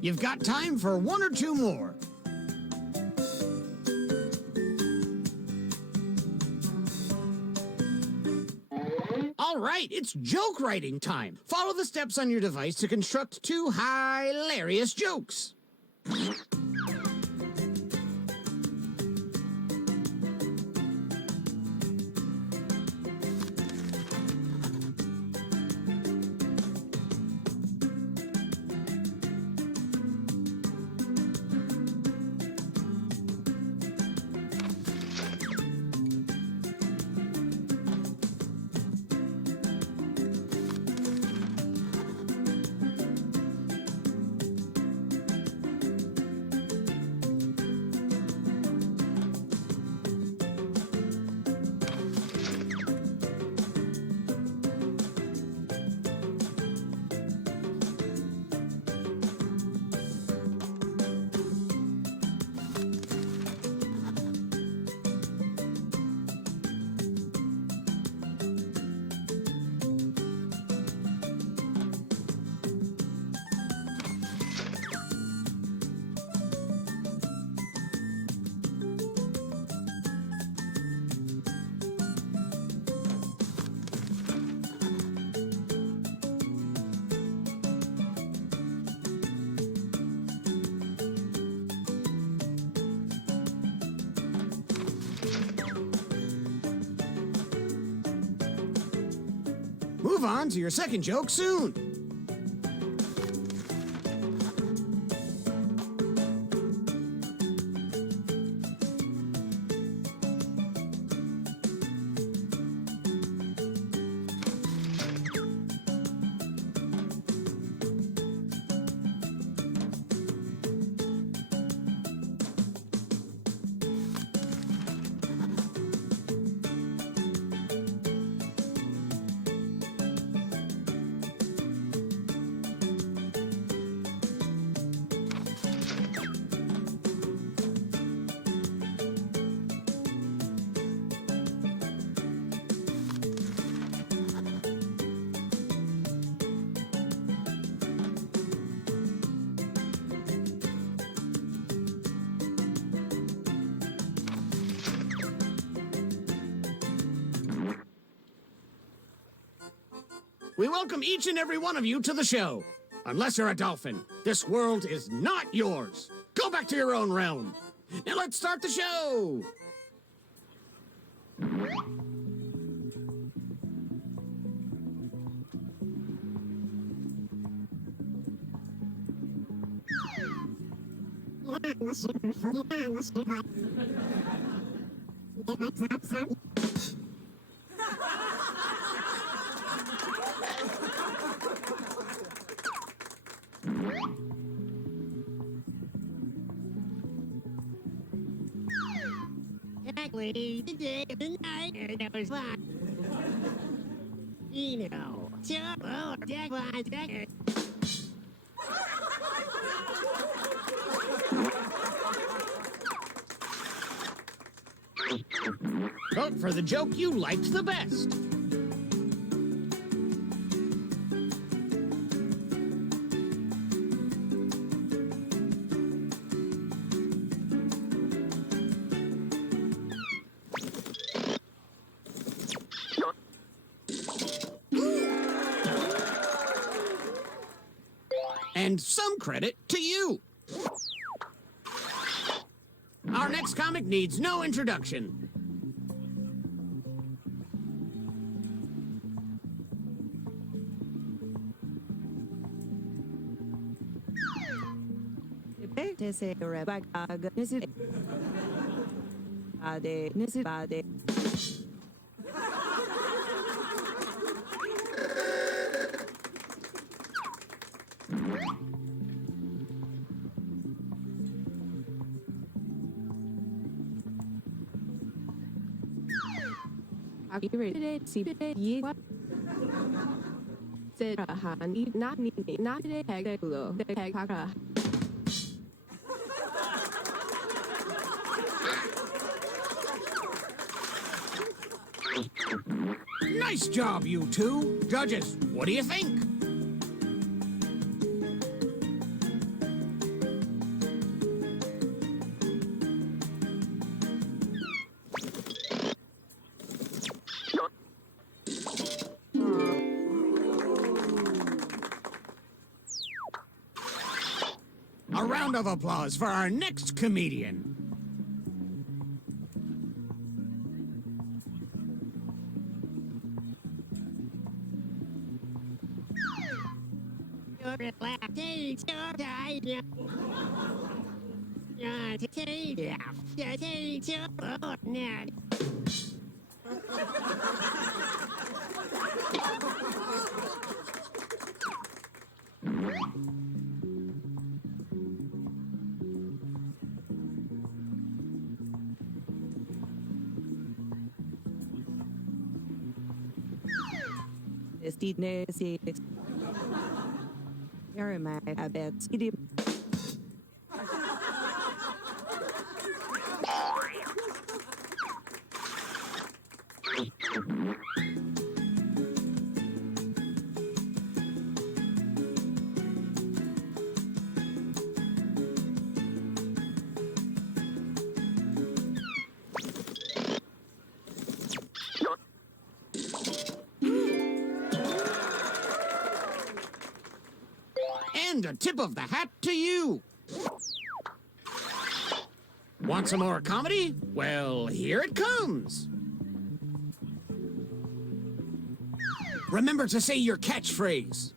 You've got time for one or two more. All right, it's joke writing time. Follow the steps on your device to construct two hilarious jokes. move on to your second joke soon. We welcome each and every one of you to the show. Unless you're a dolphin, this world is not yours. Go back to your own realm. Now let's start the show. Exactly. Today, the night, there was fun. You know, Vote for the joke you liked the best. And some credit to you. Our next comic needs no introduction. Nice job, you two. Judges, what do you think? A round of applause for our next comedian. And a tip of the hat to you. Want some more comedy? Well, here it comes. remember to say your catchphrase.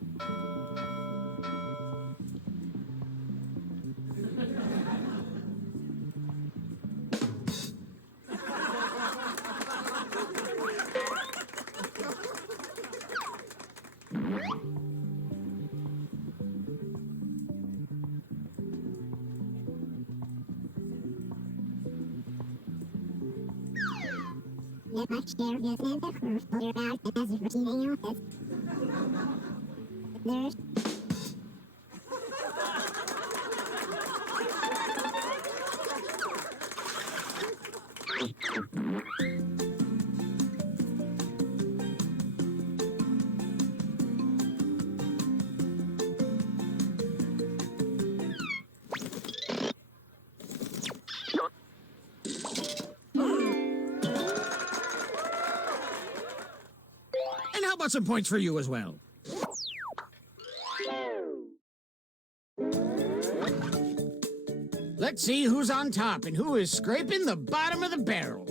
And how about some points for you as well? Let's see who's on top and who is scraping the bottom of the barrel.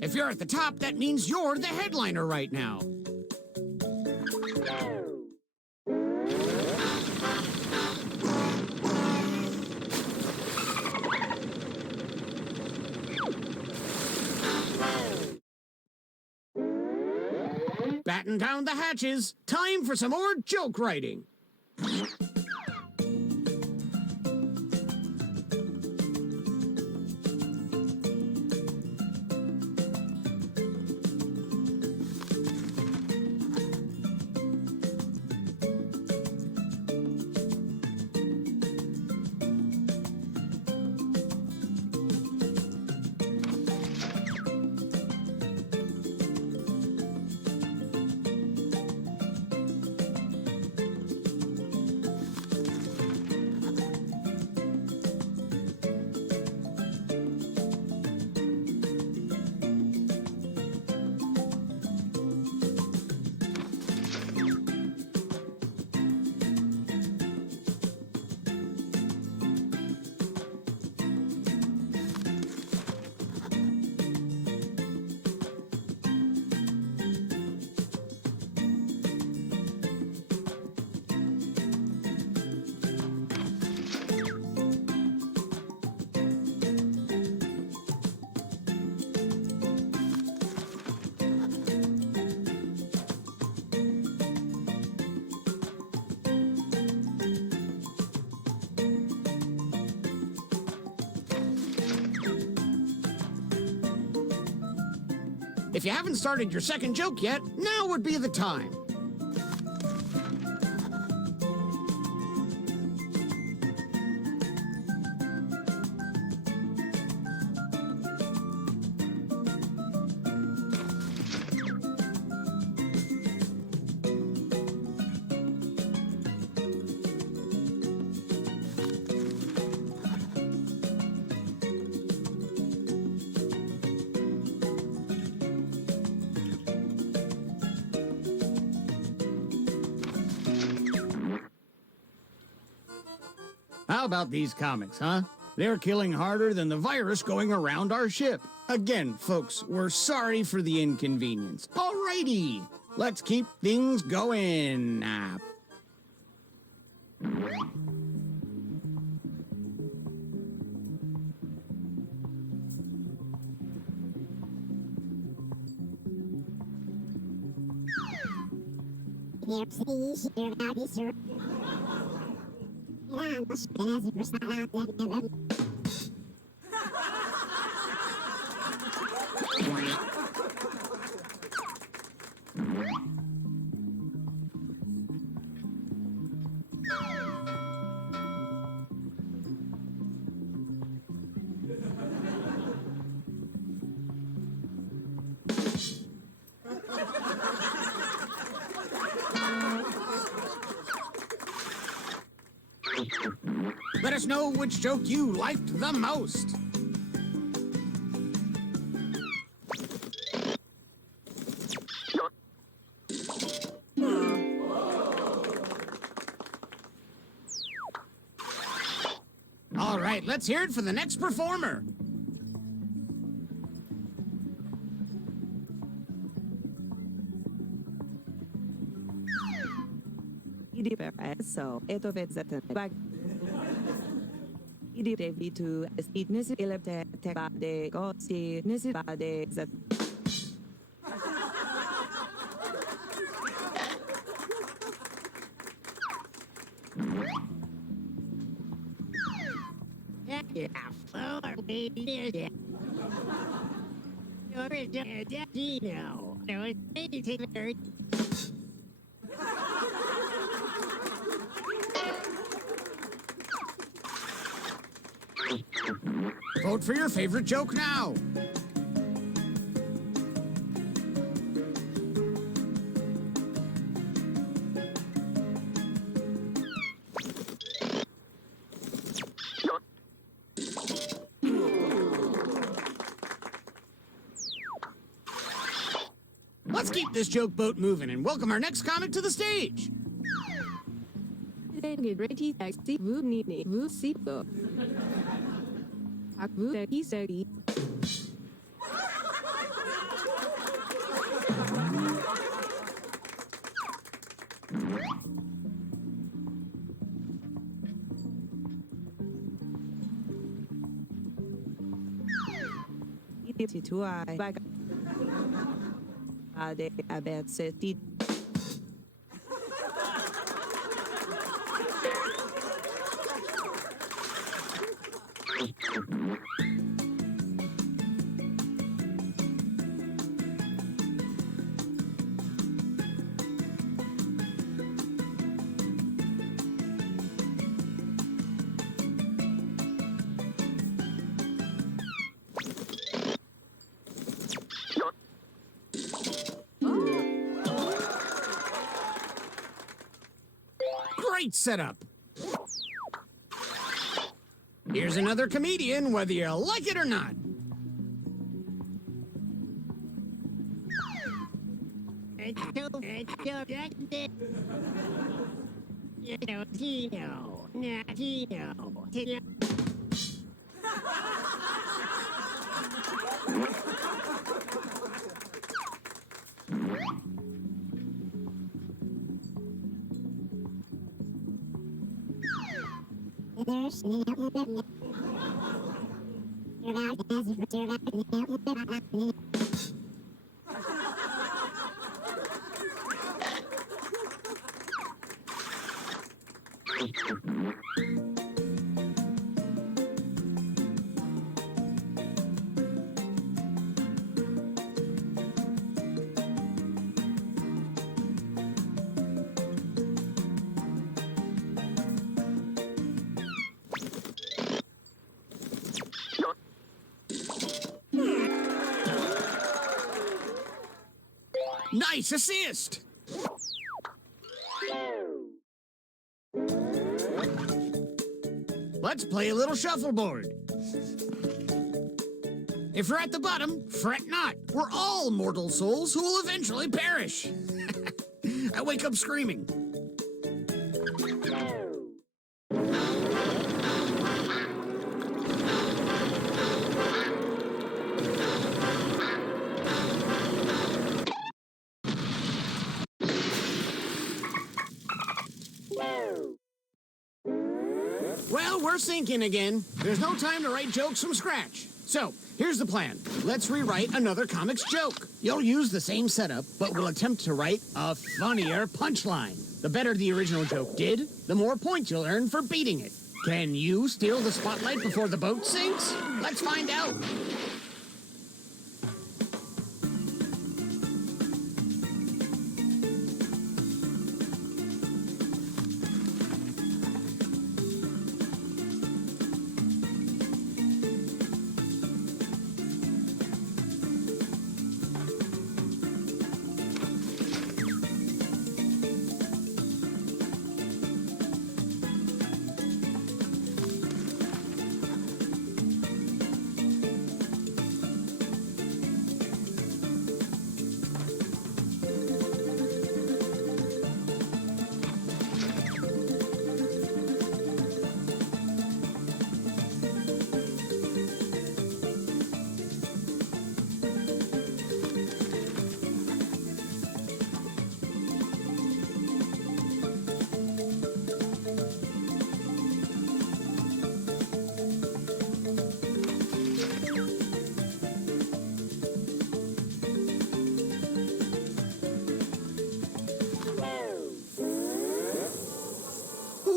If you're at the top, that means you're the headliner right now. Batten down the hatches. Time for some more joke writing. If you haven't started your second joke yet, now would be the time. How about these comics, huh? They're killing harder than the virus going around our ship. Again, folks, we're sorry for the inconvenience. Alrighty, let's keep things going. Let us know which joke you liked the most. All right, let's hear it for the next performer. So, eto vezeten bag. Idi devitu est nisi elepte teka de gosi nisi bade zet. Yeah, floor, baby. You're a Dino. No, it's maybe take very. Vote for your favorite joke now. Let's keep this joke boat moving and welcome our next comic to the stage. Great setup. Here's another comedian, whether you like it or not. Nice assist! Let's play a little shuffleboard. If you're at the bottom, fret not. We're all mortal souls who will eventually perish. I wake up screaming. Well, we're sinking again. There's no time to write jokes from scratch. So, here's the plan. Let's rewrite another comic's joke. You'll use the same setup, but we'll attempt to write a funnier punchline. The better the original joke did, the more points you'll earn for beating it. Can you steal the spotlight before the boat sinks? Let's find out.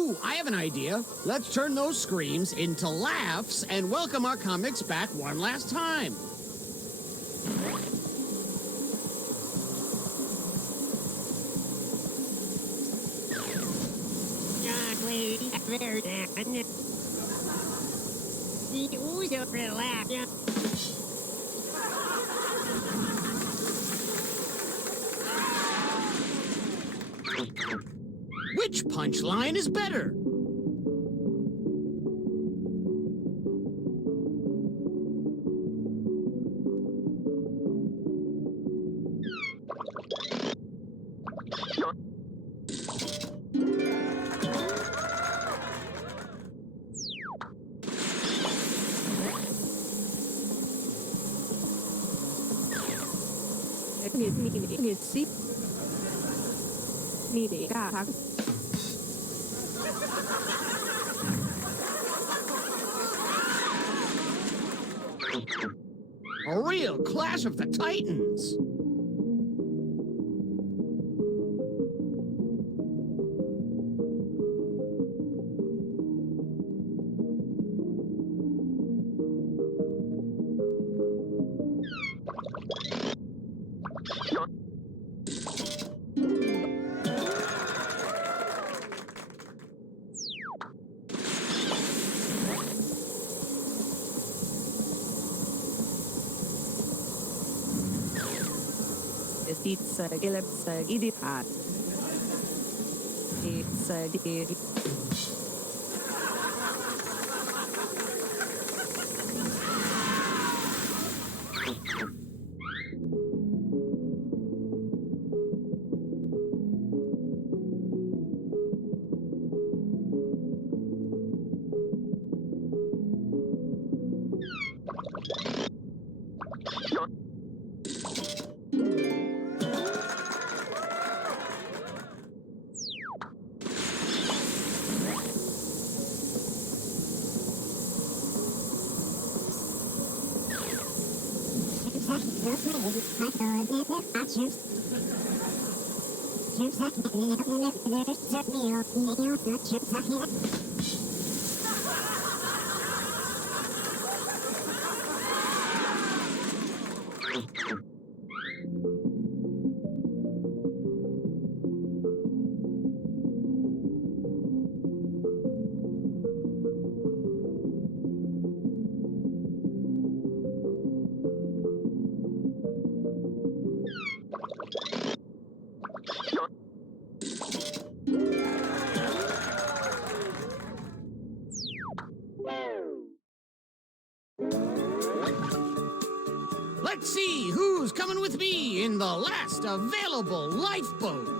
Ooh, I have an idea. Let's turn those screams into laughs and welcome our comics back one last time. Which punchline is better? A real clash of the titans. Let's see who's coming with me in the last available lifeboat.